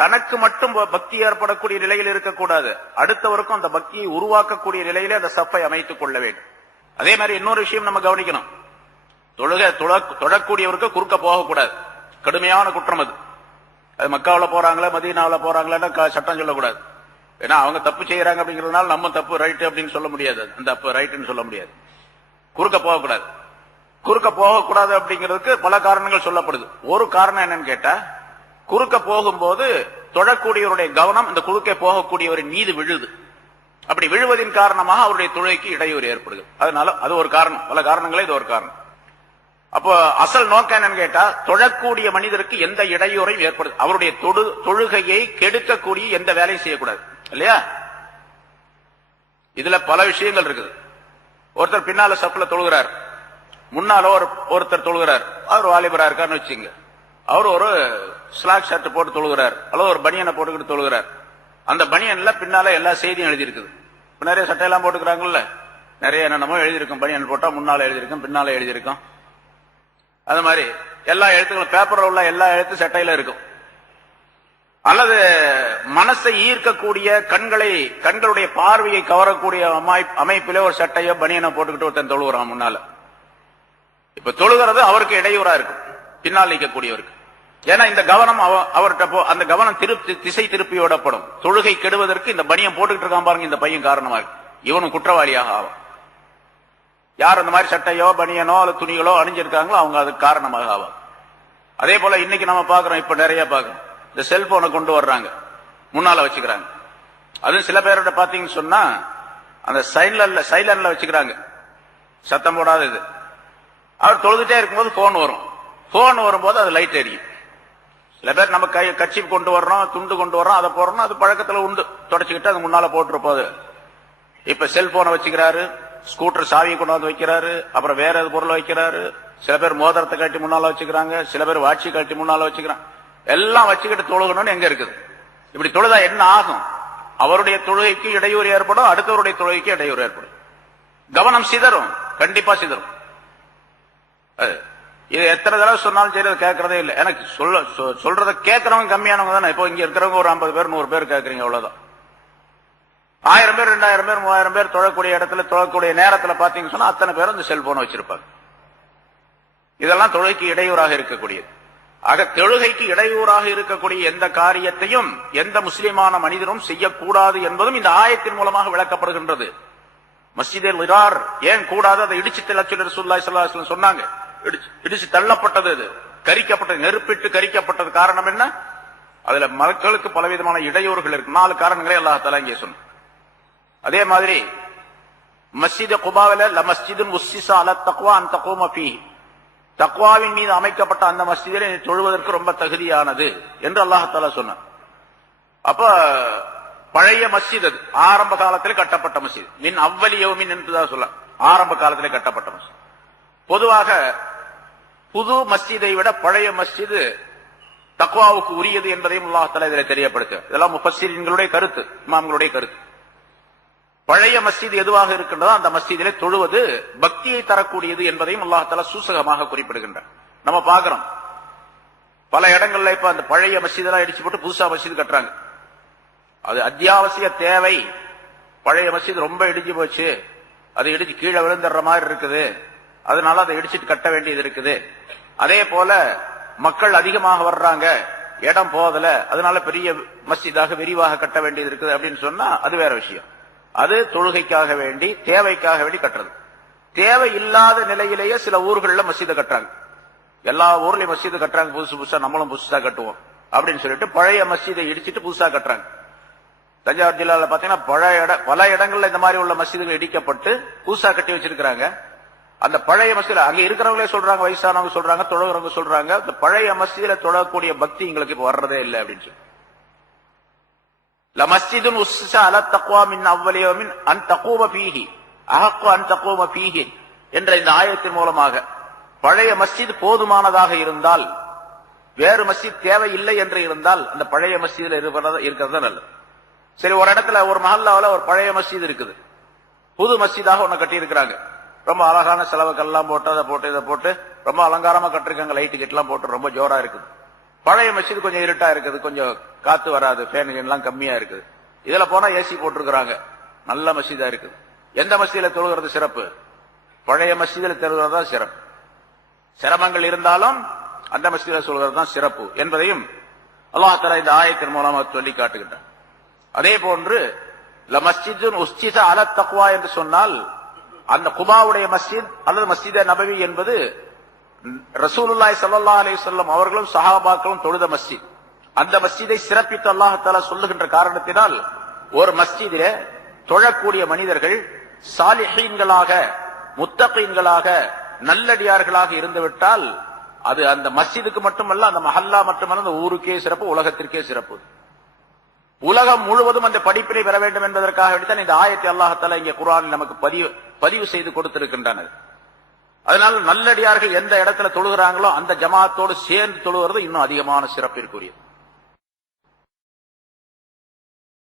தனக்கு மட்டும் பக்தி ஏற்படக்கூடிய நிலையில் இருக்கக்கூடாது, அடுத்தவருக்கும் அந்த பக்தியை உருவாக்கக்கூடிய நிலையிலே அந்த சப்பை அமைத்துக் கொள்ள வேண்டும். அதே மாதிரி இன்னொரு விஷயம் நம்ம கவனிக்கணும், தொழக்கூடியவருக்கு குறுக்க போகக்கூடாது. கடுமையான குற்றம் அது. அது மக்காவில் போறாங்களா மதீனாவில் போறாங்களா சட்டம் சொல்லக்கூடாது. ஏன்னா அவங்க தப்பு செய்யறாங்க அப்படிங்கிறதுனால நம்ம தப்பு ரைட்டு அப்படின்னு சொல்ல முடியாது, அந்த தப்பு ரைட்டுன்னு சொல்ல முடியாது. குறுக்க போகக்கூடாது. குறுக்க போகக்கூடாது அப்படிங்கிறதுக்கு பல காரணங்கள் சொல்லப்படுது. ஒரு காரணம் என்னன்னு கேட்டா, குறுக்க போகும்போது தொழக்கூடியவருடைய கவனம் இந்த குறுக்க போகக்கூடியவரின் மீது விழுது. அப்படி விழுவதின் காரணமாக அவருடைய தொழுகைக்கு இடையூறு ஏற்படுது. அதனால அது ஒரு காரணம், பல காரணங்களே இது ஒரு காரணம். அப்போ அசல் நோக்கம் என்னன்னு கேட்டா, தொழக்கூடிய மனிதருக்கு எந்த இடையூறையும் ஏற்படுது, அவருடைய தொழுகையை கெடுக்கக்கூடிய எந்த வேலையும் செய்யக்கூடாது இல்லையா? இதுல பல விஷயங்கள் இருக்குது. ஒருத்தர் பின்னால சப்புல தொழுகிறார், முன்னால ஒருத்தர் தொழுகிறார், அவர் வாலிபரா இருக்காருன்னு வச்சுங்க. அவர் ஒரு ஸ்லாக் ஷர்ட் போட்டு தொழுகிறார் அல்லது ஒரு பனியனை போட்டுக்கிட்டு தொழுகிறார். அந்த பனியன்ல பின்னால எல்லா செய்தியும் எழுதியிருக்குது. இப்ப நிறைய சட்டையெல்லாம் போட்டுக்கிறாங்கல்ல, நிறைய என்னென்னமோ எழுதியிருக்கும். பனியன் போட்டா முன்னால எழுதியிருக்கும், பின்னால எழுதியிருக்கும். அது மாதிரி எல்லா எழுத்துக்களும் பேப்பர்ல உள்ள எல்லா எழுத்து சட்டையில இருக்கும். அல்லது மனசை ஈர்க்கக்கூடிய கண்களுடைய பார்வையை கவரக்கூடிய அமைப்பிலே ஒரு சட்டையோ பனியனை போட்டுக்கிட்டு ஒருத்தன் தொழுகிறான் முன்னால. இப்ப தொழுகிறது அவருக்கு இடையூறா இருக்கும், பின்னால் நிற்கக்கூடியவருக்கு. ஏன்னா இந்த கவனம் அவர்கிட்ட அந்த கவனம் திசை திருப்பி விடப்படும். தொழுகை கெடுவதற்கு இந்த பனியன் போட்டுக்கிட்டு இருக்கான் பாருங்க, இந்த பையன் காரணமாக இவனும் குற்றவாளியாக ஆகும். யார் அந்த மாதிரி சட்டையோ பனியனோ அல்லது துணிகளோ அணிஞ்சிருக்காங்களோ அவங்க அதுக்கு காரணமாக ஆகும். அதே போல இன்னைக்கு நம்ம பாக்குறோம், இப்ப நிறைய பாக்குறோம், இந்த செல்போனை கொண்டு வர்றாங்க, முன்னால வச்சுக்கிறாங்க. அதுவும் சில பேரோட பாத்தீங்கன்னு சொன்னா அந்த சைலண்ட்ல வச்சுக்கிறாங்க, சத்தம் போடாத இது. அவர் தொழுதுட்டே இருக்கும்போது போன் வரும்போது அது லைட் எரியும். சில பேர் நம்ம கட்சி கொண்டு வர்றோம், துண்டு கொண்டு வர்றோம், அதை போடுறோம், அது பழக்கத்துல உண்டு, தொடச்சுக்கிட்டு அது முன்னால போட்டுருப்போது. இப்ப செல்போனை வச்சுக்கிறாரு, ஸ்கூட்டர் சாவியை கொண்டு வந்து வைக்கிறாரு, அப்புறம் வேற எது பொருளை வைக்கிறாரு. சில பேர் மோதிரத்தை கட்டி முன்னால வச்சுக்கிறாங்க, சில பேர் வாட்சி கட்டி முன்னால வச்சுக்கிறாங்க. எல்லாம் வச்சுக்கிட்டு தொழுகணும்னு எங்க இருக்குது? இப்படி தொழுதா என்ன ஆகும்? அவருடைய தொழுகைக்கு இடையூறு ஏற்படும், அடுத்தவருடைய தொழுகைக்கு இடையூறு ஏற்படும். கவனம் சிதறும், கண்டிப்பா சிதறும். இது எத்தனை தடவை சொன்னாலும் சரி, அதை கேட்கறதே இல்லை. எனக்கு சொல்றதை கேட்கறவங்க கம்மியானவங்க தானே. இப்போ இங்க இருக்கிறவங்க ஒரு 50 பேர் 100 பேர் கேட்கறீங்க, அவ்வளவுதான். 1000 பேர் 2000 பேர் 3000 பேர் தொழக்கூடிய இடத்துல தொழக்கூடிய நேரத்துல பாத்தீங்கன்னு சொன்னா அத்தனை பேரும் இந்த செல்போனை வச்சிருப்பாங்க. இதெல்லாம் தொழுகைக்கு இடையூறாக இருக்கக்கூடியது. ஆக தொழுகைக்கு இடையூறாக இருக்கக்கூடிய எந்த காரியத்தையும் எந்த முஸ்லிமான மனிதனும் செய்யக்கூடாது என்பதும் இந்த ஆயத்தின் மூலமாக விளக்கப்படுகின்றது. மஸ்ஜிதில் இரார் ஏன் கூடாது? அதை இடிச்சு தள்ள சொல்லி ரசூலுல்லாஹி ஸல்லல்லாஹு அலைஹி வஸல்லம் சொன்னாங்க. இடிச்சு தள்ளப்பட்டது, அது கரிக்கப்பட்டது, நெருப்பிட்டு கரிக்கப்பட்டது. காரணம் என்ன? அதுல மக்களுக்கு பலவிதமான இடையூறுகள் இருக்கு. 4 காரணங்களே அல்லாஹ் தஆலா இங்கே சொன்னார். அதே மாதிரி மஸ்ஜித் குபாவில லமஸ்ஜிதுன் உஸ்ஸிஸா அலா தக்வா அன் தகூம ஃபீஹி, தக்வாவின் மீது அமைக்கப்பட்ட அந்த மஸ்ஜிதிலே தொழுவதற்கு ரொம்ப தகுதியானது என்று அல்லாஹ் தஆலா சொன்னார். அப்ப பழைய மஸ்ஜித், அது ஆரம்ப காலத்தில் கட்டப்பட்ட மஸ்ஜித். மின் அவ்வலி யௌமின் என்றுதான் சொல்ல, ஆரம்ப காலத்திலே கட்டப்பட்ட மஸ்ஜித். பொதுவாக புது மஸ்ஜிதை விட பழைய மஸ்ஜித் தக்வாவுக்கு உரியது என்பதையும் அல்லாஹ் தஆலா இதில் தெரியப்படுத்து. இதெல்லாம் முஃபஸ்ஸிரீன்களுடைய கருத்து, இமாம்களுடைய கருத்து. பழைய மஸ்ஜித் எதுவாக இருக்கின்றதோ அந்த மஸ்ஜிதிலே தொழுவது பக்தியை தரக்கூடியது என்பதையும் அல்லாஹ் தஆலா சூசகமாக குறிப்பிடுகின்றார். நம்ம பார்க்கிறோம் பல இடங்கள்ல இப்ப அந்த பழைய மஸ்ஜிதெல்லாம் இடிச்சு போட்டு புதுசா மஸ்ஜித் கட்டுறாங்க. அது அத்தியாவசிய தேவை. பழைய மஸ்ஜித் ரொம்ப இடிஞ்சு போச்சு, அது இடிச்சு கீழே விழுந்துடுற மாதிரி இருக்குது, அதனால அதை இடிச்சிட்டு கட்ட வேண்டியது இருக்குது. அதே போல மக்கள் அதிகமாக வர்றாங்க, இடம் போதல, அதனால பெரிய மஸ்ஜிதாக விரிவாக கட்ட வேண்டியது இருக்குது அப்படின்னு சொன்னா அது வேற விஷயம். அது தொழுகைக்காக வேண்டி தேவைக்காக வேண்டி கட்டுறது. தேவை இல்லாத நிலையிலேயே சில ஊர்கள்ல மஸ்ஜிதை கட்டுறாங்க. எல்லா ஊர்லயும் மஸ்ஜிது கட்டுறாங்க, புதுசு புதுசா நம்மளும் புதுசா கட்டுவோம் அப்படின்னு சொல்லிட்டு பழைய மஸ்ஜிதை இடிச்சிட்டு புதுசா கட்டுறாங்க. தஞ்சாவூர் ஜில்லால பாத்தீங்கன்னா பல இடங்கள்ல இந்த மாதிரி உள்ள மஸ்ஜிதுகள் இடிக்கப்பட்டு புதுசா கட்டி வச்சிருக்கிறாங்க. அந்த பழைய மஸ்ஜித் அங்க இருக்கிறவங்களே சொல்றாங்க, வயசானவங்க சொல்றாங்க, தொழுகிறவங்க சொல்றாங்க, அந்த பழைய மஸ்ஜிதில தொழக்கூடிய பக்தி எங்களுக்கு இப்ப வர்றதே இல்லை அப்படின்னு சொல்லி. லமஸ்ஜிதுன் உஸ்ஸிஸா அலா தக்வா மின் அவ்வலி யௌமின் அன் தகூம ஃபீஹி அஹக்கு அன் தகூம ஃபீஹி என்ற இந்த ஆயத்தின் மூலமாக பழைய மஸ்ஜித் போதுமானதாக இருந்தால், வேறு மஸ்ஜித் தேவை இல்லை என்று இருந்தால் அந்த பழைய மஸ்ஜிதில் இருக்கிறது நல்லது. சரி, ஒரு இடத்துல ஒரு மஹல்லாவில் ஒரு பழைய மஸ்ஜித் இருக்குது, புது மஸ்ஜிதாக ஒன்னு கட்டி இருக்கிறாங்க. ரொம்ப அழகான செலவுக்கெல்லாம் போட்டு அதை போட்டு இதை போட்டு ரொம்ப அலங்காரமா கட்டிருக்காங்க, லைட்டு கெட்டெல்லாம் போட்டு ரொம்ப ஜோரா இருக்குது. பழைய மஸ்ஜித் கொஞ்சம் இருட்டா இருக்குது, கொஞ்சம் காத்து வராது, ஃபேன் எல்லாம் கம்மியா இருக்குது. இதுல போனா ஏசி போட்டிருக்கிறாங்க, நல்ல மஸ்ஜிதா இருக்குது. எந்த மஸ்ஜிதில தொழுகிறது சிறப்பு? பழைய மஸ்ஜிதில தொழுகிறது தான் சிறப்பு. சிரமங்கள் இருந்தாலும் அந்த மஸ்ஜிதில சொல்கிறது தான் சிறப்பு என்பதையும் அல்லாஹ் தஆலா இந்த ஆயத்தின் மூலமாக சொல்லி காட்டுகின்றார். அதே போன்று லமஸ்ஜிதுன் உஸ்ஸிஸ அலா தக்வா என்று சொன்னால் அந்த குபாவுடைய மஸ்ஜித் அல்லது மஸ்ஜிதே நபவி என்பது ரசூலுல்லாஹி ஸல்லல்லாஹு அலைஹி வஸல்லம் அவர்களும் சஹாபாக்களும் தொழுத மஸ்ஜித். அந்த மஸ்ஜிதை சிறப்பித்து அல்லாஹ் தஆலா சொல்லுகின்ற காரணத்தினால் ஒரு மஸ்ஜிதிலே தொழக்கூடிய மனிதர்கள் சாலிஹீன்களாக, முத்தகீன்களாக, நல்லடியார்களாக இருந்துவிட்டால் அது அந்த மஸ்ஜிதுக்கு மட்டுமல்ல, அந்த மஹல்லா மட்டுமல்ல, அந்த ஊருக்கே சிறப்பு, உலகத்திற்கே சிறப்பு. உலகம் முழுவதும் அந்த படிப்பினை பெற வேண்டும் என்பதற்காக வேண்டித்தான் இந்த ஆயத்தை அல்லாஹ் தஆலா இங்கே குர்ஆனில் நமக்கு பதிவு செய்து கொடுத்திருக்கின்றனர். அதனால நல்லடியார்கள் எந்த இடத்துல தொழுகிறாங்களோ அந்த ஜமாத்தோடு சேர்ந்து தொழுகிறது இன்னும் அதிகமான சிறப்பிற்குரியது.